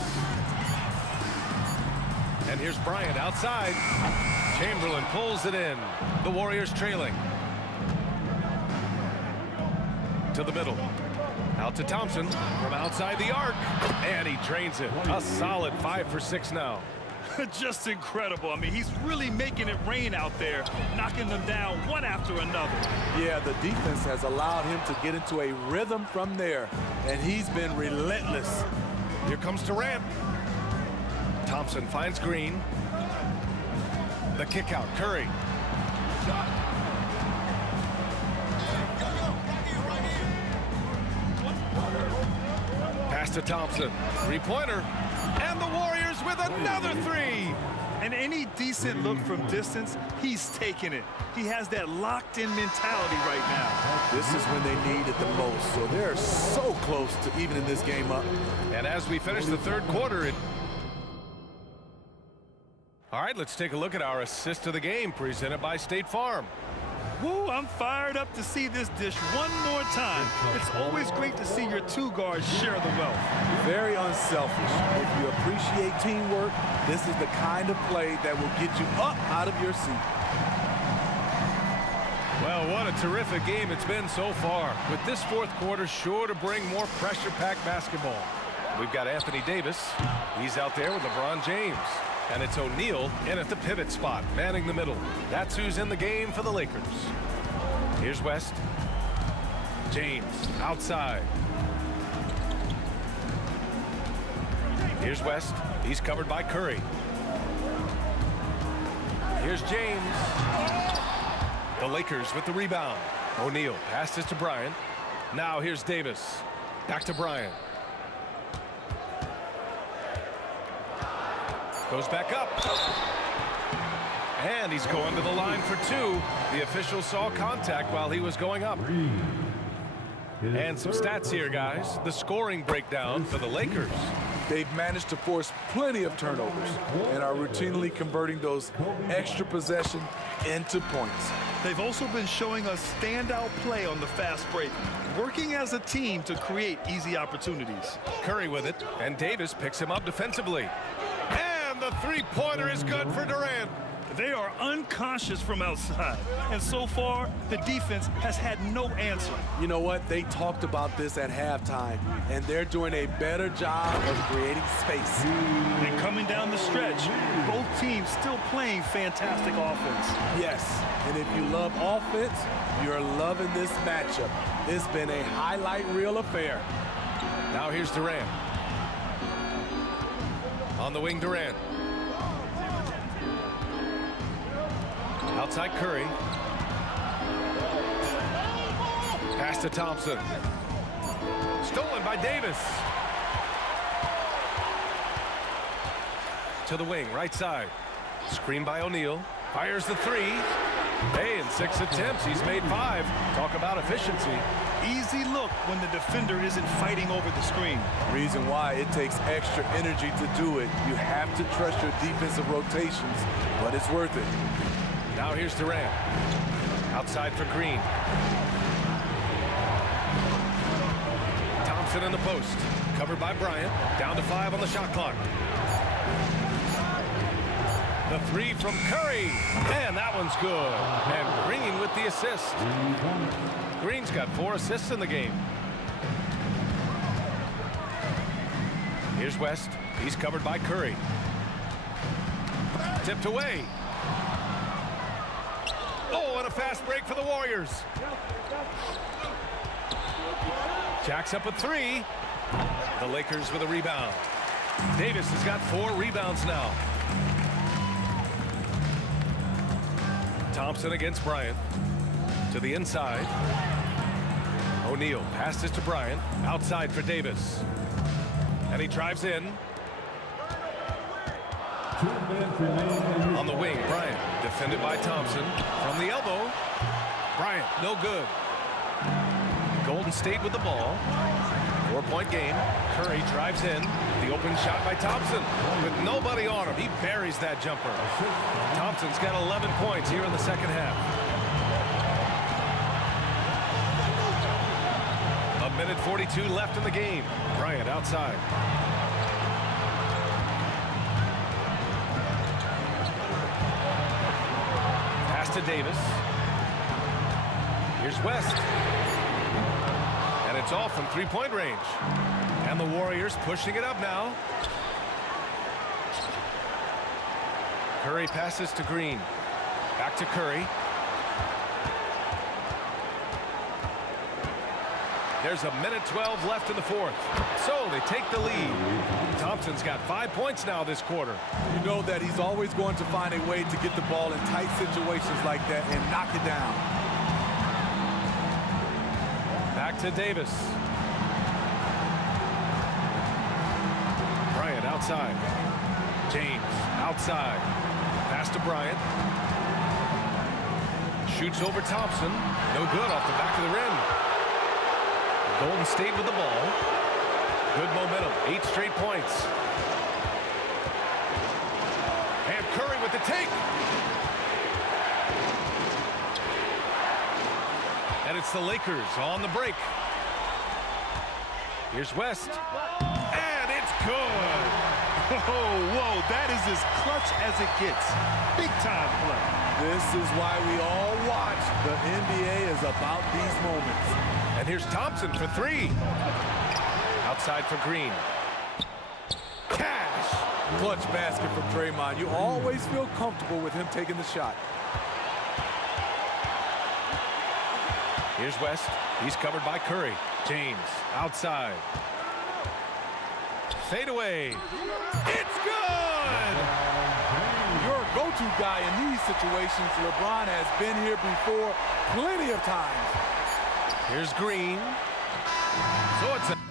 And here's Bryant outside. Chamberlain pulls it in. The Warriors trailing. To the middle. Out to Thompson from outside the arc. And he drains it. A solid 5 for 6 now. Just incredible. I mean, he's really making it rain out there, knocking them down one after another. Yeah, the defense has allowed him to get into a rhythm from there, and he's been relentless. Here comes Durant. Thompson finds Green. The kick out, Curry. Pass to Thompson. Three-pointer. And the Warriors with another 3. And any decent look from distance, he's taking it. He has that locked-in mentality right now. This is when they need it the most, so they're so close to evening this game up. And as we finish the third quarter, all right, let's take a look at our assist of the game presented by State Farm. Woo, I'm fired up to see this dish one more time. It's always great to see your two guards share the wealth. Very unselfish. If you appreciate teamwork, this is the kind of play that will get you up out of your seat. Well, what a terrific game it's been so far, with this fourth quarter sure to bring more pressure-packed basketball. We've got Anthony Davis. He's out there with LeBron James. And it's O'Neal in at the pivot spot, manning the middle. That's who's in the game for the Lakers. Here's West. James outside. Here's West. He's covered by Curry. Here's James. The Lakers with the rebound. O'Neal passes to Bryant. Now here's Davis. Back to Bryant. Goes back up. And he's going to the line for two. The official saw contact while he was going up. And some stats here, guys. The scoring breakdown for the Lakers. They've managed to force plenty of turnovers and are routinely converting those extra possessions into points. They've also been showing us standout play on the fast break, working as a team to create easy opportunities. Curry with it, and Davis picks him up defensively. And the three-pointer is good for Durant. They are unconscious from outside, and so far, the defense has had no answer. You know what? They talked about this at halftime, and they're doing a better job of creating space. And coming down the stretch, both teams still playing fantastic offense. Yes, and if you love offense, you're loving this matchup. It's been a highlight reel affair. Now here's Durant. On the wing, Durant. Outside Curry. Pass to Thompson. Stolen by Davis. To the wing, right side. Screen by O'Neal. Fires the three. Hey, in 6 attempts, he's made 5. Talk about efficiency. Easy look when the defender isn't fighting over the screen. Reason why it takes extra energy to do it. You have to trust your defensive rotations, but it's worth it. Now here's Durant. Outside for Green. Thompson in the post. Covered by Bryant. Down to 5 on the shot clock. The three from Curry. And that one's good. And Green with the assist. Green's got 4 assists in the game. Here's West. He's covered by Curry. Tipped away. Oh, and a fast break for the Warriors. Jacks up a 3. The Lakers with a rebound. Davis has got 4 rebounds now. Thompson against Bryant. To the inside. O'Neal passes to Bryant. Outside for Davis. And he drives in. On the wing, Bryant. Defended by Thompson. From the elbow. Bryant, no good. Golden State with the ball. 4-point game. Curry drives in. The open shot by Thompson. With nobody on him, he buries that jumper. Thompson's got 11 points here in the second half. 1:42 left in the game. Bryant outside. Pass to Davis. Here's West. And it's off from 3-point range. And the Warriors pushing it up now. Curry passes to Green. Back to Curry. There's 1:12 left in the fourth. So they take the lead. Thompson's got 5 points now this quarter. You know that he's always going to find a way to get the ball in tight situations like that and knock it down. Back to Davis. Bryant outside. James outside. Pass to Bryant. Shoots over Thompson. No good off the back of the rim. Golden State with the ball. Good momentum. 8 straight points. And Curry with the take. It's the Lakers on the break. Here's West. And it's good. Whoa, that is as clutch as it gets. Big time play. This is why we all watch. The NBA is about these moments. And here's Thompson for three. Outside for Green. Cash. Clutch basket from Draymond. You always feel comfortable with him taking the shot. Here's West. He's covered by Curry. James outside. Fade away. It's good! Your go-to guy in these situations, LeBron has been here before plenty of times. Here's Green. So it's a